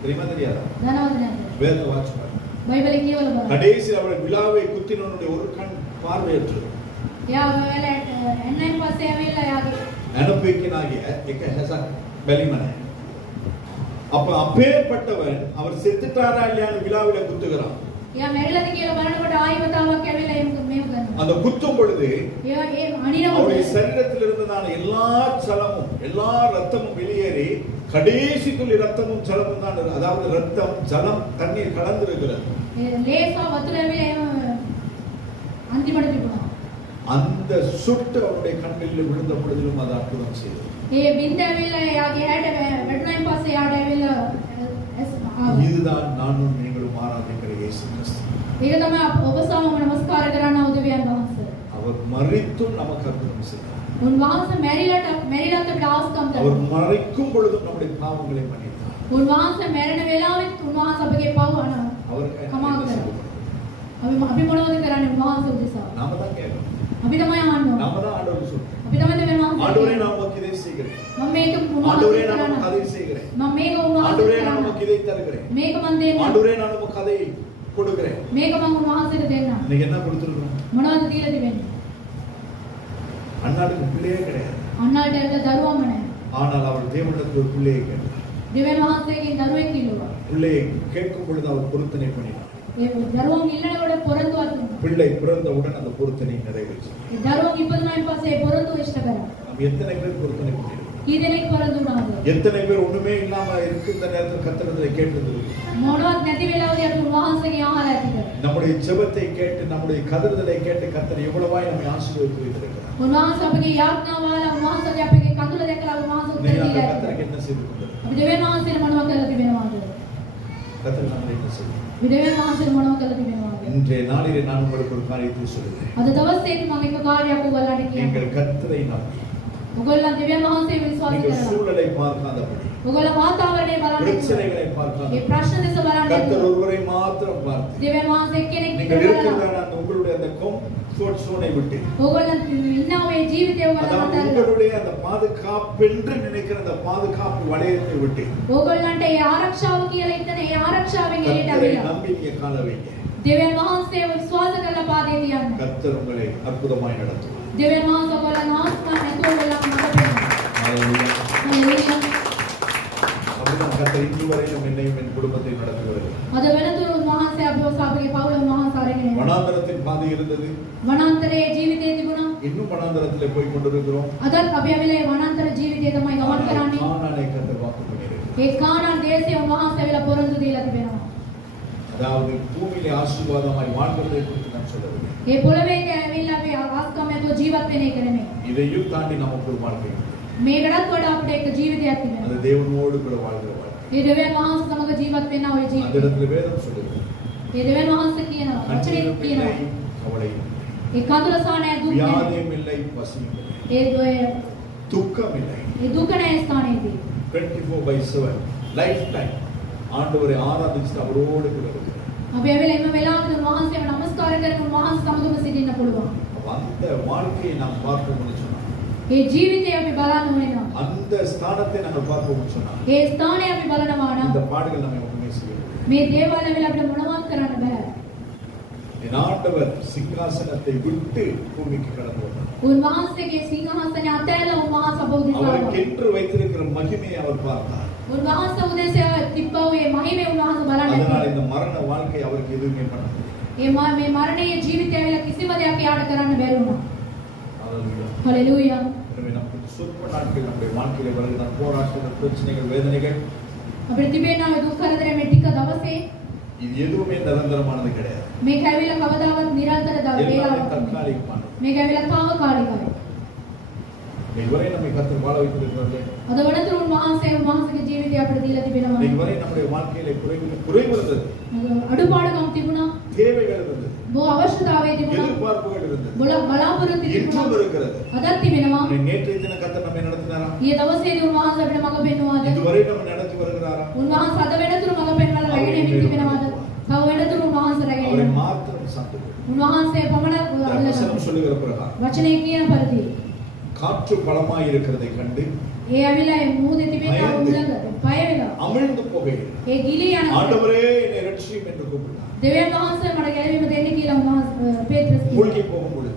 தெரியுமா தெரியாதா? දනවද නැද්ද? வேத வாசிப்பார். බයිබලේ කියවල බලන්න. கடைசி அவருடைய விழாவை குத்தினவனுடைய ஒரு கண் பார்வையற்றது. එයා වෙලා එන්නයින් පස්සේ ඇවිල්ලා යාගේ அனுப்பிக்கினாகிய එක හැසක් බැලිමන. அப்ப அப்பேற்பட்டவன் அவர் செத்துட்டாரா இல்லையான்னு விழாவில குத்துகிறான். එයා මැරිලාද කියලා බලනකොට ආයෙ වතාවක් ඇවිල්ලා මේක කරනවා. அந்த குத்தும் பொழுது එයා ඒ අනිනකොට அவருடைய சரீரத்தில் இருந்ததான எல்லா சலமும் எல்லா ரத்தமும் வெளியேறி கடைசி துளி ரத்தமும் ஜலமும் தான் இருக்கு. அதாவது ரத்தம் ஜலம் தண்ணீர் கலந்திருக்கிறது. லேசா වතුර ඇවිල්ලා අන්තිමට තිබුණා. அந்த சுட்டு அவருடைய கண்ணில் விழுந்த பொழுதிலும் அது அற்புதம் செய்தது. ඒ බින්ද ඇවිල්ලා එයාගේ හැඩ වැටුණායින් පස්සේ එයාට ඇවිල්ලා இதுதான் நானும் நீங்களும் ஆராதிக்கிற இயேசு கிறிஸ்து. ඒක තමයි ඔබ සමම නමස්කාර කරන්න උදවියන් වහන්සේ. அவர் மரித்தும் நமக்கு அற்புதம் செய்தார். උන්වහන්සේ මැරිලට අපිට ආස්කම් அவர் දෙනවා. மரிக்கும் பொழுதும் நம்முடைய பாவங்களை மன்னித்தார். උන්වහන්සේ මැරෙන වෙලාවෙත් උන්වහන්සේ අපගේ පව් அவருக்கு කමා என்ன කරනවා. செய்வது? අපි මොනවද කරන්නේ උන්වහන්සේ උදෙසා? நாம தான் கேட்கணும். අපි තමයි අහන්න ඕනේ. நாம தான் ஆண்டவருக்கு சொல்றோம். අපි තමයි දෙවියන් වහන්සේ. ஆண்டவரே நான் உமக்கு இதை செய்கிறேன். මම මේක ஆண்டவரே උන්වහන්සේ நான் உமக்கு කරනවා. அதை செய்கிறேன். මම මේක උන්වහන්සේ ஆண்டவரே நான் කරනවා. உமக்கு இதை தருகிறேன். මේක මම දෙන්නම්. ஆண்டவரே நான் உமக்கு அதை கொடுக்கிறேன். මේක මම උන්වහන්සේට දෙන්නම්. இன்னைக்கு என்ன கொடுத்துருக்கோம்? මොනවද දීලා තිබෙන්නේ? அண்ணாளுக்கு பிள்ளையே கிடையாது. අන්නාට ඇවිල්ලා දරුවම නැහැ. ஆனால் அவள் தேவனிடத்தில் ஒரு பிள்ளையை கேட்டார். දෙවියන් වහන්සේගෙන් දරුවෙක් ඉල්ලුවා. பிள்ளையை கேட்கும் பொழுது அவர் பொருத்தனை பண்ணினார். ඒ දරුවන් ඉල්ලනකොට පොරොන්දුවක් දුන්නා. பிள்ளை பிறந்தவுடன் அந்த பொருத்தனை நிறைவேற்றி. ඒ දරුවන් ඉපදුනායින් පස්සේ ඒ පොරොන්දුව ඉෂ්ට කරා. நம்ம எத்தனை பேர் பொருத்தனை பண்ணிருக்கோம்? කී දෙනෙක් පොරොන්දු වුණාද? எத்தனை பேர் ஒண்ணுமே இல்லாம இருக்கின்ற நேரத்தில் கர்த்தரிடத்தில் கேட்டது? මොනවත් නැති වෙලාවදී අපි උන්වහන්සේගේ ආහාර ඇතිද? நம்முடைய ஜெபத்தை கேட்டு நம்முடைய கதறுதலை கேட்டு கர்த்தர் எவ்வளவாய் நம்மை ஆசீர்வதித்து வைத்திருக்கிறார். උන්වහන්සේ අපගේ යාඥාවල උන්වහන්සේගේ අපගේ කඳුල දැකලා උන්වහන්සේ උත්තර நீங்கள் அந்த දීලා. கர்த்தருக்கு என்ன செய்து கொண்டிருக்கிறீர்கள்? අපි දෙවියන් වහන්සේට මොනවද කරලා තිබෙනවද? கர்த்தர் நம்மை என்ன செய்யும்? අපි දෙවියන් වහන්සේට මොනවද කරලා තිබෙනවද? இன்றைய நாளிலே நான் உங்களுக்கு ஒரு காரியத்தை சொல்லுகிறேன். අද දවසේදී මම එක කාර්යයක් ඔයගොල්ලන්ට කියනවා. நீங்கள் கர்த்தரை நம்பி ඔයගොල්ලන් දෙවියන් වහන්සේව විශ්වාස நீங்கள் කරලා. சூழலை பார்க்காதபடி ඔයගොල්ලෝ වාතාවරණය බලන්න. பிரச்சனைகளை මේ பார்க்காதபடி ප්‍රශ්න දෙස බලන්න. கர்த்தர் ஒருவரை மாத்திரம் பார்த்து දෙවියන් වහන්සේ කෙනෙක් நீங்கள் විතර இருக்கிற බලන්න. அந்த உங்களுடைய அந்த கம்ஃபர்ட் ஜோனை விட்டு ඔයගොල්ලන් ඉන්නා ඔය ජීවිතය அதாவது ඔයගොල්ලන් உங்களுடைய அந்த பாதுகாப்பென்று நினைக்கிற அந்த பாதுகாப்பு வளையத்தை விட்டு ඕගොල්ලන්ට ඒ ආරක්ෂාව කියලා හිතන ඒ ආරක්ෂාවෙන් එළියට கர்த்தரை අවිලා. நம்பி நீங்க கால வைங்க. දෙවියන් වහන්සේව විශ්වාස කරලා පාදේ තියන්න. கர்த்தர் உங்களை அற்புதமாய் நடத்துவார். දෙවියන් වහන්සේ ඔයගොල්ලන් ආස්කම් නැතුව ඔයගොල්ලන් මඟ පෙන්නනවා. ஹalleluya. හalleluya. அப்படிதான் கர்த்தர் இன்று வரையிலும் என்னையும் என் குடும்பத்தை நடத்தி வருகிறார். අද වෙනතුරු උන්වහන්සේ අපව අපගේ පවුල උන්වහන්සේ අරගෙන යනවා. வனாந்தரத்தின் பாதை இருந்தது. වනාන්තරයේ ජීවිතය තිබුණා. இன்னும் வனாந்தரத்திலே போய் கொண்டிருக்கிறோம். අදත් අපි ඇවිල්ලා මේ වනාන්තර ජීවිතය තමයි ගමන් කරන්නේ. கானானை கர்த்தர் வாக்கு பண்ணியிருக்கிறார். ඒ කානාන් දේශයේ උන්වහන්සේ ඇවිල්ලා පොරොන්දු දීලා තිබෙනවා. அதாவது பூமியிலே ஆசீர்வாதமாய் வாழ்வதை குறித்து நான் சொல்லவில்லை. ඒ පොළවේ ඇවිල්ලා අපි ආස්කම් නැතුව ජීවත් වෙන එක නෙමෙයි. இதையும் தாண்டி நமக்கு ஒரு வாழ்க்கை உண்டு. මේකටත් වඩා අපිට එක ජීවිතයක් அது තිබෙනවා. தேவனோடு கூட வாழ்கிற வாழ்க்கை. ඒ දෙවියන් වහන්සේ සමග ජීවත් වෙන්න ඔය அந்த ජීවිතය. இடத்துல வேதம் சொல்லுகிறது. ඒ දෙවියන් වහන්සේ කියනවා වචනේ கண்ணீரும் இல்லை, කියනවා. கவலையும் இல்லை. ඒ කඳුල සානය දුක් නැහැ. வியாதியும் இல்லை, பசியும் இல்லை. ඒ துக்கம் இல்லை. දුක නැහැ ස්ථානයේදී. 24/7 லைஃப் டைம் ஆண்டவரை ஆராதிச்சு அவரோடு கூட இருக்கிறார். අපි ඇවිල්ලා එම වෙලාවට උන්වහන්සේව නමස්කාර කරගෙන උන්වහන්සේ සමගම සිටින්න පුළුවන්. அப்ப அந்த வாழ்க்கையை நாம் பார்ப்போம்னு சொன்னா, ඒ ජීවිතය අපි බලන්න ඕනේ නම්, அந்த ஸ்தானத்தை நாங்கள் பார்ப்போம்னு சொன்னா, ඒ ස්ථානය අපි බලනවා නම් இந்த பாடுகள் நம்மை ஒன்றுமே செய்யவில்லை. මේ දේවල් ඇවිල්ලා අපිට මොනවත් කරන්න බෑ. என் ஆண்டவர் சிங்காசனத்தை விட்டு பூமிக்கு கடந்து வந்தார். උන්වහන්සේගේ සිංහාසනය අතහැරලා උන්වහන්සේ අපව උදෙසා அவருக்கென்று வைத்திருக்கிற மகிமையை அவர் பார்த்தார். උන්වහන්සේ උදෙසා තිබ්බ ඔය මහිමේ උන්වහන්සේ බලන්න. அதனால் இந்த மரண வாழ்க்கை அவருக்கு எதுவுமே பண்ண முடியல. මේ මරණීය ජීවිතය ඇවිල්ලා කිසිම දෙයක් යාට කරන්න බැරි වුණා. ஹalleluya. හලෙලූයා. எனவே நமக்கு சொற்ப நாட்கள் நம்முடைய வாழ்க்கையில வருகிற போராட்டங்கள், பிரச்சனைகள், வேதனைகள் අපිට තිබෙනා මේ දුක් කරදර මේ ටික දවසේ இது எதுவுமே நிரந்தரமானது கிடையாது. මේක ඇවිල්ලා කවදාවත් නිරන්තර எல்லாமே වේලාවක් தற்காலிகமானது. මේක ඇවිල්ලා తాවකාලිකයි. இதுவரை நம்மை கர்த்தர் வாழ வைத்திருக்கிறார்கள். අද වනතුරු උන්වහන්සේගේ ජීවිතය අපිට දීලා තිබෙනවා. இதுவரை நம்முடைய வாழ்க்கையில குறைவு இருந்தது, අඩුපාඩුකම් තිබුණා. தேவைகள் இருந்தது, බොහෝ අවශ්‍යතාවය තිබුණා. எதிர்பார்ப்புகள் இருந்தது, බලාපොරොත්තු இன்றும் තිබුණා. இருக்கிறது. අදත් තිබෙනවා. நேற்றைய தின கர்த்தர் நம்மை நடத்தினாரா? ඊයේ දවසේදී උන්වහන්සේ අපිට මඟ පෙන්වුවාද? இதுவரை நம்ம நடத்தி வருகிறாரா? උන්වහන්සේ අද වෙනතුරු මඟ පෙන්වලා රැගෙන එමින් තිබෙනවාද? තව වෙනතුරු උන්වහන්සේ රැගෙන அவரை එනවා. மாத்திரம் சார்ந்து උන්වහන්සේ පමණක් வசனம் சொல்லுகிற பிரகாரம் වචනේ කියන පරිදි காற்று பலமாய் இருக்கிறதை கண்டு ඒ ඇවිල්ලා ඒ මූදේ තිබෙනා උලඟ පය වෙලා அமிழ்ந்து போகையில் ඒ ගිලී යන ஆண்டவரே என்னை ரட்சியும் என்று கூப்பிட்டார். දෙවියන් වහන්සේ මට ගැලවීම දෙන්න කියලා උන්වහන්සේ පේත්‍රස් மூழ்கி කිව්වා. போகும் பொழுது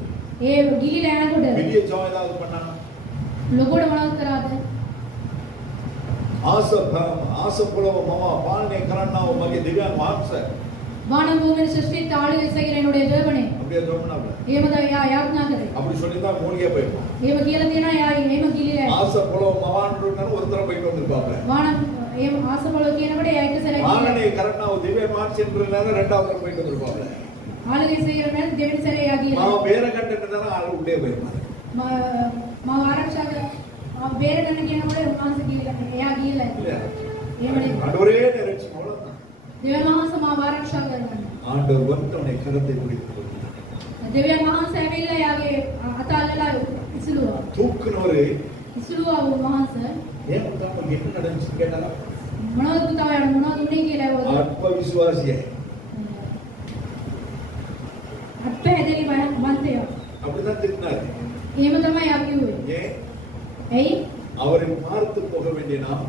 ඒ ගිලිලා යනකොට பெரிய ஜெபம் ஏதாவது பண்ணானா? ලොකුට මොනවද කරාද? ආස පුලව මම පාලනය කරන්නා වූ මගේ දිව්‍යන් වහන්සේ வானம் பூமியை சிருஷ்டித்து ஆளுகை செய்கிற என்னுடைய தேவனே அப்படியே ஜோம்னாப்ல එහෙමද යා යාඥා කරේ அப்படி சொல்லியிருந்தா மூழ்கியே போயிருப்பான். එහෙම කියලා තියෙනවා යා එහෙම කිලිලා ஆசை போல மவான்னு ஒரு தடவை போயிட்டு வந்திருப்பாப்ல. வானம் එහෙම ආසවල කියනකොට යා එක සැරයක් வானனை கரெக்டா திவ்ய மார்ச் என்றால ரெண்டாவது தடவை போயிட்டு வந்திருப்பாப்ல. ආளுගை செய்கிற மேல் දෙවෙනි සැරේ යා நான் කියලා வேற கண்டென்ட்னால ஆளு உள்ளே போயிருப்பான். මම ආරක්ෂා කර බේර ගන්න කියනකොට උන්වහන්සේ කියලා එයා ගිහලා இல்லையா? එහෙමනේ ஆண்டவரே நினைச்சு அவ்வளவுதான். දෙවියන් වහන්සේ මාව ආරක්ෂා කරගන්න ஆண்டவர் வந்து அவனை கரத்தை பிடித்து දෙවියන් වහන්සේ ඇවිල්ලා යාගේ අතාලලා ඉසුලුවා தூக்குனவரு ඉසුලුවා උන්වහන්සේ ஏன் உங்களுக்கு என்ன நடந்துச்சு கேட்டாரா? මොනවද පුතා යාට මොනවද උනේ කියලා ඇහුවා அற்ப விசுவாசியே අත්පැහැදිලි මන්තය அப்படிதான் திட்டினாரு. එහෙම තමයි යා කිව්වේ ஏன் ඇයි அவரை பார்த்து போக வேண்டிய நாம்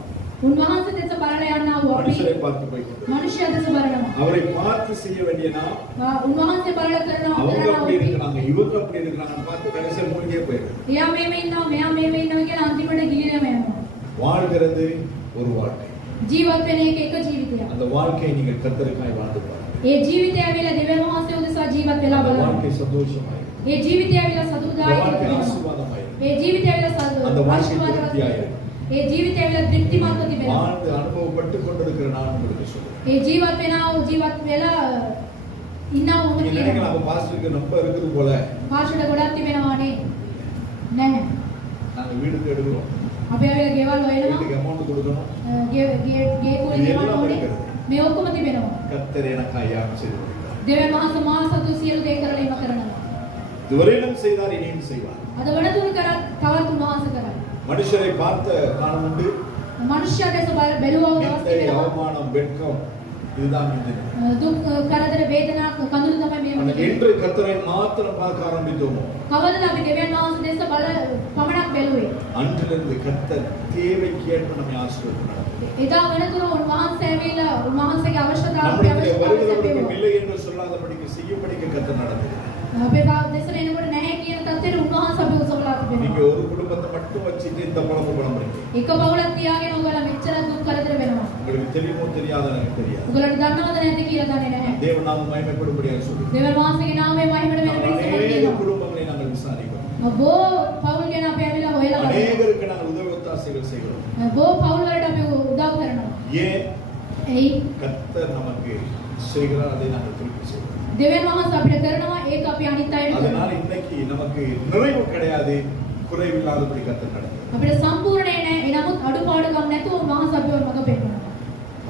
උන්වහන්සේ දෙස බලලා යනවා අපි மனுஷரை பார்த்து போய்க்கிறோம். මනුෂ්‍ය දෙස බලනවා அவரை பார்த்து செய்ய வேண்டிய நாம் උන්වහන්සේ බලලා කරනවා அவங்க කරනවා அப்படி අපි இருக்கிறாங்க இவங்க அப்படி இருக்கிறாங்கன்னு பார்த்து கடைசியில் மூழ்கியே போயிடும். එයා මේව ඉන්නවා මෙයා මේව ඉන්නවා කියලා අන්තිමට ගිලිනම යනවා வாழ்கிறது ஒரு வாழ்க்கை. ජීවත් වෙන එක එක ජීවිතයක් அந்த வாழ்க்கையை நீங்கள் கர்த்தருக்காய் வாழ்ந்து பாருங்க. ඒ ජීවිතය ඇවිල්ලා දෙවියන් වහන්සේ උදෙසා ජීවත් වෙලා அந்த බලන්න வாழ்க்கை சந்தோஷமாய் ඒ ජීවිතය ඇවිල්ලා அந்த සතුටුදායක வாழ்க்கை වෙනවා ஆசீர்வாதமாய் ඒ ජීවිතය ඇවිල්ලා அந்த வாழ்க்கை ආශිර්වාදවත් திருப்தியாய் ඒ ජීවිතය ඇවිල්ලා තෘප්තිමත්ව තිබෙනවා வாழ்ந்து அனுபவப்பட்டு கொண்டிருக்கிற நான் உங்களுக்கு சொல்றேன். ඒ ජීවත් වෙනා වූ ජීවත් වෙලා ඉන්නා වුම நீங்க කියනවා நினைக்கலாம் நம்ம பாஸ்டருக்கு ரொம்ப இருக்குது போல භාෂණ ගොඩක් තිබෙනවානේ නැහැ நாங்க வீடு தேடுகிறோம், අපි ඇවිල්ලා ගෙවල් හොයනවා வீட்டுக்கு அமௌண்ட் கொடுக்கணும், ගේ කුලි இது ගෙවන්න எல்லாம் ඕනේ இருக்கிறது. මේ ඔක්කොම තිබෙනවා கர்த்தர் எனக்காய் யாவும் செய்து கொடுத்தார். දෙවියන් වහන්සේ මා සතු සියලු දේ කරලා ඉම කරනවා இதுவரையிலும் செய்தார், இனியும் செய்வார். අද වනතුරු කරත් තවත් උන්වහන්සේ කරයි மனுஷரை பார்த்த காலம் உண்டு. මනුෂ්‍ය දෙස බැලුවා වූ දවස් நிந்தை, තිබෙනවා அவமானம், வெட்கம் இதுதான் நிந்தனை. දුක් කරදර වේදනා කඳුළු තමයි මේ ஆனால் වගේ என்று கர்த்தரை மாத்திரம் பார்க்க ஆரம்பித்தோமோ කවදද අපි දෙවියන් වහන්සේ දෙස බල පමණක් බැලුවේ அன்றிலிருந்து கர்த்தர் தேவைக்கு ஏற்ப நம்மை ஆசீர்வதிக்கிறார். එදා වෙනතුරු උන්වහන්සේ ඇවිල්ලා උන්වහන්සේගේ අවශ්‍යතාව අපේ நம்முடைய வருகிறவர்களுக்கும் අවශ්‍යතාව இல்லை என்று சொல்லாதபடிக்கு செய்யும்படிக்கு கர்த்தர் நடத்துகிறார். අපේ දෙසට එනකොට නැහැ කියන තත්ත්වෙට උන්වහන්සේ අපිව උසවලා நீங்க තිබෙනවා ஒரு குடும்பத்தை மட்டும் வச்சுட்டு இந்த குழம்பு குழம்புறீங்க. එක පවුලක් තියාගෙන ඔයගොල්ලෝ මෙච්චර දුක් කරදර වෙනවා உங்களுக்கு தெரியுமோ தெரியாத எனக்கு தெரியாது. ඔයගොල්ලන්ට දන්නවද නැද්ද කියලා දන්නේ නැහැ தேவநாமம் மகிமைப்படும்படியாக சொல்லுங்க. දෙවියන් වහන්සේගේ නාමය මහිමට වෙන පිණිස அநேக කියනවා குடும்பங்களை நாங்கள் விசாரிக்கிறோம். බොහෝ පවුල් ගැන අපි ඇවිල්ලා හොයලා බලනවා அநேகருக்கு நாங்கள் உதவி ஒத்தாசைகள் செய்கிறோம். බොහෝ පවුල් වලට අපි උදව් කරනවා ஏன் එයි கர்த்தர் நமக்கு செய்கிறார், அதை நாங்கள் திருப்பி செய்கிறோம். දෙවියන් වහන්සේ අපිට කරනවා ඒක අපි අනිත් අයට அதனால කරනවා இன்னைக்கு நமக்கு நிறைவு கிடையாது, குறைவில்லாதபடி கர்த்தர் நடத்துகிறார். අපිට සම්පූර්ණේ නැහැ එනමුත් අඩුපාඩුකම් නැතුව උන්වහන්සේ අපිව මඟ පෙන්නනවා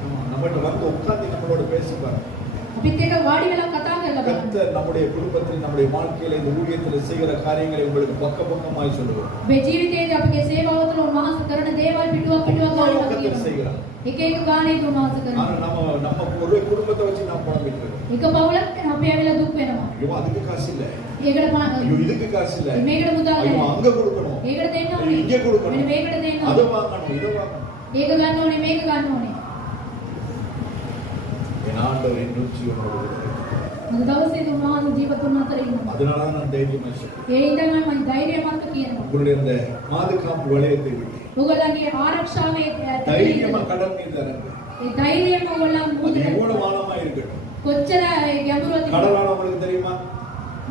ஆமா, நம்மகிட்ட வந்து உட்கார்ந்து நம்மளோட பேசுவார். අපිත් එක්ක වාඩි වෙලා කතා කරලා බලන්න கர்த்தர் நம்முடைய குடும்பத்தில் நம்முடைய வாழ்க்கையில இந்த ஊழியத்தில் செய்கிற காரியங்களை உங்களுக்கு பக்க பக்கமாய் சொல்லுவார். මේ ජීවිතයේදී අපගේ සේවාව තුළ උන්වහන්සේ කරන දේවල් පිටුවක් ගානේ கர்த்தர் කියනවා செய்கிறார். එක එක ගානේ උන්වහන්සේ ஆனா කරනවා நம்ம ஒரு குடும்பத்தை வச்சு நாம் புலம்பிட்டு இருக்கோம். එක පවුලක් අපි ඇවිල්ලා දුක් වෙනවා ஐயோ அதுக்கு காசு இல்ல, ඒකට ஐயோ இதுக்கு காசு இல்ல, මේකට මුදල් ஐயோ නැහැ அங்க கொடுக்கணும், ඒකට දෙන්න ஐயோ ඕනේ இங்க கொடுக்கணும், මෙන්න මේකට දෙන්න அதை ඕනේ வாங்கணும், இதை வாங்கணும். ඒක ගන්න ඕනේ මේක ගන්න ඕනේ என் ஆண்டவர் என் ஜீவனோடு கூட இருக்கிறார். අද දවසේදී උන්වහන්සේ ජීවත් වුණ අතර ඉන්නවා அதனால தான் நான் தைரியமா சொல்றேன். ඒ ඉඳන් මම ධෛර්යමත්ව කියනවා உங்களுடைய அந்த பாதுகாப்பு வளையத்தை விட்டு ඔයගොල්ලන්ගේ ආරක්ෂාවේ தைரியமா கடல் மீது இறங்கு. ඒ ධෛර්යම ඔයගොල්ලන් அது මුදේ எவ்வளவு ஆழமா இருக்கட்டும். කොච්චර ගැඹුරද கடல் ஆழம் உங்களுக்கு தெரியுமா?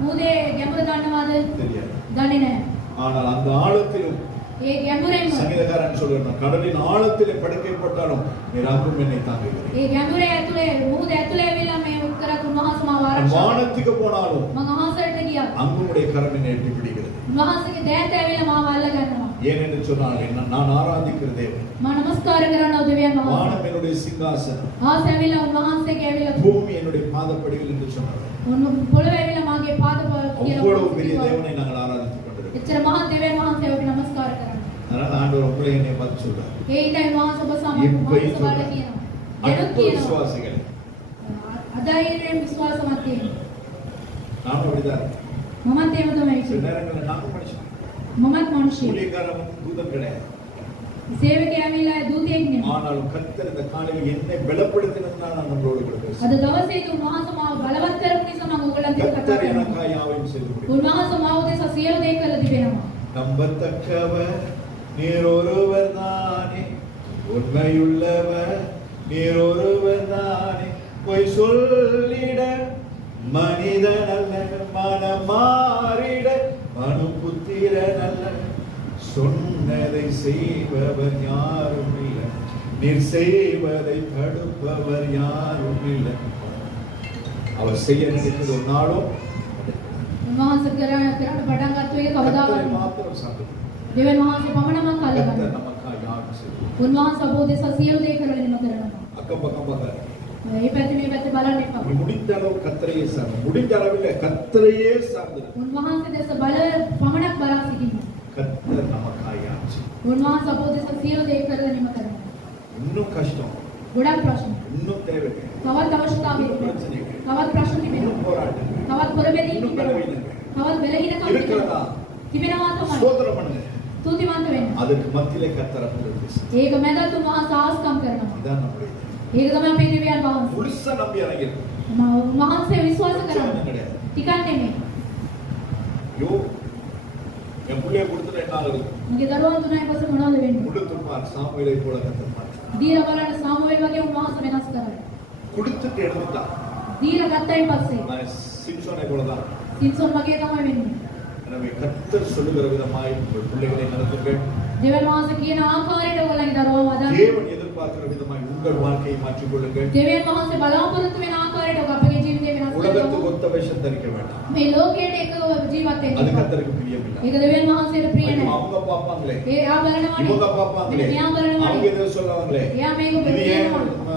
මුදේ ගැඹුර දන්නවද தெரியாது. දන්නේ නැහැ ஆனால் அந்த ஆழத்திலும் ඒ ගැඹුරෙන්ම சங்கீதக்காரன் சொல்றான், கடலின் ஆழத்திலே படுக்கை போட்டாலும் நீர் அங்கும் என்னை தாங்குகிறீர். ඒ ගැඹුරේ ඇතුලේ මුහුද ඇතුලේ ඇවිල්ලා මේ උත්තරත් උන්වහන්සේ මාව நான் ආරක්ෂා வானத்துக்கு போனாலும் මම අහසට ගියා அங்கும் உடைய கரம் என்னை எட்டி பிடிக்கிறது. උන්වහන්සේගේ දෑත ඇවිල්ලා මාව අල්ල ගන්නවා ஏன் என்று சொன்னால் நான் ஆராதிக்கிற தேவன். මම නමස්කාර කරනවා දෙවියන් වහන්සේ வானம் என்னுடைய சிங்காசனம், ආස ඇවිල්ලා උන්වහන්සේගේ ඇවිල්ලා பூமி என்னுடைய பாதப்படிகள் என்று சொன்னார். පොළොව ඇවිල්ලා මාගේ පාද அவ்வளவு பெரிய කියලා தேவனை நாங்கள் ஆராதித்துக் கொண்டிருக்கிறோம். එච්චර මහත් දෙවියන් වහන්සේ අපි නමස්කාර කරනවා அதனால ஆண்டவர் உங்களை என்னை பார்த்து சொல்றார், ඒ ඉඳන් උන්වහන්සේ ඔබ இப்பயும் සමග சொல்றார், කියනවා அற்ப දෙනුත් කියනවා விசுவாசிகள். අධෛර්යයෙන් විශ්වාසමත් වෙන්න நானும் அப்படிதான் இருக்கேன். මමත් එහෙම තමයි சில ඉන්නේ நேரங்களில் நானும் மனுஷன், මමත් මිනිස්සෙක් ஊழியக்காரன் தூதன் கிடையாது. සේවකයා ඇවිල්ලා දූතයෙක් නෙමෙයි ஆனாலும் கர்த்தர் இந்த காலையில் என்னை பலப்படுத்தினதுனால நான் நம்மளோடு கூட பேசுறேன். අද දවසේදී උන්වහන්සේ මාව බලවත් කරපු නිසා මම ඔයගලන්ට කතා கர்த்தர் කරනවා எனக்காய் யாவையும் செய்து கொடுத்தார். උන්වහන්සේ මාව දෙස සියලු දේ කළ තිබෙනවා நம்பத்தக்கவர் நீர் ஒருவர் தானே, உண்மையுள்ளவர் நீர் ஒருவர் தானே, பொய் சொல்லிட மனிதன் அல்ல, மனம் மாறிட மனு புத்திரன் அல்ல, சொன்னதை செய்பவர் யாரும் இல்லை, நீர் செய்வதை தடுப்பவர் யாரும் இல்லை. அவர் செய்ய நினைத்தது ஒரு நாளும் උන්වහන්සේ කරන්න පටන් ගත්ත එක කවදාවත් கர்த்தரை மாத்திரம் சாப்பிடு. දෙවියන් වහන්සේ පමණම කල්ලා கர்த்தர் ගන්නවා. நமக்காக யாரும் செய்வார். උන්වහන්සේ අපෝදෙස සියලු දේ කරලා නිම කරනවා. அக்கம் பக்கம் பார்க்காத. මේ පැත්තේ මේ පැත්තේ බලන්න එපා. நீ முடிந்த அளவு கர்த்தரையே சார்ந்து, முடிந்த அளவில் கர்த்தரையே சார்ந்து. උන්වහන්සේ දැස බල පමණක් බලා සිටින්න. கர்த்தர் நமக்காக யாரும் செய்வார். උන්වහන්සේ අපෝදෙස සියලු දේ කරලා නිම කරනවා. இன்னும் கஷ்டம், ගොඩක් ප්‍රශ්න. இன்னும் தேவை, තවත් අවශ්‍යතාවය இன்னும் තිබෙනවා. பிரச்சனைகள், තවත් ප්‍රශ්න තිබෙනවා. இன்னும் போராட்டங்கள், තවත් පොරබැදීම් இன்னும் තිබෙනවා. பலவீனங்கள் තවත් බැලහිනකම් இருக்கிறதா? තිබෙනවා තමයි. ஸ்தோத்திரம் பண்ணுங்க. ස්තුතිවන්ත වෙන්න. அதுக்கு மத்தியிலே கர்த்தர் அனுமதிச்சு. ඒක මැදත් උන්වහන්සේ ආස්කම් කරනවා. இதான் நம்முடைய ඒක තමයි අපේ දෙවියන් වහන්සේ. முழுசா நம்பி இறங்கிடும். උන්වහන්සේ විශ්වාස කරනවා. கிடையாது. ටිකක් නෙමෙයි. ஐயோ, என் பிள்ளைய கொடுத்துட்டு என்ன ஆகுது? මගේ දරුවන් තුනයි පස්සේ මොනවද වෙන්නේ? கொடுத்துப்பார் சாமுவேலை போல கர்த்தர் மாட்டார். දීලා බලන්න සාමුවෙල් වගේ උන්වහන්සේ වෙනස් කරයි. கொடுத்துட்டு எடுத்துட்டான். දීලා ගත්තයින් පස්සේ நான் சிம்சோனை போலதான். සිම්සොන් වගේ තමයි වෙන්නේ. எனவே கர்த்தர் சொல்லுகிற விதமாய் உங்கள் பிள்ளைகளை நடத்துங்கள். දෙවියන් වහන්සේ කියන ආකාරයට ඔයගොල්ලන්ගේ දරුවෝ වදන්න. தேவன் எதிர்பார்க்கிற விதமாய் உங்கள் வாழ்க்கையை மாற்றிக் கொள்ளுங்கள். දෙවියන් වහන්සේ බලාපොරොත්තු වෙන ආකාරයට ඔබ අපගේ ජීවිතය වෙනස් உலகத்துக்கு කරනවා. ஒத்த வேஷம் தரிக்க வேண்டாம். මේ ලෝකයට එක ජීවත් වෙන්න. அது கர்த்தருக்கு பிரியமில்லை. ඒක දෙවියන් වහන්සේට ප්‍රිය ஐயோ, නැහැ. அவங்க பாப்பாங்களே, එයා බලනවානේ. இவங்க பாப்பாங்களே, මෙයා බලනවානේ. அவங்க ஏதோ சொல்லுவாங்களே, එයා මේක இது ஏன் බලනවා.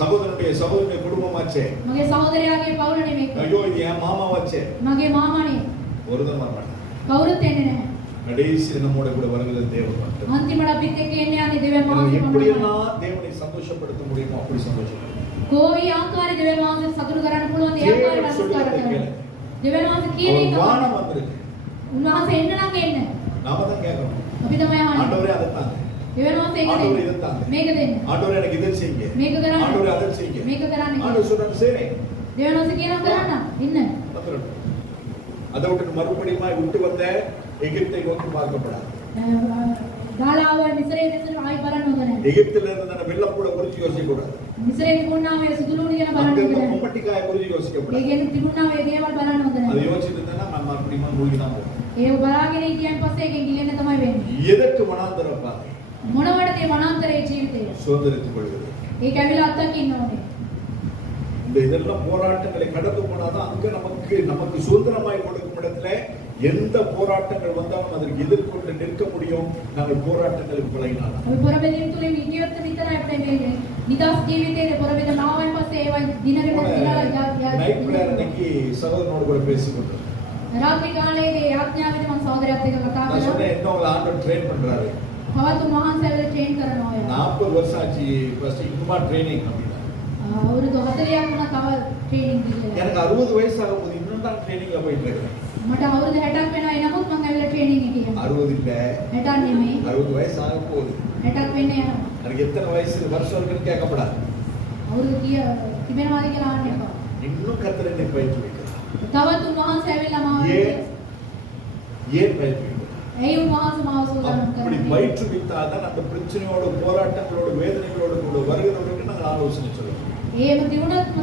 சகோதரனுடைய குடும்பமாச்சே, මගේ සහෝදරයාගේ පවුල නෙමෙයි. ஐயோ இது என் மாமாவாச்சே, මගේ මාමානේ. ஒருதன் வரமாட்டான். කවුරුත් එන්නේ නැහැ. கடைசி நம்மோட கூட வருகிற தேவன் மட்டும். අන්තිමට අපිත් එක්ක එන්නේ යන්නේ දෙවියන් எனவே වහන්සේ පමණයි. எப்படியெல்லாம் தேவனை சந்தோஷப்படுத்த முடியுமோ அப்படி சந்தோஷப்படுத்த. කොයි ආකාරي දෙවියන් වහන්සේ සතුටු කරන්න පුළුවන් ඒ ආකාරයට අනුස්කාර කරනවා. දෙවියන් වහන්සේ කියන එක அவர் வானம் வந்திருக்கு. උන්වහන්සේ එන්න නම් එන්න. நாம தான் கேட்கணும். අපි තමයි අහන්නේ. ஆண்டவரே அதை தாங்க. දෙවියන් වහන්සේ ඒක ஆண்டவரே දෙන්න. இதை தாங்க. මේක දෙන්න. ஆண்டவரே எனக்கு இதை செய்யுங்க. මේක කරන්න. ஆண்டவரே அதை செய்யுங்க. මේක කරන්න. ஆண்டவர் சொல்றாரு சரி. දෙවියන් වහන්සේ කියනවා කරන්න. ඉන්න. வந்துடணும். அதை விட்டு மறுபடியும் விட்டு வந்த எகிப்தை நோக்கி பார்க்கப்படாது. දාලා ආව මිසරේ දෙසට ආයි බලන්න හොඳ නැහැ. எகிப்தில இருந்து அந்த வெள்ளம் கூட குறிச்சு யோசிக்க கூடாது. මිසරේ තිබුණාම ඒ සුදුලුණු ගැන බලන්න அங்க හොඳ இருந்த නැහැ. கும்மட்டிக்காய குறிச்சு யோசிக்க ඒ கூடாது. කියන්නේ තිබුණාම ඒ දේවල් බලන්න හොඳ அதை නැහැ. யோசிச்சுட்டு இருந்தா நம்ம மறுபடியும் மூழ்கி தான் போவோம். ඒ බලාගෙන හිටියන් පස්සේ ඒකෙන් ගිලෙන්න තමයි වෙන්නේ. எதற்கு வனாந்தர பாதை? මොනවටද මේ වනාන්තරයේ ජීවිතය? சுதந்திரத்துக் கொள்வது. ඒක ඇවිල්ලා අත්දකින්න ඕනේ. இந்த இதெல்லாம் போராட்டங்களை கடந்து போனாதான் அங்க நமக்கு சுதந்திரமாய் கொடுக்கும் இடத்துல எந்த போராட்டங்கள் வந்தாலும் அதற்கு எதிர்கொண்டு நிற்க முடியும். நாங்கள் போராட்டங்களுக்கு பழகினாலும் අපි පොරබෙදින් තුලින් ඉතිවත් විතරයි අපිට මේ නිදාස් ජීවිතයේ පොරබෙද ආවන් පස්සේ ඒවා දිනකට நைட் பிரேயர் அன்னைக்கு சகோதரனோடு கூட பேசிக்கொண்டோம். රාත්‍රී කාලයේදී යාඥාවෙන් මම සහෝදරයත් එක්ක කතා நான் කරා. சொன்னேன் என்ன உங்களை ஆண்டவர் ட்ரெயின் பண்றாரு. තවත් උන්වහන්සේ ඇවිල්ලා ට්‍රේන් කරනවා ඔය. 40 வருஷம் ஆச்சு ஃபர்ஸ்ட் இன்னுமா ட்ரைனிங் அப்படின்னா. අවුරුදු 40ක් වුණා තව ට්‍රේනින් ගිහලා. எனக்கு 60 வயசு ஆகும் போது இன்னும் தான் ட்ரைனிங்ல போயிட்டு இருக்கேன். මට අවුරුදු 60ක් වෙනවා එනමුත් මම ඇවිල්ලා ට්‍රේනින් එකේ යනවා. 60 இல்ல 60ක් නෙමෙයි 60 வயசு ஆக போகுது. 60ක් වෙන්න යනවා. எனக்கு எத்தனை வயசு வருஷம் இருக்குன்னு கேட்கப்படாது. අවුරුදු කීය තිබෙනවාද කියලා අහන්න එපා. இன்னும் கர்த்தர் என்னை பயிற்றுவிக்கிறார். තවත් උන්වහන්සේ ඇවිල්ලා මාව ஏன் பயிற்றுவிக்கிறார்? ඇයි උන්වහන්සේ මාව සෝදානම් அப்படி කරන්නේ? பயிற்றுவித்தாதான் அந்த பிரச்சனையோட போராட்டங்களோட வேதனைகளோடு கூட வருகிறவர்களுக்கு நாங்கள் ஆலோசனை சொல்லுவோம். එහෙම තිබුණත්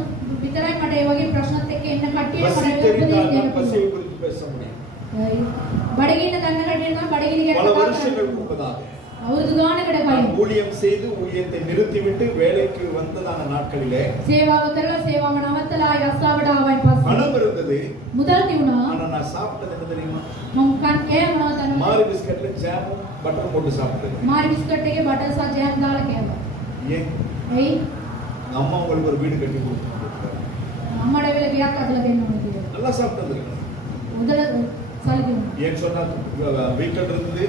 විතරයි මට ඒ වගේ ප්‍රශ්නත් එක්ක එන්න කට්ටිය பசி මට தெரிந்தால் උපදෙස් தான் දෙන්න பசியை පුළුවන්. குறித்து பேச முடியும். බඩගින්න දන්න කට්ටිය නම් බඩගිනි ගැන பல කතා வருஷங்கள் කරනවා. முன்பதாக අවුරුදු ගානකට நான் කලින් ஊழியம் செய்து ஊழியத்தை நிறுத்திவிட்டு வேலைக்கு வந்ததான நாட்களிலே සේවාව කරලා සේවාව නවත්තලා ආයි රස්සාවට ආවයින් පස්සේ பணம் இருந்தது. මුදල් තිබුණා. ஆனா நான் சாப்பிட்டது என்ன தெரியுமா? මම කන් ඒ මොනවද දන්නවද? மாரி பிஸ்கட்ல ஜாமும் பட்டரும் போட்டு சாப்பிட்டது. මාරි බිස්කට් එකේ බටර් සහ ජෑම් දාලා කෑවා. ஏன்? එයි எங்க அம்மா உங்களுக்கு ஒரு வீடு கட்டி கொடுத்தாங்க. අම්මට වෙල ගියක් අදලා දෙන්න ඕනේ කියලා. நல்லா சாப்பிட்டது. මුදල සල්ලි දුන්නා. ஏன் சொன்னா வீட்டுல இருந்து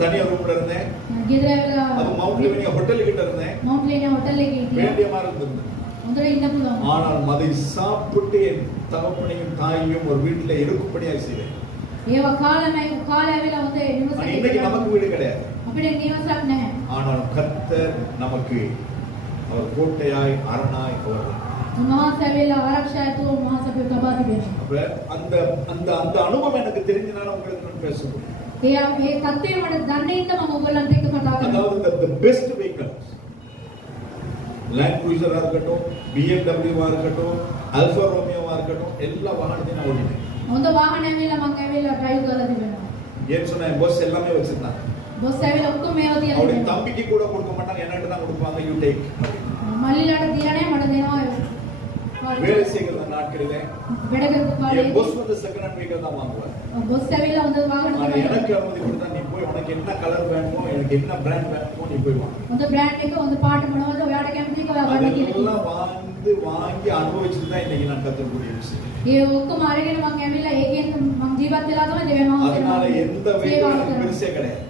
தனியா ரூம்ல இருந்தேன். ගෙදර ඇවිල්ලා அது மவுண்ட் லிவிங் ஹோட்டல் கிட்ட இருந்தேன். මවුන්ට් ලේනියා හොටල් එකේ හිටියා. வேண்டிய மாதிரி இருந்தது. හොඳට ඉන්න පුළුවන්. ஆனால் அதை சாப்பிட்டு என் தகப்பனையும் தாயையும் ஒரு வீட்டுல இருக்கும்படியாக செய்தேன். ඒවා කාලා ඇවිල්ලා හොඳ නිවසක ஆனா இன்னைக்கு நமக்கு வீடு கிடையாது. අපිට නිවසක් නැහැ. ஆனால் கர்த்தர் நமக்கு அவர் கோட்டையாய் அரணாய் அவர். උන්වහන්සේ ඇවිල්ලා ආරක්ෂා ඇතුව උන්වහන්සේ අපිට ලබා තිබෙනවා. அப்ப அந்த அந்த அந்த அனுபவம் எனக்கு தெரிஞ்சனால உங்களுக்கு நான் பேச முடியும். ඒ தත්ත්වය මට දන්නේ ඉන්න මම ඔයගොල්ලන්ට එක්ක කතා කරනවා. அதாவது the best vehicles லேண்ட் க்ரூசரா இருக்கட்டும், BMW-வா இருக்கட்டும், அல்ஃபா ரோமியோவா இருக்கட்டும், எல்லா வாகனத்தையும் நான் ஓட்டினேன். හොඳ වාහන ඇවිල්ලා මම ඇවිල්ලා ඩ්‍රයිව් කරලා තිබෙනවා. ஏன்னு சொன்னா என் boss எல்லாமே வச்சிருந்தாங்க. බොස් ඇවිල්ලා ඔක්කොම මේවා තියලා அவருடைய තිබෙනවා. தம்பிக்கு கூட கொடுக்க மாட்டாங்க, என்கிட்ட தான் கொடுப்பாங்க. You take. මල්ලිලාට දීලා නැහැ මට දෙනවා. வேலை செய்கிற நாட்களிலே වැඩ කරපු என் කාලේ boss வந்து செகண்ட் ஹேண்ட் வெஹிக்கிள் தான் வாங்குவார். බොස් ඇවිල්ලා හොඳ වාහන ஆனா තමයි. எனக்கு அனுமதி கொடுத்தா நீ போய் உனக்கு என்ன கலர் வேணுமோ, எனக்கு என்ன பிராண்ட் வேணுமோ நீ போய் வாங்க. හොඳ බ්‍රෑන්ඩ් එක හොඳ පාට මොනවද ඔයාට කැමති එක ඔයා ගන්න කියලා. அதெல்லாம் வாங்கி அனுபவிச்சுட்டு தான் இன்னைக்கு நான் கத்துக்கூடிய விஷயம். ඒ ඔක්කොම අරගෙන මම ඇවිල්ලා ඒකෙන් මම ජීවත් වෙලා තමයි දෙවියන් වහන්සේ. அதனால எந்த வெஹிக்கிளும் பெருசே கிடையாது.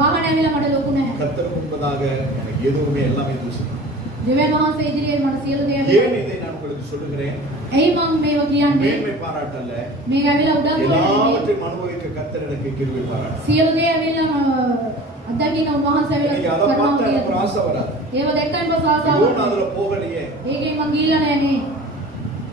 වාහන ඇවිල්ලා மට ලොකු නැහැ. கர்த்தருக்கு முன்பதாக எனக்கு எதுவுமே எல்லாமே தூசம். දෙවියන් වහන්සේ ඉදිරියේ මට සියලු දේවල්. ஏன் இதை நான் உங்களுக்கு சொல்லுகிறேன்? ඇයි මම මේව කියන්නේ? மேன்மை பாராட்டல்ல, මේක ඇවිල්ලා උදව් කරන්නේ. எல்லாவற்றையும் அனுபவிக்க கர்த்தர் எனக்கு கிருபை பாராட்டு. සියලු දේ ඇවිල්ලා අත්දකින්න උන්වහන්සේ இன்னைக்கு அதை ඇවිල්ලා பார்த்தா කරනවා எனக்கு ஒரு කියලා. ஆசை வராது. ඒව දැක්කම ஐயோ, සාසාවක්. நான் அதுல போகலையே. ඒකෙන් මං ගිහිල්ලා නැහැ නේ.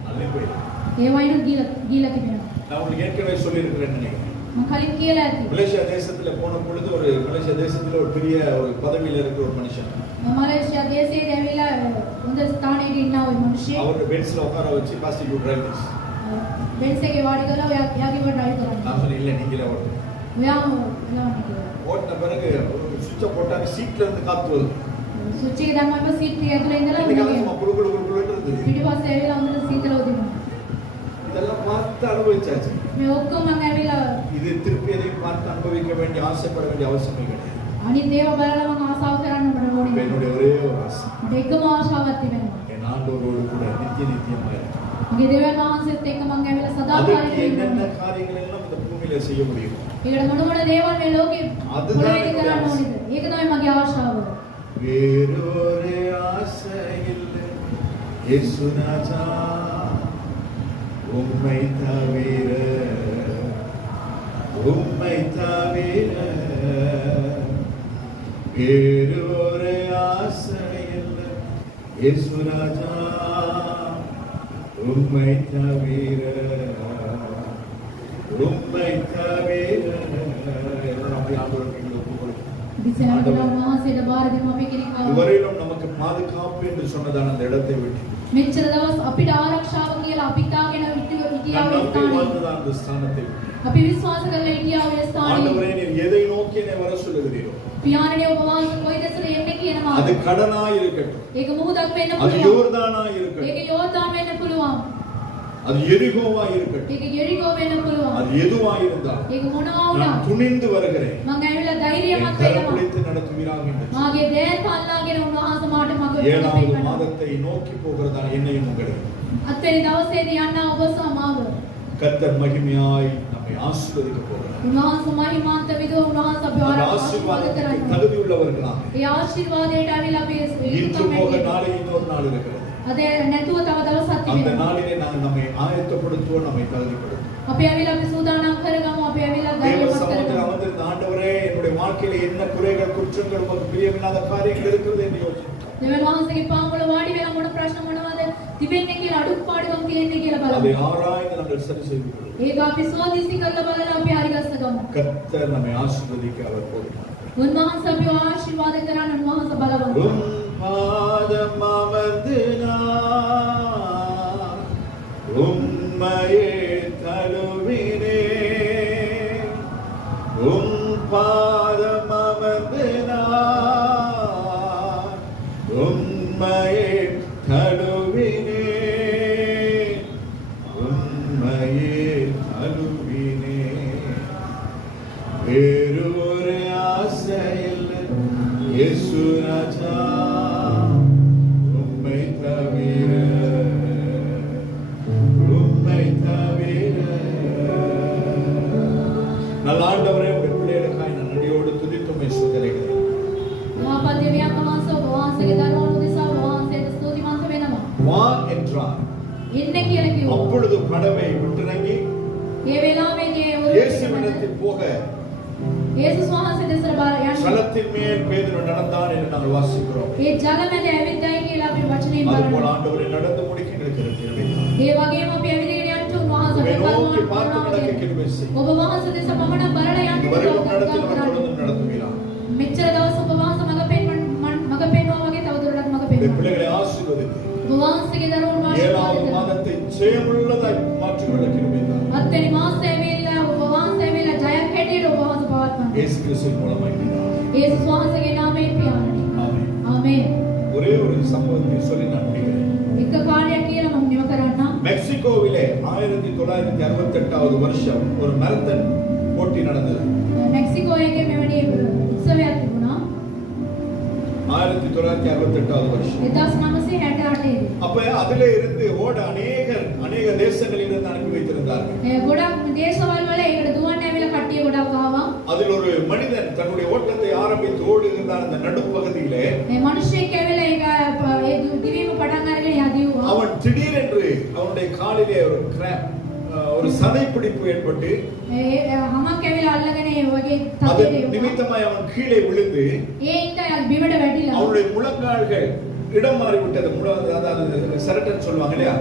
அல்லே போயிடும். ඒවයින් ගිහිල්ලා තිබෙනවා. நான் உங்களுக்கு ஏற்கனவே சொல்லியிருக்கிறேன்னு நினைக்கிறேன். මම කලින් කියලා ඇති. மலேசியா தேசத்துல போன பொழுது மலேசியா தேசத்துல ஒரு பெரிய ஒரு பதவியில இருக்கிற ஒரு மனுஷன், මලේසියා දේශයේ ඇවිල්ලා හොඳ ස්ථානයක ඉන්නා ওই මිනිස්සේ அவருடைய பென்ஸ்ல உட்கார வச்சு pastor you drive this. Benz එකේ වාඩි කරලා එයාගේ ඩ්‍රයිව් කරන්න. நான் சொன்னேன் இல்ல நீங்களே ஓட்டுங்க. ඔයාම එලවන්න කියලා. ஓட்டின பிறகு ஒரு சுவிட்சை போட்டாங்க, சீட்ல இருந்து காத்து வருது. ස්විච් එක දැම්මම සීට් එක ඇතුලේ ඉඳලා இன்னைக்கு උඩ சும்மா குளு குளு குளு குளுன்னு இருந்தது. පිටිපස්සේ ඇවිල්ලා හොඳට සීතල උදිනවා. இதெல்லாம் பார்த்து அனுபவிச்சாச்சு. මේ ඔක්කොම මම ඇවිල්ලා இது திருப்பி எதையும் பார்த்து அனுபவிக்க வேண்டிய ஆசைப்பட வேண்டிய அவசியமே கிடையாது. අනිත් දේව බලලා මම ආසාව කරන්න இப்ப ඕනේ. என்னுடைய ஒரே ஒரு ஆசை, මට එකම ආශාවක් තිබෙනවා. என் ஆண்டவரோடு கூட நித்திய நித்தியமாக இருக்க. මගේ දෙවියන් වහන්සේත් එක්ක මම ඇවිල්ලා அதுக்கு සදාකාලික என்னென்ன ඉන්නවා. காரியங்கள் எல்லாம் இந்த பூமியில செய்ய முடியும்? ඒකට මොන මොන දේවල් මේ ලෝකේ அதுதான் මොනවද என்னுடைய කරන්න ஆசை. ඕනේද? ඒක තමයි මගේ ආශාව. வேறொரு ஆசை இல்லை இயேசுநாதா, உம்மை தவிர, உம்மை தவிர வேறொரு ஆசை இல்லை இயேசுநாதா, உம்மை தவிர, உம்மை தவிர. நம்முடைய ஆண்டவருக்கு எங்களை ஒப்புக்கொடுக்கிறோம். දිසනාවලා වහන්සේට බාර දෙමු අපි කෙනෙක් ආව. இதுவரையிலும் நமக்கு பாதுகாப்பு என்று சொன்னதான அந்த இடத்தை விட்டு මෙච්චර දවස් අපිට ආරක්ෂාව කියලා අපි තාගෙන හිටියා நான் ඔය நம்பி ස්ථානේ. வாழ்ந்ததான அந்த ஸ்தானத்தை விட்டு අපි විශ්වාස කරලා හිටියා ඔය ස්ථානේ. ஆண்டவரே, நீர் எதை நோக்கி என்னை வர சொல்லுகிறீரோ පියාණනේ ඔබ වහන්සේ කොයි දෙසට එන්න කියනවා. அது கடனாய் இருக்கட்டும், ඒක මුහුදක් වෙන්න அது පුළුවන්. யோர்தானாய் இருக்கட்டும், ඒක යෝர்දාන් වෙන්න පුළුවන්. அது எரிகோவாய் இருக்கட்டும், ඒක යෙරිකෝ වෙන්න පුළුවන්. அது எதுவாய் இருந்தால் ඒක මොනවා நான் වුණත් துணிந்து வருகிறேன். මම ඇවිල්ලා என் ධෛර්යමත් கரம் වෙනවා. பிடித்து நடத்துவீராக என்று මාගේ දෑත් අල්ලාගෙන උන්වහන්සේ මාට මඟ 7வது පෙන්වනවා. மாதத்தை நோக்கி போகிறதான என்னையும் உங்களையும் අත්වෙනි දවසේදී යන්න ඔබ සමාව. கர்த்தர் மகிமையாய் நம்மை ஆசீர்வதிக்க போகிறார். උන්වහන්සේ මහිමාන්ත විදෝ උන්වහන්සේ අපේ அந்த ආශිර්වාද ஆசீர்வாதத்துக்கு කරනවා. தகுதி உள்ளவர்களாக ඒ ආශිර්වාදයට ඇවිල්ලා අපි இன்று போக நாளை இன்னொரு நாள் இருக்கிறது. අද නැතුව තව දවසක් அந்த තිබෙනවා. நாளிலே நாங்கள் நம்மை ஆயத்தப்படுத்துவோம், நம்மை தகுதிப்படுத்துவோம். අපි ඇවිල්ලා අපි සූදානම් කරගමු. අපි ඇවිල්ලා தேவ ධෛර්යමත් சமூகத்தில் කරගමු. அமர்ந்திருந்த ஆண்டவரே, என்னுடைய வாழ்க்கையில என்ன குறைகள், குற்றங்கள், உமக்கு பிரியமில்லாத காரியங்கள் இருக்கிறது என்று யோசித்தோம். දෙවියන් වහන්සේගේ පාමුල වාඩි වෙලා මොන ප්‍රශ්න මොනවද තිබෙන්නේ කියලා අඩුපාඩුකම් තියෙන්නේ කියලා அதை බලමු. ஆராய்ந்து நாங்கள் சரி செய்து கொள்வோம். ඒක අපි සෝදිසි කරලා බලලා අපි හරි ගස්ස ගමු. கர்த்தர் நம்மை ஆசீர்வதிக்க அவர் போகிறார். උන්වහන්සේ අපිව ආශිර්වාද කරන්න උන්වහන්සේ බලවත්. உம் பாதம் அமர்ந்து நான் உம்மையே தழுவினேன். உம் பாதம் அமர்ந்து நான் உம்மையே தழுவினேன். உம்மையே தழுவினேன். வேறு ஒரு ஆசை இல்லை இயேசு ராஜா, உம்மை தவிர, உம்மை தவிர. நல்ல ஆண்டவரே, உடைய பிள்ளைகளுக்காய் நான் நடியோடு துதித்து உம்மை ஸ்துதிக்கிறேன். යහපත් දෙවියන් වහන්සේ ඔබ වහන්සේගේ දරුවෝ දෙසා ඔබ වහන්සේට ස්තුතිවන්ත වෙනවා. வா என்றார். එන්න කියලා කිව්වා. அப்பொழுது படவை விட்டிறங்கி ඒ වෙලාවේදී இயேசுவிடத்தில் போக යේසුස් වහන්සේ දෙසට බාර යන්න. ஜலத்தின் மேல் பேதுரு நடந்தான் என்று நாங்கள் வாசிக்கிறோம். ඒ ජල මැද ඇවිත්යි කියලා අපි වචනයෙන් அதுபோல බලනවා. ஆண்டவரை நடந்து முடிக்க எங்களுக்கு கிருபை. ඒ වගේම අපි ඇවිදගෙන යන්න උන්වහන්සේ உம்மை අපේ நோக்கி කරුණාව பார்த்து நடக்க කරනවා. கிருபை செய். ඔබ වහන්සේ දෙස පමණ බලලා යන්න இதுவரையிலும் நடத்தி උදව් நம்ம කරන්න. தொடர்ந்து நடத்துவீராக. මෙච්චර දවස් ඔබ වහන්සේ මඟ පෙන්වුවා වගේ තවදුරටත් මඟ இந்த පෙන්වන්න. பிள்ளைகளை ஆசீர்வதித்து වහන්සේගේ දරුවන් 7வது ආශිර්වාද மாதத்தை ஜெயமுள்ளதாய் மாற்றிக்கொள்ள கிருபை தாரும். අත්වෙනි මාසය ඇවිල්ලා වහන්සේ ඇවිල්ලා ජයක් හැටියට වහන්සේ පවත්වන්න. இயேசு கிறிஸ்துவின் மூலமாய் பிதாவே. යේසුස් වහන්සේගේ නාමයෙන් පියාණනි. ஆமென். ආමේන්. ஒரே ஒரு சம்பவத்தை சொல்லி நான் முடிக்கிறேன். එක කාර්යයක් කියලා මම නිම කරන්නම්. மெக்சிகோவிலே 1968வது வருஷம் ஒரு மரத்தன் போட்டி நடந்தது. මෙක්සිකෝ එකේ මෙවැනි උත්සවයක් තිබුණා. 1968வது வருஷம். 1968 දී. அப்ப அதிலே இருந்து ஓட அநேக தேசங்களில் இருந்து அனுப்பி வைத்திருந்தார்கள். ගොඩක් දේශවල වල ඒකට දුවන්න ඇවිල්ලා කට්ටිය ගොඩක් ආවා. அதில் ஒரு மனிதன் தன்னுடைய ஓட்டத்தை ஆரம்பித்து ஓடுகின்றான். அந்த நடுப்பகுதியிலே මේ මිනිස්සෙක් ඇවිල්ලා ඒ දිවීම පටන් අරගෙන යදිවුවා. அவன் திடீரென்று அவனுடைய காலிலே ஒரு சதைப்பிடிப்பு ஏற்பட்டு හමක් ඇවිල්ලා අල්ලගෙන ඒ වගේ அது තත්ත්වයක நிமித்தமாய் அவன் கீழே விழுந்து ඒ ඉඳලා බිමට වැටිලා அவனுடைய முழங்கால்கள் இடம் மாறி விட்டது. அதாவது சரட்டன் சொல்லுவாங்க இல்லையா,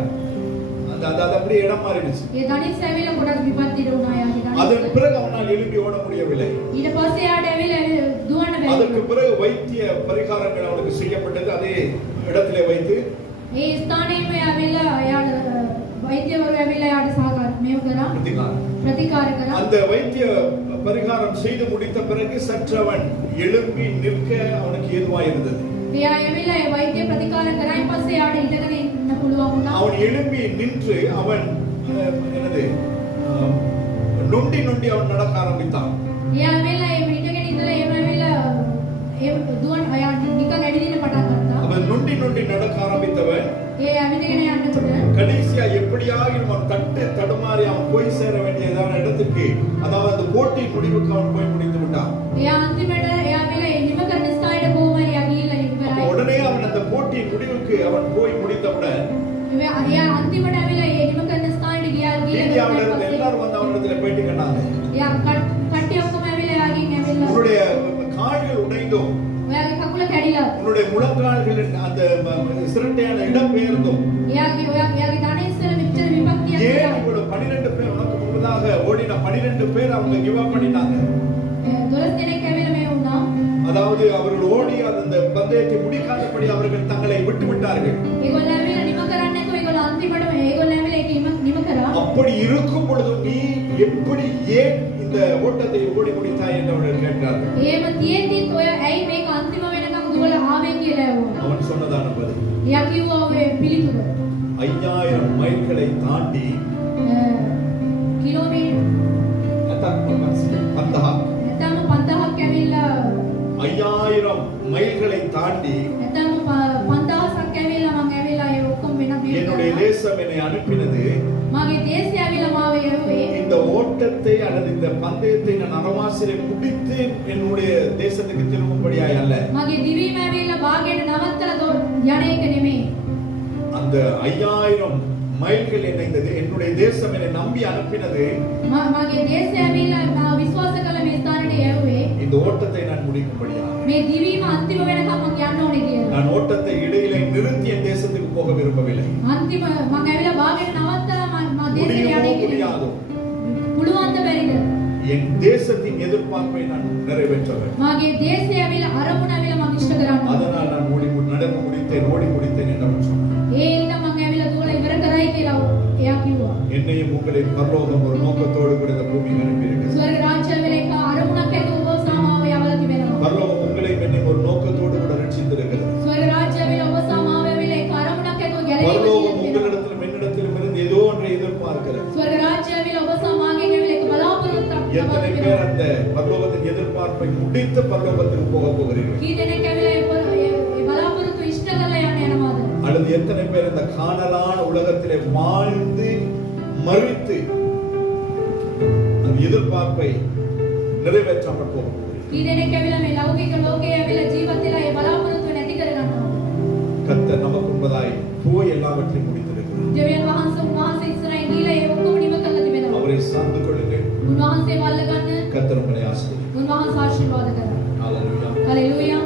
அது அப்படியே இடம் மாறிடுச்சு. ඒ දණිස් ඇවිල්ලා ගොඩක් විපත්තිට වුණා යාගේ அதன் දණිස්. பிறகு அவனால் எழும்பி ஓட முடியவில்லை. ඊට පස්සේ යාට ඇවිල්ලා දුවන්න බැරි அதற்கு වුණා. பிறகு வைத்திய பரிகாரங்கள் அவனுக்கு செய்யப்பட்டது. அதே இடத்திலே வைத்து ඒ ස්ථානයේම ඇවිල්ලා යාට වෛද්‍යවරු ඇවිල්ලා යාට සහකාර මේව කරා ප්‍රතිකාර කරා. அந்த வைத்திய பரிகாரம் செய்து முடித்த பிறகு சற்று அவன் எழும்பி நிற்க அவனுக்கு ஏதுவாக இருந்தது. එයා ඇවිල්ලා ඒ වෛද්‍ය ප්‍රතිකාර කරායින් පස්සේ යාට හිටගෙන ඉන්න පුළුවන් වුණා. அவன் எழும்பி நின்று அவன் நொண்டி அவன் நடக்க ஆரம்பித்தான். එයා ඇවිල්ලා ඒ හිටගෙන ඉඳලා එහෙම ඇවිල්ලා ඒ දුවන් එයා නිකන් ඇවිදින්න පටන් ගත්තා. அவன் நொண்டி நடக்க ஆரம்பித்தவன் ඒ ඇවිදගෙන යනකොට கடைசியா எப்படியாகிலும் அவன் தடுமாறி அவன் போய் சேர வேண்டியதான இடத்துக்கு, அதாவது அந்த போட்டி முடிவுக்கு அவன் போய் முடித்து விட்டான். එයා අන්තිමට එයා ඇවිල්ලා ඒ නිම කරන ස්ථානයට කොහොම හරි යා ගිහිල්ලා ඉවරයි. உடனே அவன் அந்த போட்டியின் முடிவுக்கு அவன் போய் முடித்தவுடன் එයා අන්තිමට ඇවිල්ලා ඒ නිම කරන ස්ථානයට இந்தியாவில இருந்து ගියා. எல்லாரும் வந்து அவனிடத்துல பேட்டி கண்டாங்க. එයා කට්ටිය ඔක්කොම ඇවිල්ලා යාගෙන් ඇවිල්ලා உன்னுடைய கால்கள் உடைந்தும் ඔයාගේ කකුල කැඩිලා உன்னுடைய முழங்கால்களின் அந்த சிரட்டையான இடம் பெயர்ந்தும் එයාගේ දණිස්සල මෙච්චර විපත්තියක් ஏன் තිබුණා. இவ்வளவு 12 பேர் உனக்கு முன்பதாக ஓடின 12 பேர் அவங்க கிவ் அப் பண்ணிட்டாங்க. 12 දෙනෙක් ඇවිල්ලා මේ වුණා. அதாவது அவர்கள் ஓடி அந்த பந்தயத்தை முடிக்காதபடி அவர்கள் தங்களை விட்டு விட்டார்கள். ඒගොල්ලෝ ඇවිල්ලා නිම කරන්නේ නැතුව ඒගොල්ලෝ අන්තිමට ඒගොල්ලෝ ඇවිල්ලා ඒක නිම කරා. அப்படி இருக்கும் பொழுது நீ எப்படி ஏன் இந்த ஓட்டத்தை ஓடி முடித்தாய் என்று அவர்கள் கேட்டார்கள். එහෙම තියෙද්දිත් ඔය ඇයි මේක අන්තිම වෙනකම් දුවලා ආවේ කියලා ඇහුවා. அவன் சொன்னதான பதில், එයා කිව්වා ඔය පිළිතුර 5000 மைல்களை தாண்டி කිලෝමීටර් பந்தா නැත්නම් 5000ක් ඇවිල්ලා 5000 மைல்களை தாண்டி නැත්නම් 5000ක් ඇවිල්ලා මම ඇවිල්ලා ඒ ඔක්කොම වෙන என்னுடைய தேசம் என்னை அனுப்பினது මගේ දේශය ඇවිල්ලා මාව යවුවේ. இந்த ஓட்டத்தை அல்லது இந்த பந்தயத்தை நான் அறவாசிலே முடித்து என்னுடைய தேசத்துக்கு திரும்பும்படியாய் அல்ல. මගේ දිවීම ඇවිල්ලා භාගයට නවත්තලා යන එක නෙමෙයි. அந்த 5000 மைல்கள் என்னுடைய தேசம் என்னை நம்பி அனுப்பினது මගේ දේශය ඇවිල්ලා මා විශ්වාස කළ මේ ස්ථානෙට යවුවේ. இந்த ஓட்டத்தை நான் முடிக்கும்படியா. මේ දිවීම අන්තිම වෙනකම් මම යන්න ඕනේ කියලා. நான் ஓட்டத்தை இடையிலே நிறுத்தி என் தேசத்துக்கு போக விரும்பவில்லை. අන්තිම මම ඇවිල්ලා භාගයට නවත්තලා මම දේශයට යන්නේ முடியாதோ පුළුවන් ද බැරිද? என் தேசத்தின் எதிர்பார்ப்பை நான் நிறைவேற்றுவேன். මාගේ දේශය ඇවිල්ලා අරමුණ ඇවිල්ලා මම ඉෂ්ට කරන්න. அதனால் நான் நடந்து முடித்தேன், ஓடி முடித்தேன் என்று அவன் சொன்னான். ඒ ඉඳන් මම ඇවිල්ලා දුවලා ඉවර කරයි කියලා එයා කිව්වා. என்னையும் உங்களை பரலோகம் ஒரு நோக்கத்தோடு கூட இந்த பூமிக்கு அனுப்பியிருக்கிறது. ස්වර්ග රාජ්‍යවල එක අරමුණක් ඇතුව ඔබ සමාව යවලා තිබෙනවා. பரலோகம் உங்களையும் என்னையும் ஒரு நோக்கத்தோடு கூட ரட்சித்திருக்கிறது. ස්වර්ග රාජ්‍යවල ඔබ සමාව යවලා එක අරමුණක් ඇතුව பரலோகம் ගැලවීම உங்களிடத்திலும் என்னிடத்திலும் இருந்து ஏதோ ஒன்றை எதிர்பார்க்கிறது. ස්වර්ග රාජ්‍යවල ඔබ සමාගෙන් ඇවිල්ලා එක බලාපොරොත්තුක් எத்தனை තබා பேர் அந்த பரலோகத்தின் எதிர்பார்ப்பை முடித்து பரலோகத்துக்கு போக போகிறீர்கள்? කී දෙනෙක් ඇවිල්ලා ඒ බලාපොරොත්තු ඉෂ්ට කරලා යන්න යනවාද? அல்லது எத்தனை பேர் இந்த காணலான உலகத்திலே வாழ்ந்து மறித்து அந்த எதிர்பார்ப்பை நிறைவேற்றாமல் போக போகிறீர்கள்? කී දෙනෙක් ඇවිල්ලා මේ ලෞකික ලෝකයේ ඇවිල්ලා ජීවත් වෙලා ඒ බලාපොරොත්තු නැති කර ගන්නවා. கர்த்தர் நமக்கு முன்பதாய் போய் எல்லாவற்றையும் முடித்திருக்கிறார். දෙවියන් වහන්සේ උන්වහන්සේ ඉස්සරහින් ගිහලා ඒ ඔක්කොම නිම කරලා තිබෙනවා. அவரை சார்ந்து கொள்ளுங்கள். උන්වහන්සේ වල්ල ගන්න கர்த்தர் உங்களை ஆசீர்வதிப்பார். උන්වහන්සේ ආශිර්වාද කරා. ஹalleluya. හalleluya.